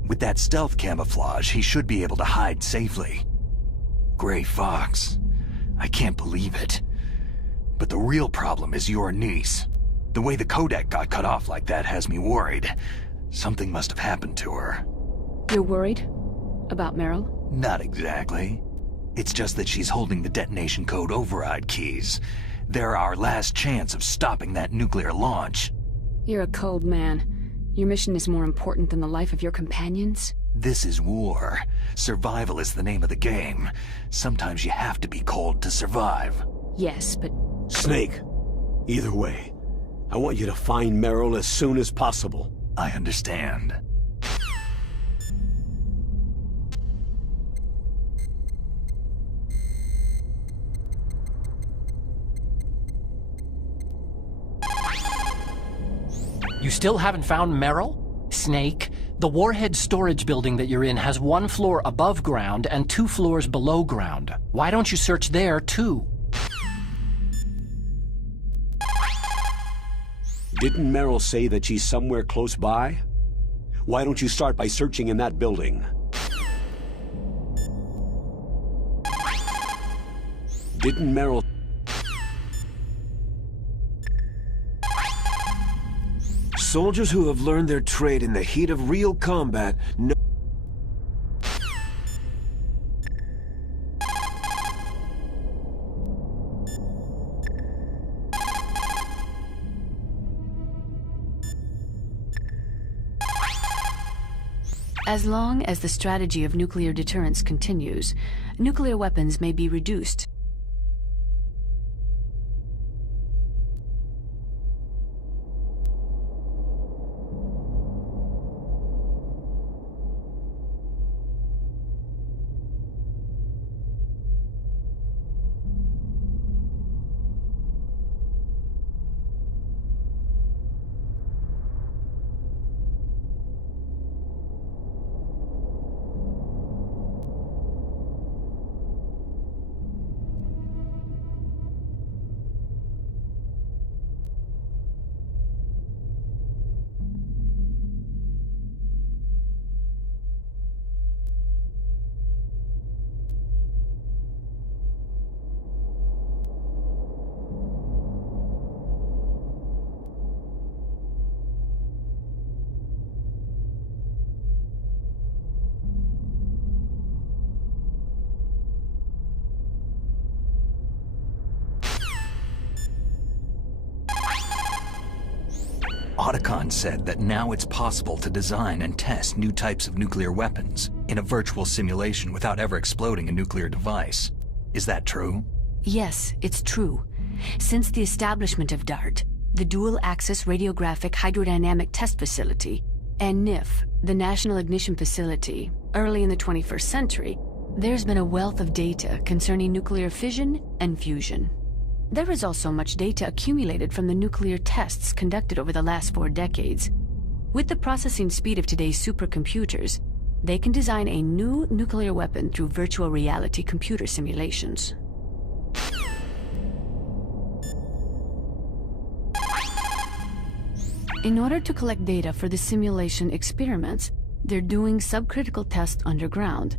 With that stealth camouflage, he should be able to hide safely. Gray Fox. I can't believe it. But the real problem is your niece. The way the codec got cut off like that has me worried. Something must have happened to her. You're worried? About Meryl? Not exactly. It's just that she's holding the detonation code override keys. They're our last chance of stopping that nuclear launch. You're a cold man. Your mission is more important than the life of your companions? This is war. Survival is the name of the game. Sometimes you have to be cold to survive. Yes, but... Snake, either way, I want you to find Meryl as soon as possible. I understand. You still haven't found Meryl? Snake, the warhead storage building that you're in has 1 floor above ground and 2 floors below ground. Why don't you search there, too? Didn't Meryl say that she's somewhere close by? Why don't you start by searching in that building? Didn't Meryl... Soldiers who have learned their trade in the heat of real combat know... As long as the strategy of nuclear deterrence continues, nuclear weapons may be reduced. Otacon said that now it's possible to design and test new types of nuclear weapons in a virtual simulation without ever exploding a nuclear device. Is that true? Yes, it's true. Since the establishment of DART, the Dual-Axis Radiographic Hydrodynamic Test Facility, and NIF, the National Ignition Facility, early in the 21st century, there's been a wealth of data concerning nuclear fission and fusion. There is also much data accumulated from the nuclear tests conducted over the last 4 decades. With the processing speed of today's supercomputers, they can design a new nuclear weapon through virtual reality computer simulations. In order to collect data for the simulation experiments, they're doing subcritical tests underground.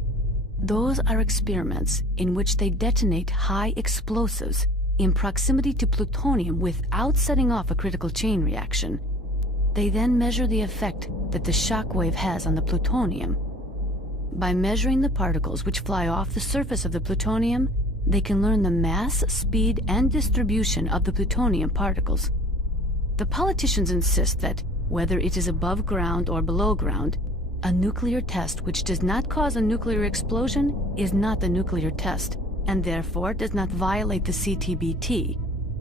Those are experiments in which they detonate high explosives in proximity to plutonium without setting off a critical chain reaction. They then measure the effect that the shock wave has on the plutonium. By measuring the particles which fly off the surface of the plutonium, they can learn the mass, speed, and distribution of the plutonium particles. The politicians insist that, whether it is above ground or below ground, a nuclear test which does not cause a nuclear explosion is not a nuclear test, and therefore does not violate the CTBT.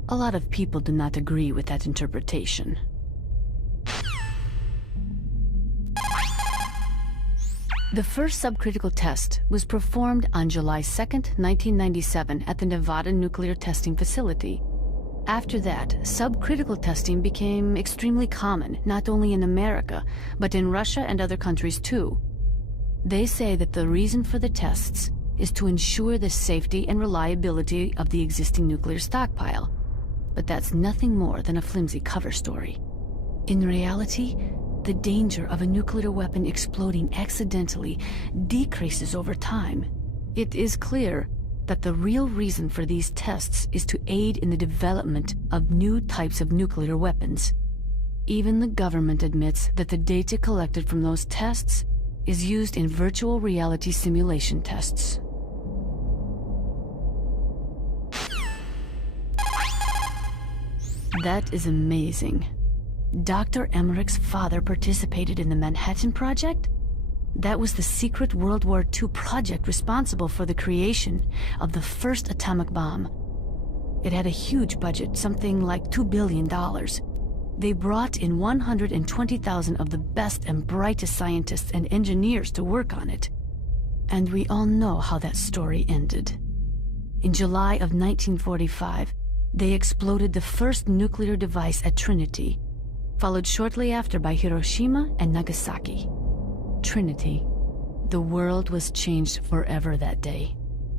A lot of people do not agree with that interpretation. The first subcritical test was performed on July 2nd, 1997 at the Nevada Nuclear Testing Facility. After that, subcritical testing became extremely common, not only in America, but in Russia and other countries too. They say that the reason for the tests is to ensure the safety and reliability of the existing nuclear stockpile. But that's nothing more than a flimsy cover story. In reality, the danger of a nuclear weapon exploding accidentally decreases over time. It is clear that the real reason for these tests is to aid in the development of new types of nuclear weapons. Even the government admits that the data collected from those tests is used in virtual reality simulation tests. That is amazing. Dr. Emmerich's father participated in the Manhattan Project? That was the secret World War II project responsible for the creation of the first atomic bomb. It had a huge budget, something like $2 billion. They brought in 120,000 of the best and brightest scientists and engineers to work on it. And we all know how that story ended. In July of 1945, they exploded the first nuclear device at Trinity, followed shortly after by Hiroshima and Nagasaki. Trinity. The world was changed forever that day.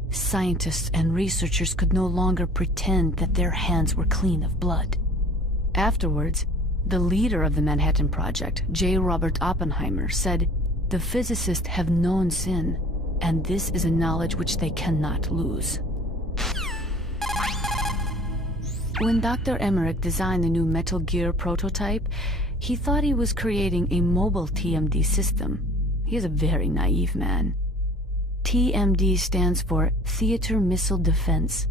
Scientists and researchers could no longer pretend that their hands were clean of blood. Afterwards, The leader of the Manhattan Project, J. Robert Oppenheimer, said, "The physicists have known sin, and this is a knowledge which they cannot lose." When Dr. Emmerich designed the new Metal Gear prototype, he thought he was creating a mobile TMD system. He is a very naive man. TMD stands for Theater Missile Defense.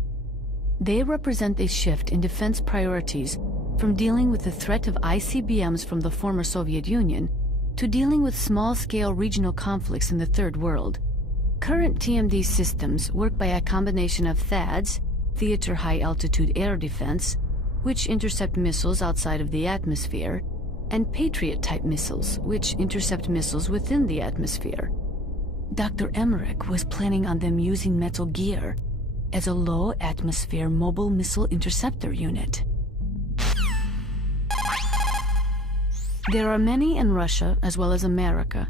They represent a shift in defense priorities from dealing with the threat of ICBMs from the former Soviet Union to dealing with small-scale regional conflicts in the Third World. Current TMD systems work by a combination of THAADs, Theater High-Altitude Air Defense, which intercept missiles outside of the atmosphere, and Patriot-type missiles, which intercept missiles within the atmosphere. Dr. Emmerich was planning on them using Metal Gear as a low-atmosphere mobile missile interceptor unit. There are many in Russia, as well as America,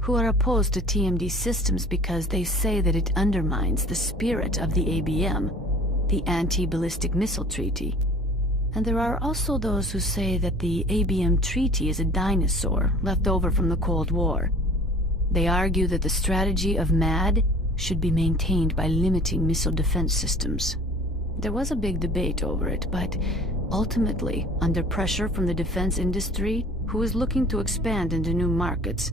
who are opposed to TMD systems because they say that it undermines the spirit of the ABM, the Anti-Ballistic Missile Treaty. And there are also those who say that the ABM Treaty is a dinosaur left over from the Cold War. They argue that the strategy of MAD should be maintained by limiting missile defense systems. There was a big debate over it, but ultimately, under pressure from the defense industry, who was looking to expand into new markets,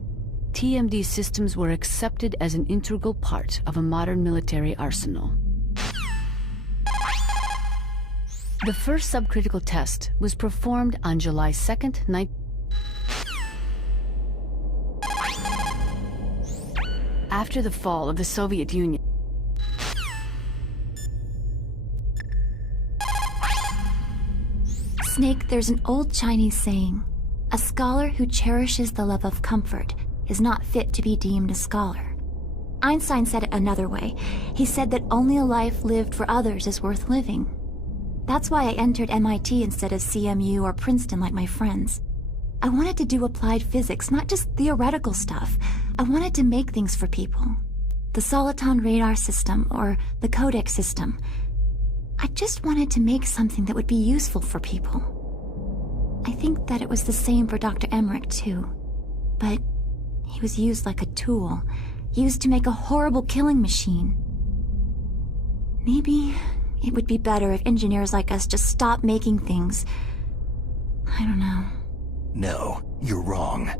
TMD systems were accepted as an integral part of a modern military arsenal. The first subcritical test was performed on July 2nd, after the fall of the Soviet Union. Snake, there's an old Chinese saying, "A scholar who cherishes the love of comfort is not fit to be deemed a scholar." Einstein said it another way. He said that only a life lived for others is worth living. That's why I entered MIT instead of CMU or Princeton like my friends. I wanted to do applied physics, not just theoretical stuff. I wanted to make things for people. The Soliton radar system or the Codex system. I just wanted to make something that would be useful for people. I think that it was the same for Dr. Emmerich too. But he was used like a tool, used to make a horrible killing machine. Maybe it would be better if engineers like us just stopped making things. I don't know. No, you're wrong.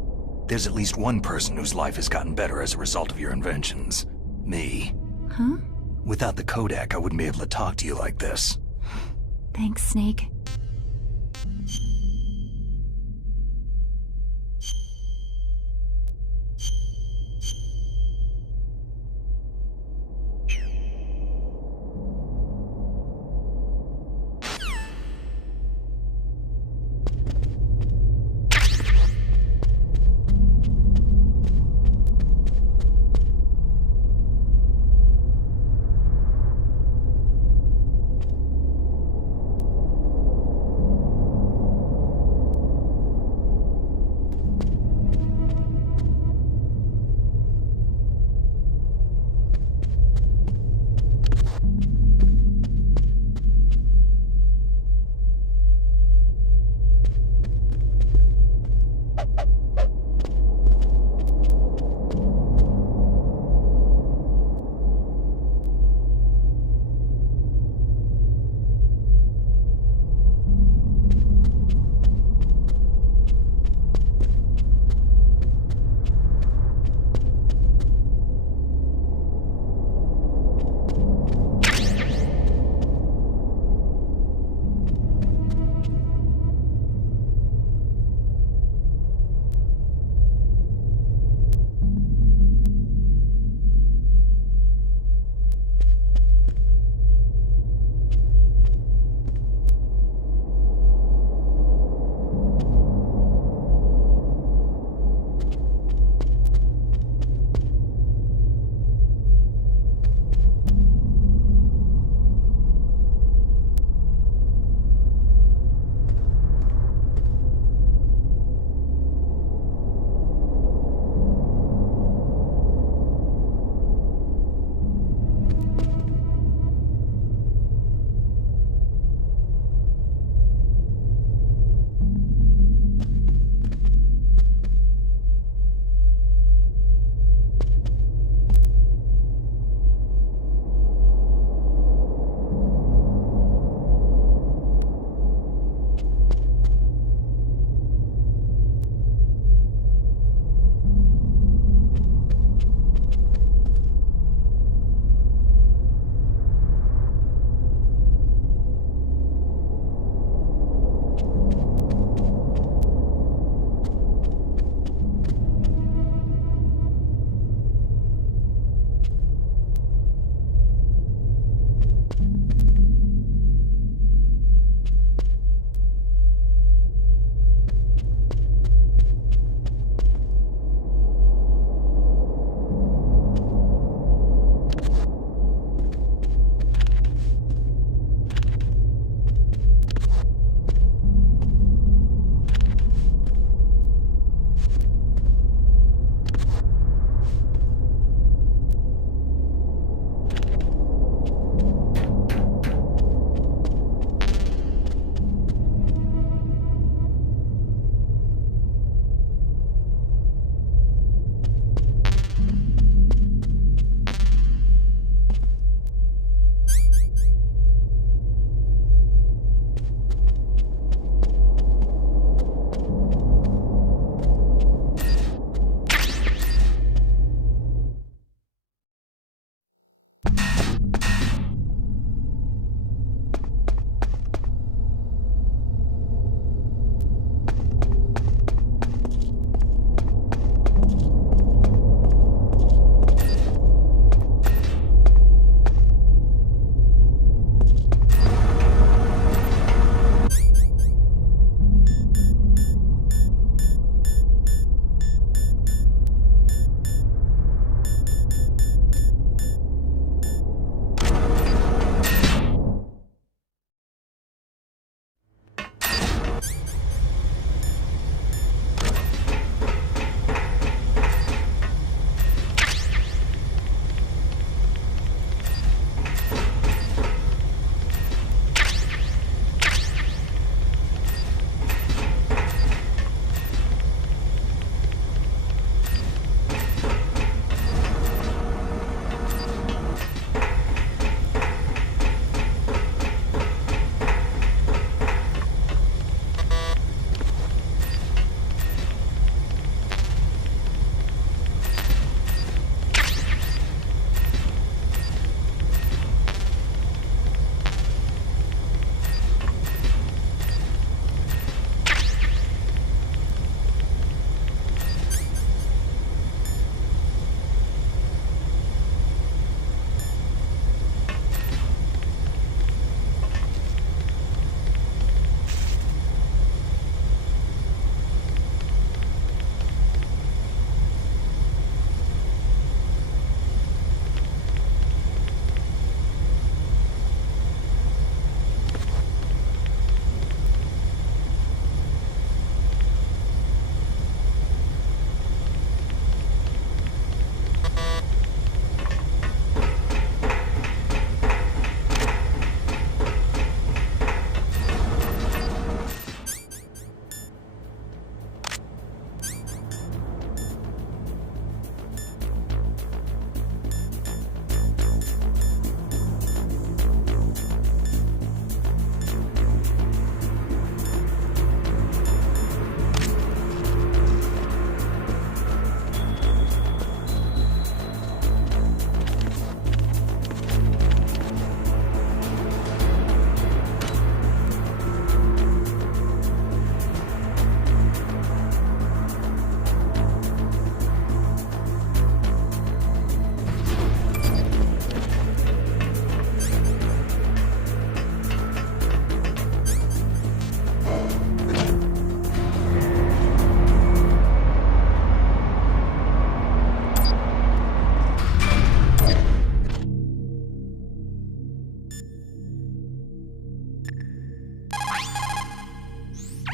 There's at least one person whose life has gotten better as a result of your inventions. Me. Huh? Without the Kodak, I wouldn't be able to talk to you like this. Thanks, Snake.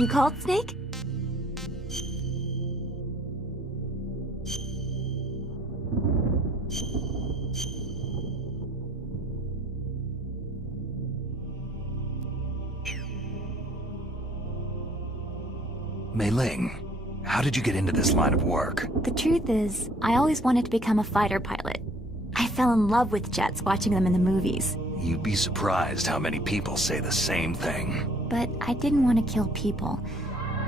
You called, Snake? Mei Ling, how did you get into this line of work? The truth is, I always wanted to become a fighter pilot. I fell in love with jets watching them in the movies. You'd be surprised how many people say the same thing. But I didn't want to kill people.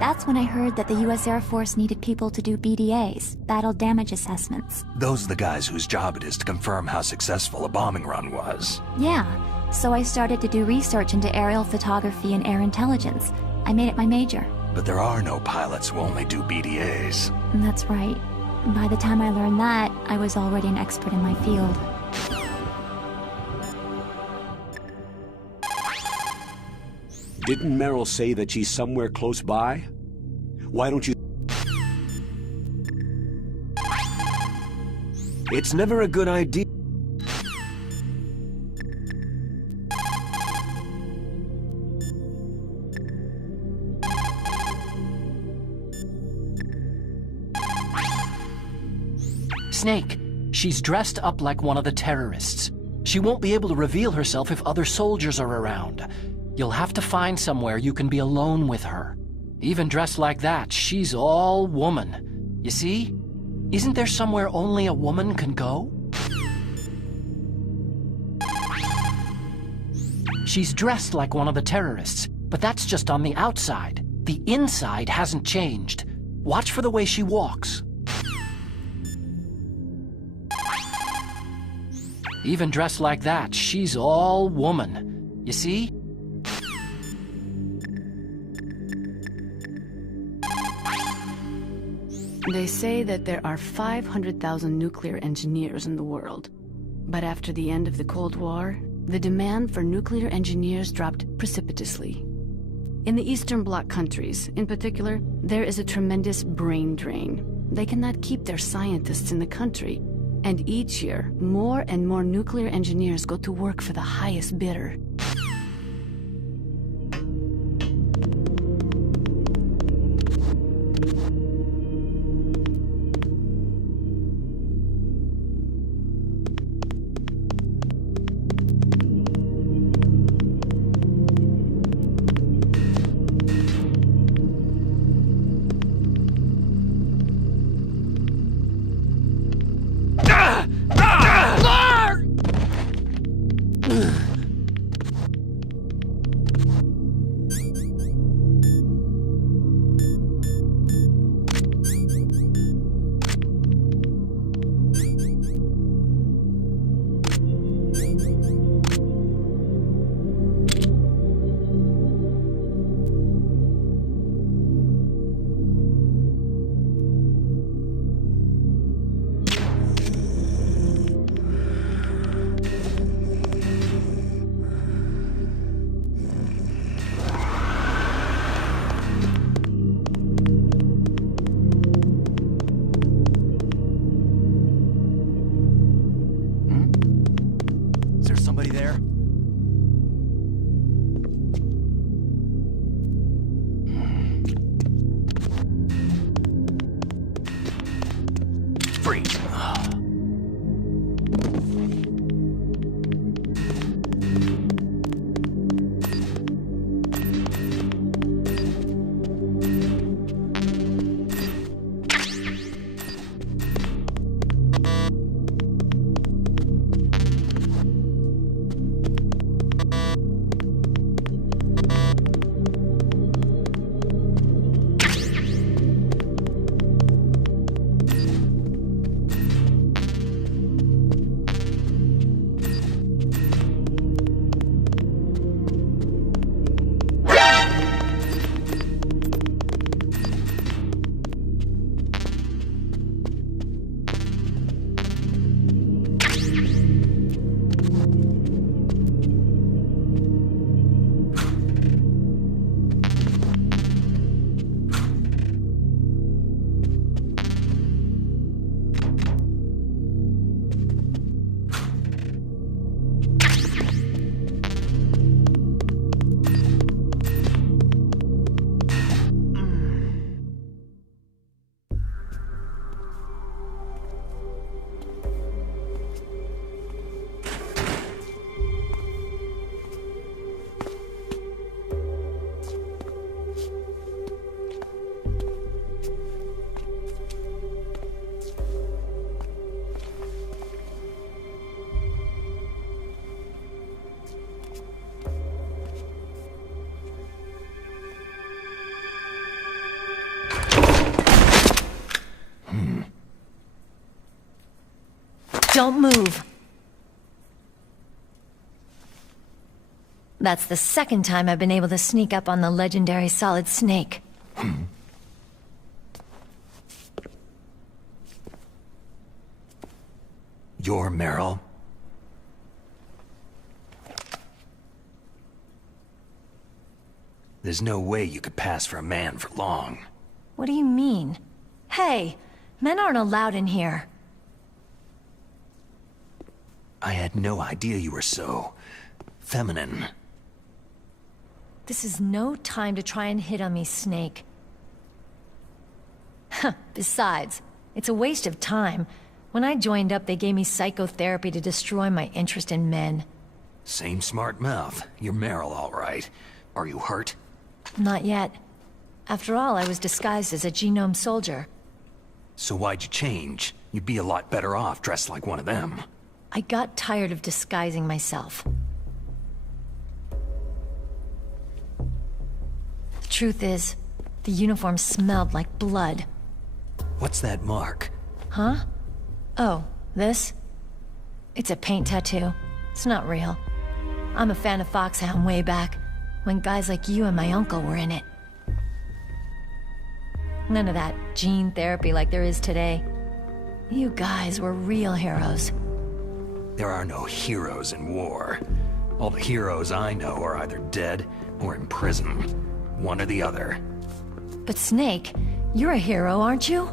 That's when I heard that the US Air Force needed people to do BDAs, battle damage assessments. Those are the guys whose job it is to confirm how successful a bombing run was. Yeah, so I started to do research into aerial photography and air intelligence. I made it my major. But there are no pilots who only do BDAs. That's right. By the time I learned that, I was already an expert in my field. Didn't Meryl say that she's somewhere close by? Why don't you... It's never a good idea. Snake, she's dressed up like one of the terrorists. She won't be able to reveal herself if other soldiers are around. You'll have to find somewhere you can be alone with her. Even dressed like that, she's all woman. You see? Isn't there somewhere only a woman can go? She's dressed like one of the terrorists, but that's just on the outside. The inside hasn't changed. Watch for the way she walks. Even dressed like that, she's all woman. You see? They say that there are 500,000 nuclear engineers in the world. But after the end of the Cold War, the demand for nuclear engineers dropped precipitously. In the Eastern Bloc countries, in particular, there is a tremendous brain drain. They cannot keep their scientists in the country. And each year, more and more nuclear engineers go to work for the highest bidder. Don't move. That's the second time I've been able to sneak up on the legendary Solid Snake. You're Meryl? There's no way you could pass for a man for long. What do you mean? Hey, men aren't allowed in here. I had no idea you were so... feminine. This is no time to try and hit on me, Snake. Besides, it's a waste of time. When I joined up, they gave me psychotherapy to destroy my interest in men. Same smart mouth. You're Meryl, all right. Are you hurt? Not yet. After all, I was disguised as a genome soldier. So why'd you change? You'd be a lot better off dressed like one of them. I got tired of disguising myself. The truth is, the uniform smelled like blood. What's that mark? Huh? Oh, this? It's a paint tattoo. It's not real. I'm a fan of Foxhound way back, when guys like you and my uncle were in it. None of that gene therapy like there is today. You guys were real heroes. There are no heroes in war. All the heroes I know are either dead or in prison. One or the other. But Snake, you're a hero, aren't you?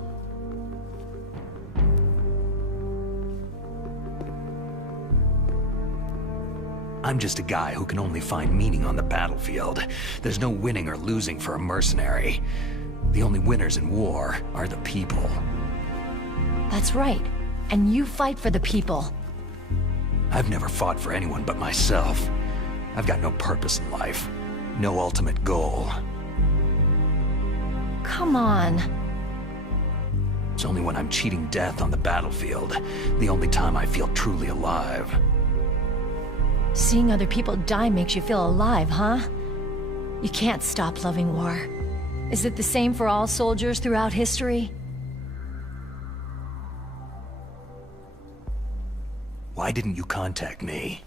I'm just a guy who can only find meaning on the battlefield. There's no winning or losing for a mercenary. The only winners in war are the people. That's right. And you fight for the people. I've never fought for anyone but myself. I've got no purpose in life. No ultimate goal. Come on. It's only when I'm cheating death on the battlefield, the only time I feel truly alive. Seeing other people die makes you feel alive, huh? You can't stop loving war. Is it the same for all soldiers throughout history? Why didn't you contact me?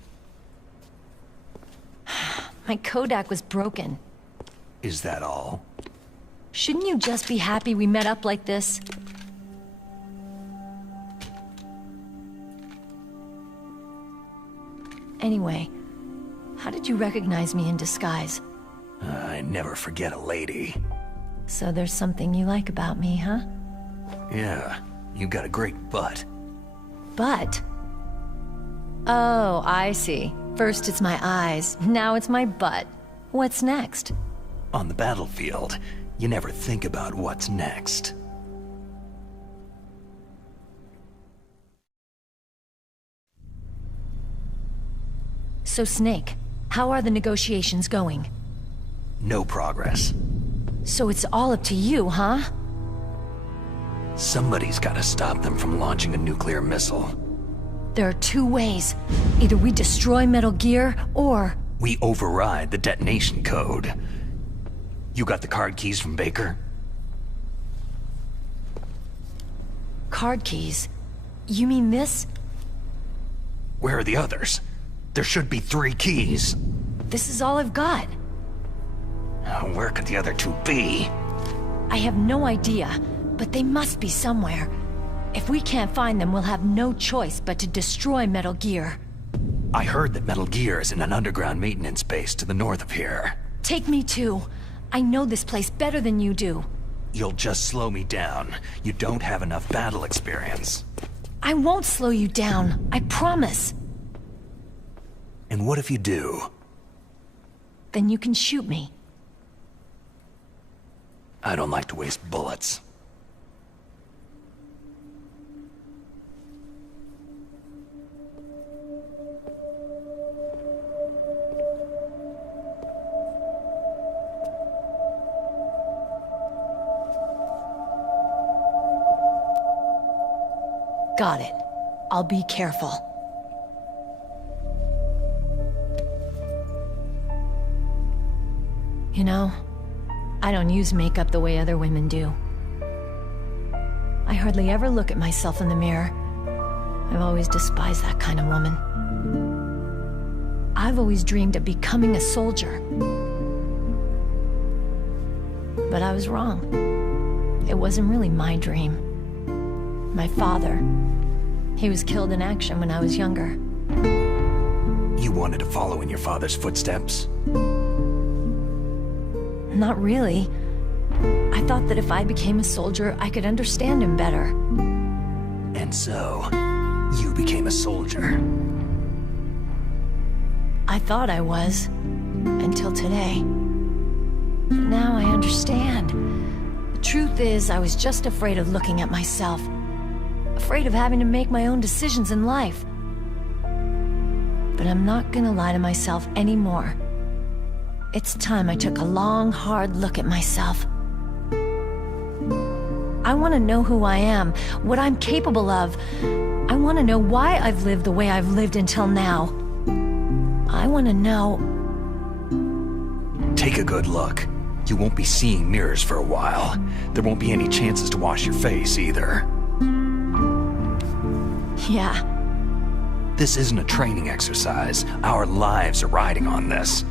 My Kodak was broken. Is that all? Shouldn't you just be happy we met up like this? Anyway, how did you recognize me in disguise? I never forget a lady. So there's something you like about me, huh? Yeah, you got a great butt. Butt? Oh, I see. First it's my eyes, now it's my butt. What's next? On the battlefield, you never think about what's next. So Snake, how are the negotiations going? No progress. So it's all up to you, huh? Somebody's gotta stop them from launching a nuclear missile. There are two ways. Either we destroy Metal Gear, or... we override the detonation code. You got the card keys from Baker? Card keys? You mean this? Where are the others? There should be 3 keys. This is all I've got. Where could the other 2 be? I have no idea, but they must be somewhere. If we can't find them, we'll have no choice but to destroy Metal Gear. I heard that Metal Gear is in an underground maintenance base to the north of here. Take me too. I know this place better than you do. You'll just slow me down. You don't have enough battle experience. I won't slow you down, I promise. And what if you do? Then you can shoot me. I don't like to waste bullets. Got it. I'll be careful. You know, I don't use makeup the way other women do. I hardly ever look at myself in the mirror. I've always despised that kind of woman. I've always dreamed of becoming a soldier. But I was wrong. It wasn't really my dream. My father, he was killed in action when I was younger. You wanted to follow in your father's footsteps? Not really. I thought that if I became a soldier, I could understand him better. And so, you became a soldier. I thought I was, until today. But now I understand. The truth is, I was just afraid of looking at myself. Afraid of having to make my own decisions in life. But I'm not gonna lie to myself anymore. It's time I took a long, hard look at myself. I want to know who I am, what I'm capable of. I want to know why I've lived the way I've lived until now. I want to know... Take a good look. You won't be seeing mirrors for a while. There won't be any chances to wash your face, either. Yeah. This isn't a training exercise. Our lives are riding on this.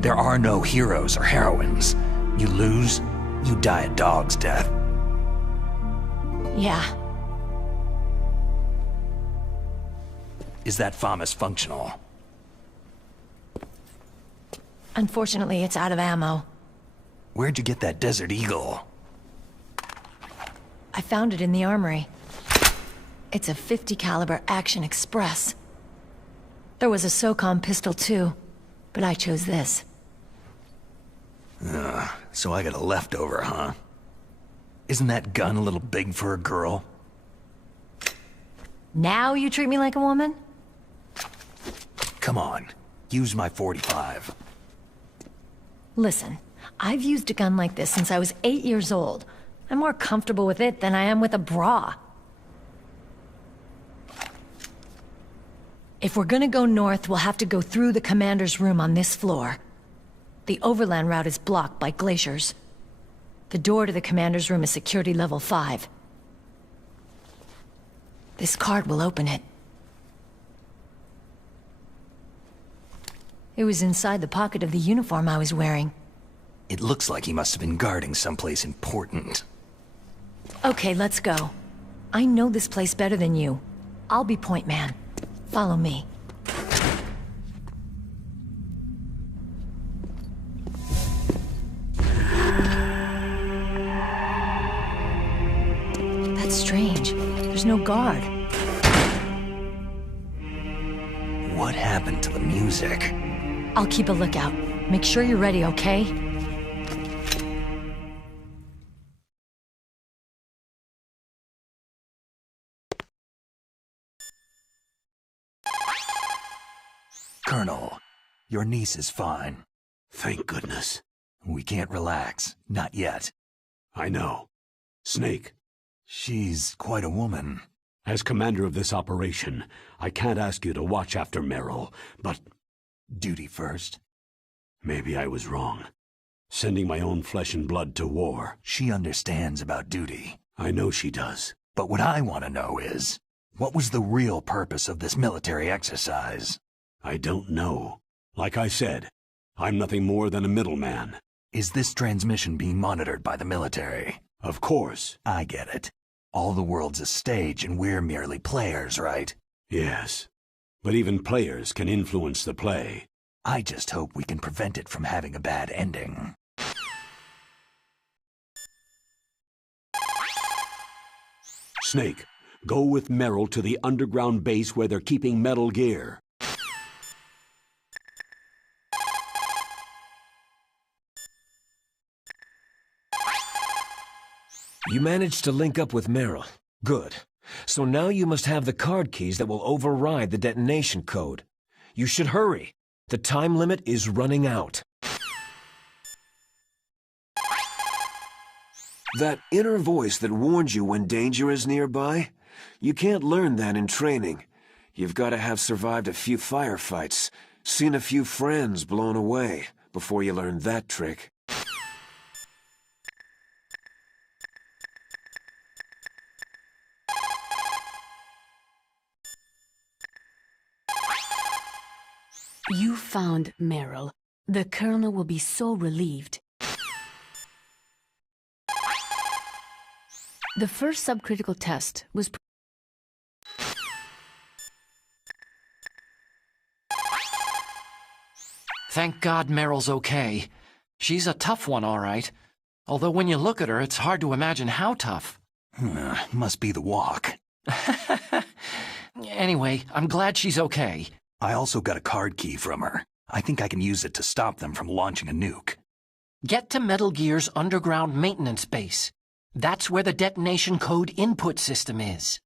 There are no heroes or heroines. You lose, you die a dog's death. Yeah. Is that FAMAS functional? Unfortunately, it's out of ammo. Where'd you get that Desert Eagle? I found it in the armory. It's a .50 caliber Action Express. There was a SOCOM pistol too, but I chose this. So I got a leftover, huh? Isn't that gun a little big for a girl? Now you treat me like a woman? Come on, use my .45. Listen, I've used a gun like this since I was 8 years old. I'm more comfortable with it than I am with a bra. If we're gonna go north, we'll have to go through the commander's room on this floor. The overland route is blocked by glaciers. The door to the commander's room is security level 5. This card will open it. It was inside the pocket of the uniform I was wearing. It looks like he must have been guarding someplace important. Okay, let's go. I know this place better than you. I'll be point man. Follow me. That's strange. There's no guard. What happened to the music? I'll keep a lookout. Make sure you're ready, okay? Colonel, your niece is fine. Thank goodness. We can't relax. Not yet. I know. Snake. She's quite a woman. As commander of this operation, I can't ask you to watch after Meryl, but... Duty first. Maybe I was wrong. Sending my own flesh and blood to war. She understands about duty. I know she does. But what I want to know is, what was the real purpose of this military exercise? I don't know. Like I said, I'm nothing more than a middleman. Is this transmission being monitored by the military? Of course. I get it. All the world's a stage and we're merely players, right? Yes. But even players can influence the play. I just hope we can prevent it from having a bad ending. Snake, go with Meryl to the underground base where they're keeping Metal Gear. You managed to link up with Meryl. Good. So now you must have the card keys that will override the detonation code. You should hurry. The time limit is running out. That inner voice that warns you when danger is nearby? You can't learn that in training. You've got to have survived a few firefights, seen a few friends blown away, before you learn that trick. You found Meryl. The Colonel will be so relieved. The first subcritical test was... Thank God Meryl's okay. She's a tough one, all right. Although when you look at her, it's hard to imagine how tough. Must be the walk. Anyway, I'm glad she's okay. I also got a card key from her. I think I can use it to stop them from launching a nuke. Get to Metal Gear's underground maintenance base. That's where the detonation code input system is.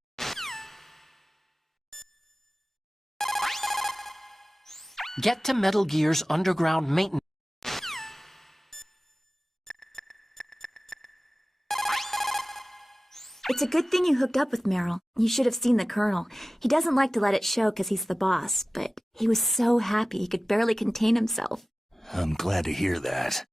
Get to Metal Gear's underground maintenance... It's a good thing you hooked up with Meryl. You should have seen the Colonel. He doesn't like to let it show because he's the boss, but he was so happy he could barely contain himself. I'm glad to hear that.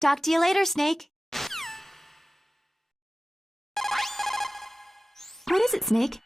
Talk to you later, Snake. What is it, Snake?